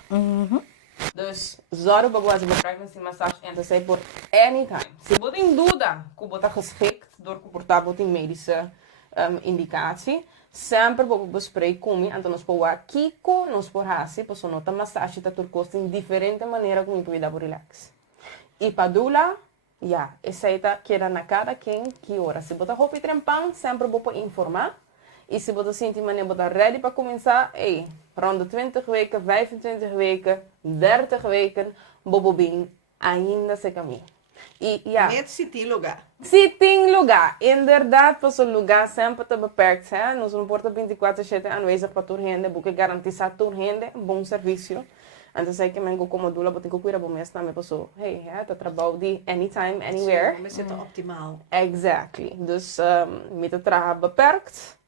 Dus zorg dat we pregnancy massage en te zijn voor anytime. Se você tem dúvida, que você está geschikt door que portar você medische indicatie, sempre vou bespreken comigo, então nós podemos aqui com nós por hasi, pois nós tá massagem tá turcosta em diferente maneira como pode dar relax. E para dula, ja, essa aí tá queda na cada quem que hora. Se você roupa e trempão, sempre vou informar. E se você sentir maneira você ready para começar, ei, rond de 20 weken, 25 weken, 30 weken, bobo bem ainda se caminha. E ja. Net se tem lugar. Se tem lugar, inderdaad, pas o lugar sempre te beperkt. Hè? Nós não porta 24/7 aanwezig para toda gente, porque garantizar toda gente bom serviço. Então sei que mengo como dula, botem que cuida bom mês também passou. Hey, tá trabalho de anytime, anywhere. Mas é optimal. Exactly. Dus met het trabalho beperkt.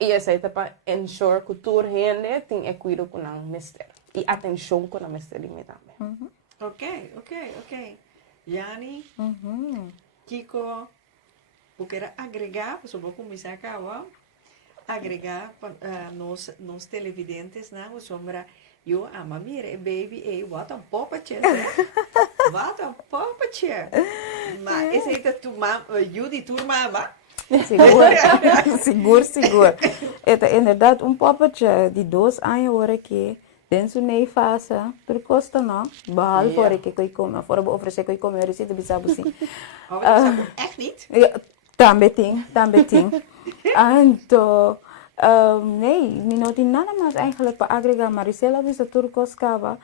E essa é para ensure que toda gente tem cuidado com o mistério. E atenção com o mistério também. Ok. Yani, Kiko, eu quero agregar, eu vou começar a agregar nos televidentes, não, sombra, eu amo, mira, baby, wat een poppetje, wat een poppetje. Maar is het tu mama, Judy, tu mama? Seguro. Het is inderdaad een poppetje die 2 anos hoor que dentro nem faça por costa não bahal fora que coi come fora vou oferecer coi come receita bisabu sim Echt niet? também tem então nee não tem nada mais eigenlijk para agregar Maricela bisa turcos cava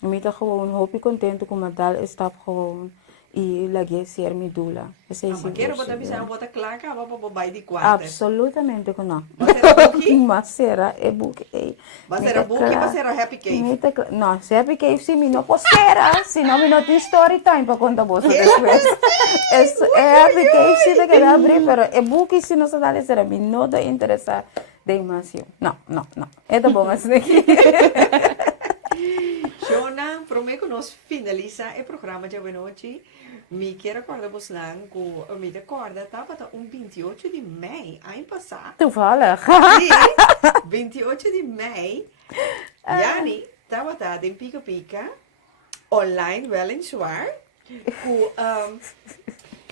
me tá gewoon hoop contento com a dal stap gewoon e lagi ser mi dula mas quero botar bisa botar claca vou para baixo de quarto absolutamente que não mas será é buque mas era buque mas era happy cave não se happy cave se me não posera se não me não tem story time para contar você depois é happy cave se te quer abrir pero é buque se não se dá será me não te interessa demasiado não é tão bom assim aqui Shona, prometo que nós finaliza o programa de hoje. Me quero acordar você que me recorda estava um 28 de maio ano passado. Toevallig. Sim, 28 de maio. Yani, estava em Pica Pica, online wel en zwaar.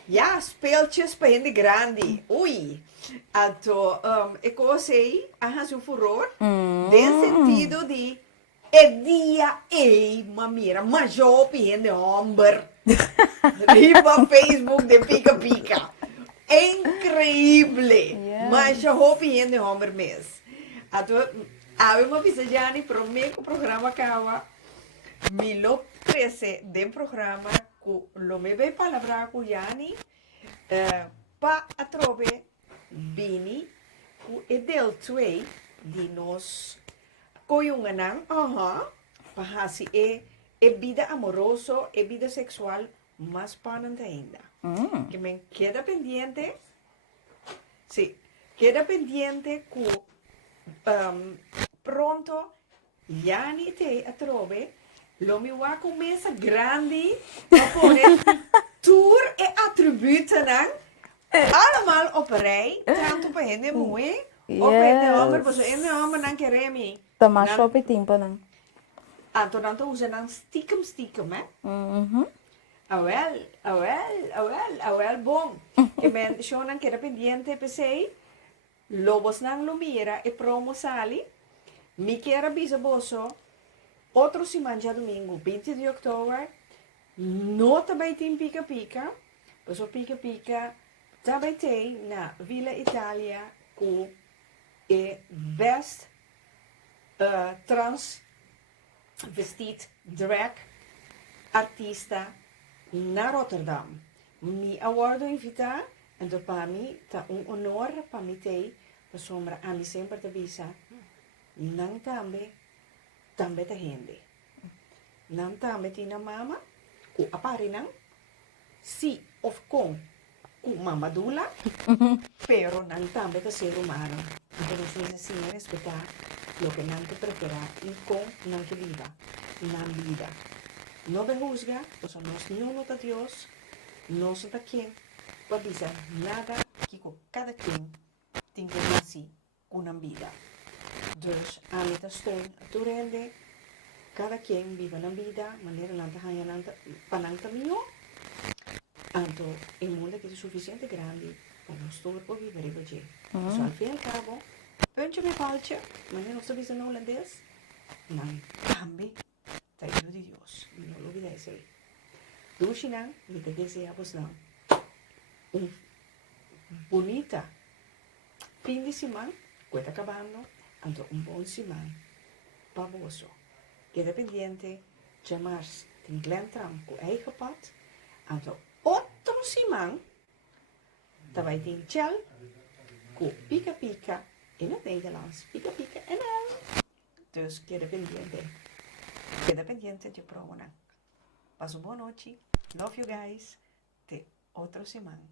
Ja, speeltjes para gente grande. Ui. Então, eu gostei, um furor, no sentido de dia mamira, major de homem. Riba Facebook de Pica Pica. Increíble. Major de homem mesmo. Então, uma vez já prometo o programa acaba. Me lo prese de programa que lo me ve palavra com Yani pa atrove bini que del 2 de nós coyunganan, pahasi vida amoroso, vida sexual más panante ainda. Que me queda pendiente, sí, queda pendiente que pronto Yani te atrove Lomiwa começa grande, para poner tour e attributen allemaal op een rij. Tanto para gente mooi. Op een homer, pas in de homer dan keremi. Tama shop timpo nang. Anto dan to usa nang stiekem, hè? Awel, bom. Que men show nang kera pendiente pesei. Lobos nang lumira e promo sali. Mi kera bisa boso. Outro semana domingo, 20 de outubro. Nota bij team Pica Pica. Paso Pica Pica. Daarbij te na Villa Italia. Ku e best trans vestit drag artista na Rotterdam. Mi awardo invita en do para mi ta un honor para mi te pa sombra a mi sempre te visa. Nang tambe te gente. Nang tambe tina mama ku apari nang si of con ku mama dula pero nang tambe te ser humano. Entonces necesita respetar lo que nang te prepara y con nang que viva. Nang vida. No me juzga, pues nos ni uno de Dios, no son de quien, para avisar nada que con cada quien tenga así una vida. Dus aan het steun toerende, cada quien vive una vida, manera nanta haya nanta pananta mio, anto il mondo che è sufficiente grande per nostro per vivere così. So al fin e al cabo, puntje met paaltje, manera nostra visa no holandês, nan cambi. Te ayuda de Dios, no lo olvides ahí. Dushinan, y te deseamos now un bonita fin de semana, que está acabando, ante un buen semana, pavoso. Queda pendiente, llamarse, ten Glen Tram, con eigen pad, ante otro semana, daarbij ten Chel, con Pica Pica, in het Nederlands, Pica Pica en al. Dus queda pendiente. Queda pendiente de promona. Paso boa noite. Love you guys. Te outra semana.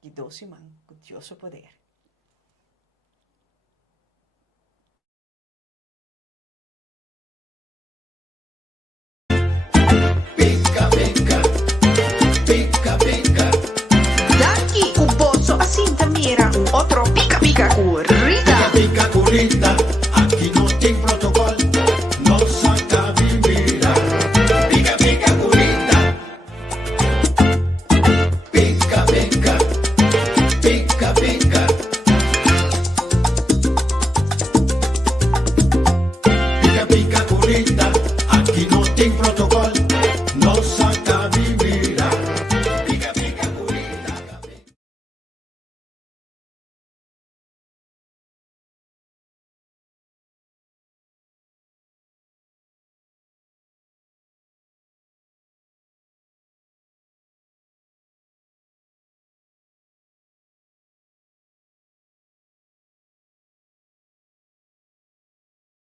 E 2 semanas com Deus o poder.